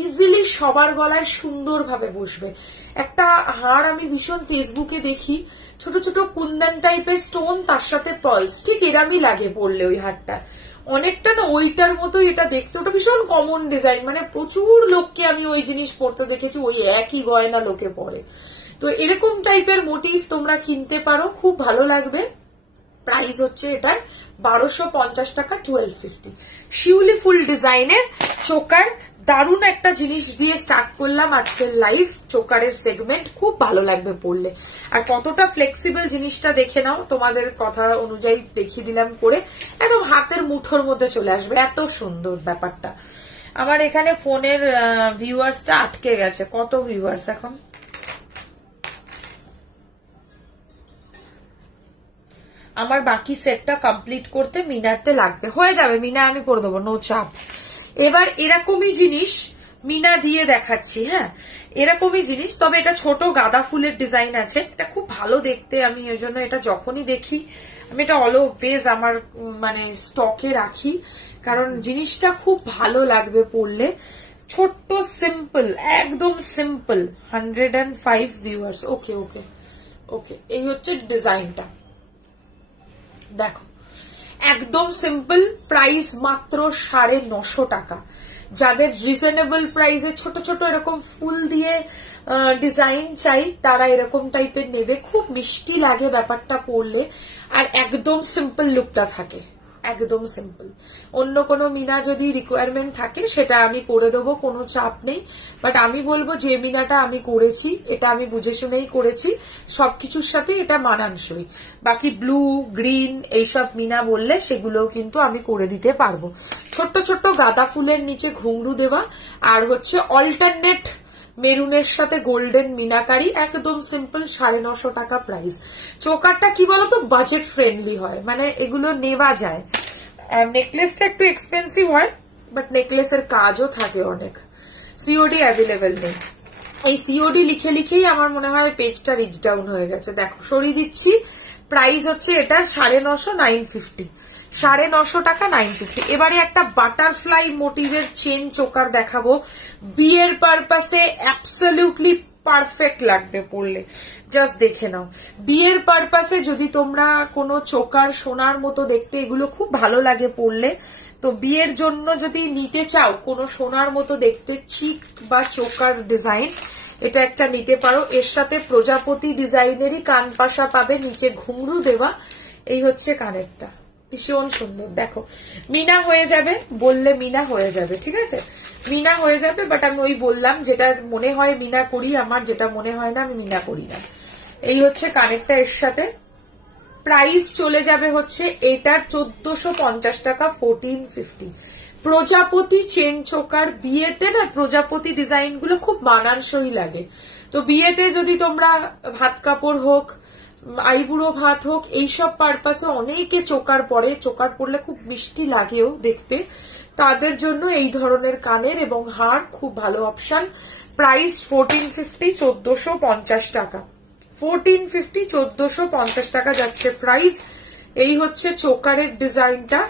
ইজিলি সবার গলায় সুন্দরভাবে বসবে। একটা হার আমি ভীষণ ফেসবুকে দেখি, ছোট ছোট কুন্দন টাইপের স্টোন, তার সাথে পার্লস, ঠিক এরামই লাগে পড়লে ওই হারটা, অনেকটা না ওইটার মতোই এটা দেখতে। ওটা ভীষণ কমন ডিজাইন, মানে প্রচুর লোককে আমি ওই জিনিস পড়তে দেখেছি, ওই একই গয়না লোকে পরে। তো এরকম টাইপের মোটিভ তোমরা কিনতে পারো, খুব ভালো লাগবে। প্রাইস হচ্ছে এটার 1250 টাকা, 1250। শিউলি ফুল ডিজাইনের চোকার, দারুণ একটা জিনিস দিয়ে স্টার্ট করলাম আজকের লাইভ, চোকারের সেগমেন্ট, খুব ভালো লাগবে পড়লে। আর কতটা ফ্লেক্সিবল জিনিসটা দেখে নাও, তোমাদের কথা অনুযায়ী দেখিয়ে দিলাম করে, একদম হাতের মুঠোর মধ্যে চলে আসবে, এত সুন্দর ব্যাপারটা। আমার এখানে ফোনের ভিউয়ার্সটা আটকে গেছে, কত ভিউয়ার্স এখন? আমার বাকি সেটটা কমপ্লিট করতে মিনাতে লাগবে, হয়ে যাবে মিনা, আমি করে দেবো, নো চাপ। এবার এরকমই জিনিস মিনা দিয়ে দেখাচ্ছি, হ্যাঁ এরকমই জিনিস, তবে এটা ছোট গাঁদা ফুলের ডিজাইন আছে, এটা খুব ভালো দেখতে, আমি ওই জন্য এটা যখনই দেখি আমি এটা অলওয়েজ আমার মানে স্টকে রাখি, কারণ জিনিসটা খুব ভালো লাগবে পড়লে। ছোট্ট সিম্পল, একদম সিম্পল, 105 ভিউয়ার্স, ওকে ওকে ওকে। এই হচ্ছে ডিজাইনটা, দেখো একদম সিম্পল, প্রাইস মাত্র 950 টাকা। যাদের রিজনেবল প্রাইসে ছোট ছোট এরকম ফুল দিয়ে ডিজাইন চাই, তারা এরকম টাইপের নেবে, খুব মিষ্টি লাগে ব্যাপারটা পরলে, আর একদম সিম্পল লুকটা থাকে, একদম সিম্পল। অন্য কোনো মিনা যদি রিকোয়ারমেন্ট থাকে সেটা আমি করে দেবো, কোনো চাপ নেই, বাট আমি বলবো যে মিনাটা আমি করেছি এটা আমি বুঝে শুনেই করেছি, সবকিছুর সাথে এটা মানানসই। বাকি ব্লু গ্রিন এইসব মিনা বললে সেগুলোও কিন্তু আমি করে দিতে পারবো। ছোট্ট ছোট্ট গাঁদা ফুলের নিচে ঘুংরু দেওয়া, আর হচ্ছে অল্টারনেট মেরুনের সাথে গোল্ডেন মিনাকারি, একদম সিম্পল, 950 টাকা প্রাইস। চোকারটা কি বলতো বাজেট ফ্রেন্ডলি হয়, মানে এগুলো নেওয়া যায়। নেকলেসটা একটু এক্সপেন্সিভ হয়, বাট নেকলেসের কাজও থাকে অনেক। সিওডি অ্যাভেলেবেল নেই, এই সিওডি লিখে লিখেই আমার মনে হয় পেজটা রিচ ডাউন হয়ে গেছে। দেখো সরিয়ে দিচ্ছি, প্রাইস হচ্ছে এটা 950, 950, 950 টাকা, 950। এবারে একটা বাটারফ্লাই মোটিভের চেন চোকার দেখাবো, বিয়ের পারপাসে অ্যাবসলিউটলি পারফেক্ট লাগবে পরলে, জাস্ট দেখে নাও। বিয়ের পারপাসে যদি তোমরা কোনো চোকার সোনার মতো দেখতে, এগুলো খুব ভালো লাগে পরলে, তো বিয়ের জন্য যদি নিতে চাও কোনো সোনার মতো দেখতে চিক বা চোকার ডিজাইন, এটা একটা নিতে পারো। এর সাথে প্রজাপতি ডিজাইনেরই কান পাশা পাবে, নিচে ঘুংরু দেওয়া, এই হচ্ছে কানেরটা, ভীষণ সুন্দর। দেখো মিনা হয়ে যাবে বললে মিনা হয়ে যাবে, ঠিক আছে মিনা হয়ে যাবে, বাট আমি ওই বললাম যেটা মনে হয় মিনা করি, আমার যেটা মনে হয় না আমি মিনা করি না। এই হচ্ছে কানেরটা, এর সাথে প্রাইস চলে যাবে হচ্ছে এটার 1450 টাকা, 1450। প্রজাপতি চেন চোকার বিয়েতে না, প্রজাপতি ডিজাইন গুলো খুব মানানসই লাগে, তো বিয়েতে যদি তোমরা ভাত কাপড় হোক, আইবুড়ো ভাত হোক, এইসব পারপাসে অনেকে চোকার পরে, চোকার পরলে খুব মিষ্টি লাগেও দেখতে, তাদের জন্য এই ধরনের কানের এবং হার খুব ভালো অপশন। প্রাইস 1450, 1450 টাকা, 1450, 1450 টাকা যাচ্ছে প্রাইস। এই হচ্ছে চোকারের ডিজাইনটা,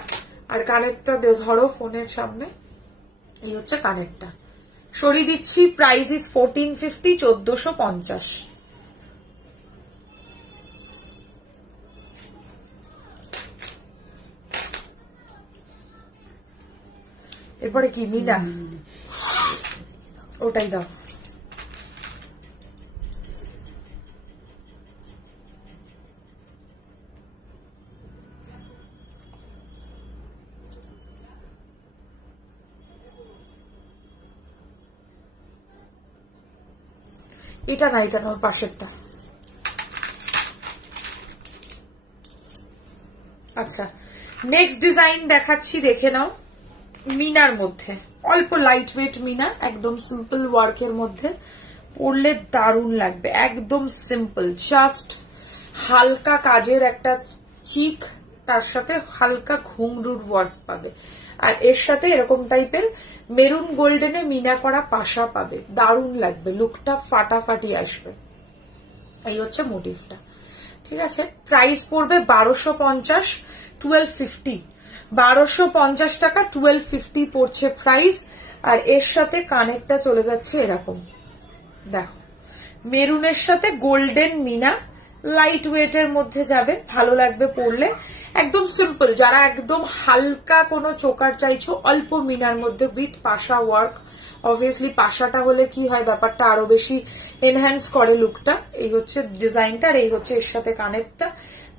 আর কানেরটা ধরো ফোনের সামনে, এই হচ্ছে কানেরটা, সরিয়ে দিচ্ছি, প্রাইস ইজ 1450, 1450। এরপরে কি মিনা, ওটাই দাও। এটা নাই কেন, ওর পাশেরটা। আচ্ছা নেক্সট ডিজাইন দেখাচ্ছি, দেখে নাও। মিনার মধ্যে অল্প লাইট ওয়েট মিনা, একদম সিম্পল ওয়ার্কের মধ্যে পরলে দারুণ লাগবে, একদম সিম্পল, জাস্ট হালকা কাজের একটা চিক, তার সাথে হালকা ঘুংরুর ওয়ার্ক পাবে, আর এর সাথে এরকম টাইপের মেরুন গোল্ডেনে মিনা করা পাশা পাবে, দারুণ লাগবে, লুকটা ফাটাফাটি আসবে। এই হচ্ছে মোটিভটা, ঠিক আছে। প্রাইস পড়বে 1250, 1250, 1250 টাকা, 1250 পড়ছে প্রাইস। আর এর সাথে কানেরটা চলে যাচ্ছে এরকম, দেখো মেরুনের সাথে গোল্ডেন মিনা, লাইট ওয়েটের মধ্যে যাবে, ভালো লাগবে পরলে, একদম সিম্পল। যারা একদম হালকা কোনো চোকার চাইছো অল্প মিনার মধ্যে উইথ পাশা ওয়ার্ক, অবভিয়াসলি পাশাটা হলে কি হয় ব্যাপারটা আরো বেশি এনহ্যান্স করে লুকটা। এই হচ্ছে ডিজাইনটা, আর এই হচ্ছে এর সাথে কানেরটা।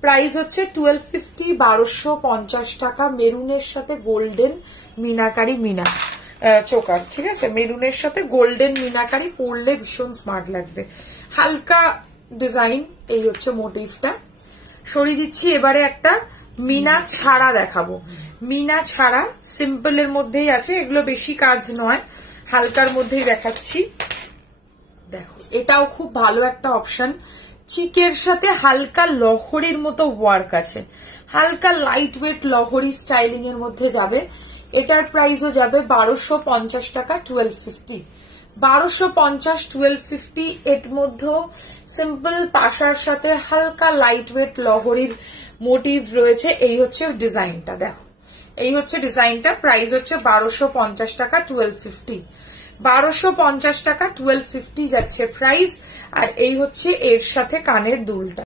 প্রাইস হচ্ছে 1250, 1250 টাকা, মেরুনের সাথে গোল্ডেন মিনাকারি মিনা, চোকার, ঠিক আছে? মেরুনের সাথে গোল্ডেন মিনাকারি পরলে ভীষণ স্মার্ট লাগবে। হালকা ডিজাইন, এই হচ্ছে মোটিভটা। সরিয়ে দিচ্ছি। এবারে একটা মিনা ছাড়া দেখাবো। মিনা ছাড়া সিম্পলের মধ্যেই আছে, এগুলো বেশি কাজ নয়, হালকার মধ্যেই দেখাচ্ছি। দেখো এটাও খুব ভালো একটা অপশন। চিকের সাথে হালকা লহরির মতো ওয়ার্ক আছে, হালকা লাইট ওয়েট লহরি স্টাইলিং এর মধ্যে যাবে। এটার প্রাইসও যাবে 1250 টাকা, 1250। 1250, 1250। এর মধ্যেও সিম্পল পাশার সাথে হালকা লাইট ওয়েট লহরির মোটিভ রয়েছে। এই হচ্ছে ডিজাইনটা, দেখো এই হচ্ছে ডিজাইনটা। প্রাইস হচ্ছে 1250 টাকা, 1250। 1250 টাকা, 1250 যাচ্ছে প্রাইস। আর এই হচ্ছে এর সাথে কানের দুলটা।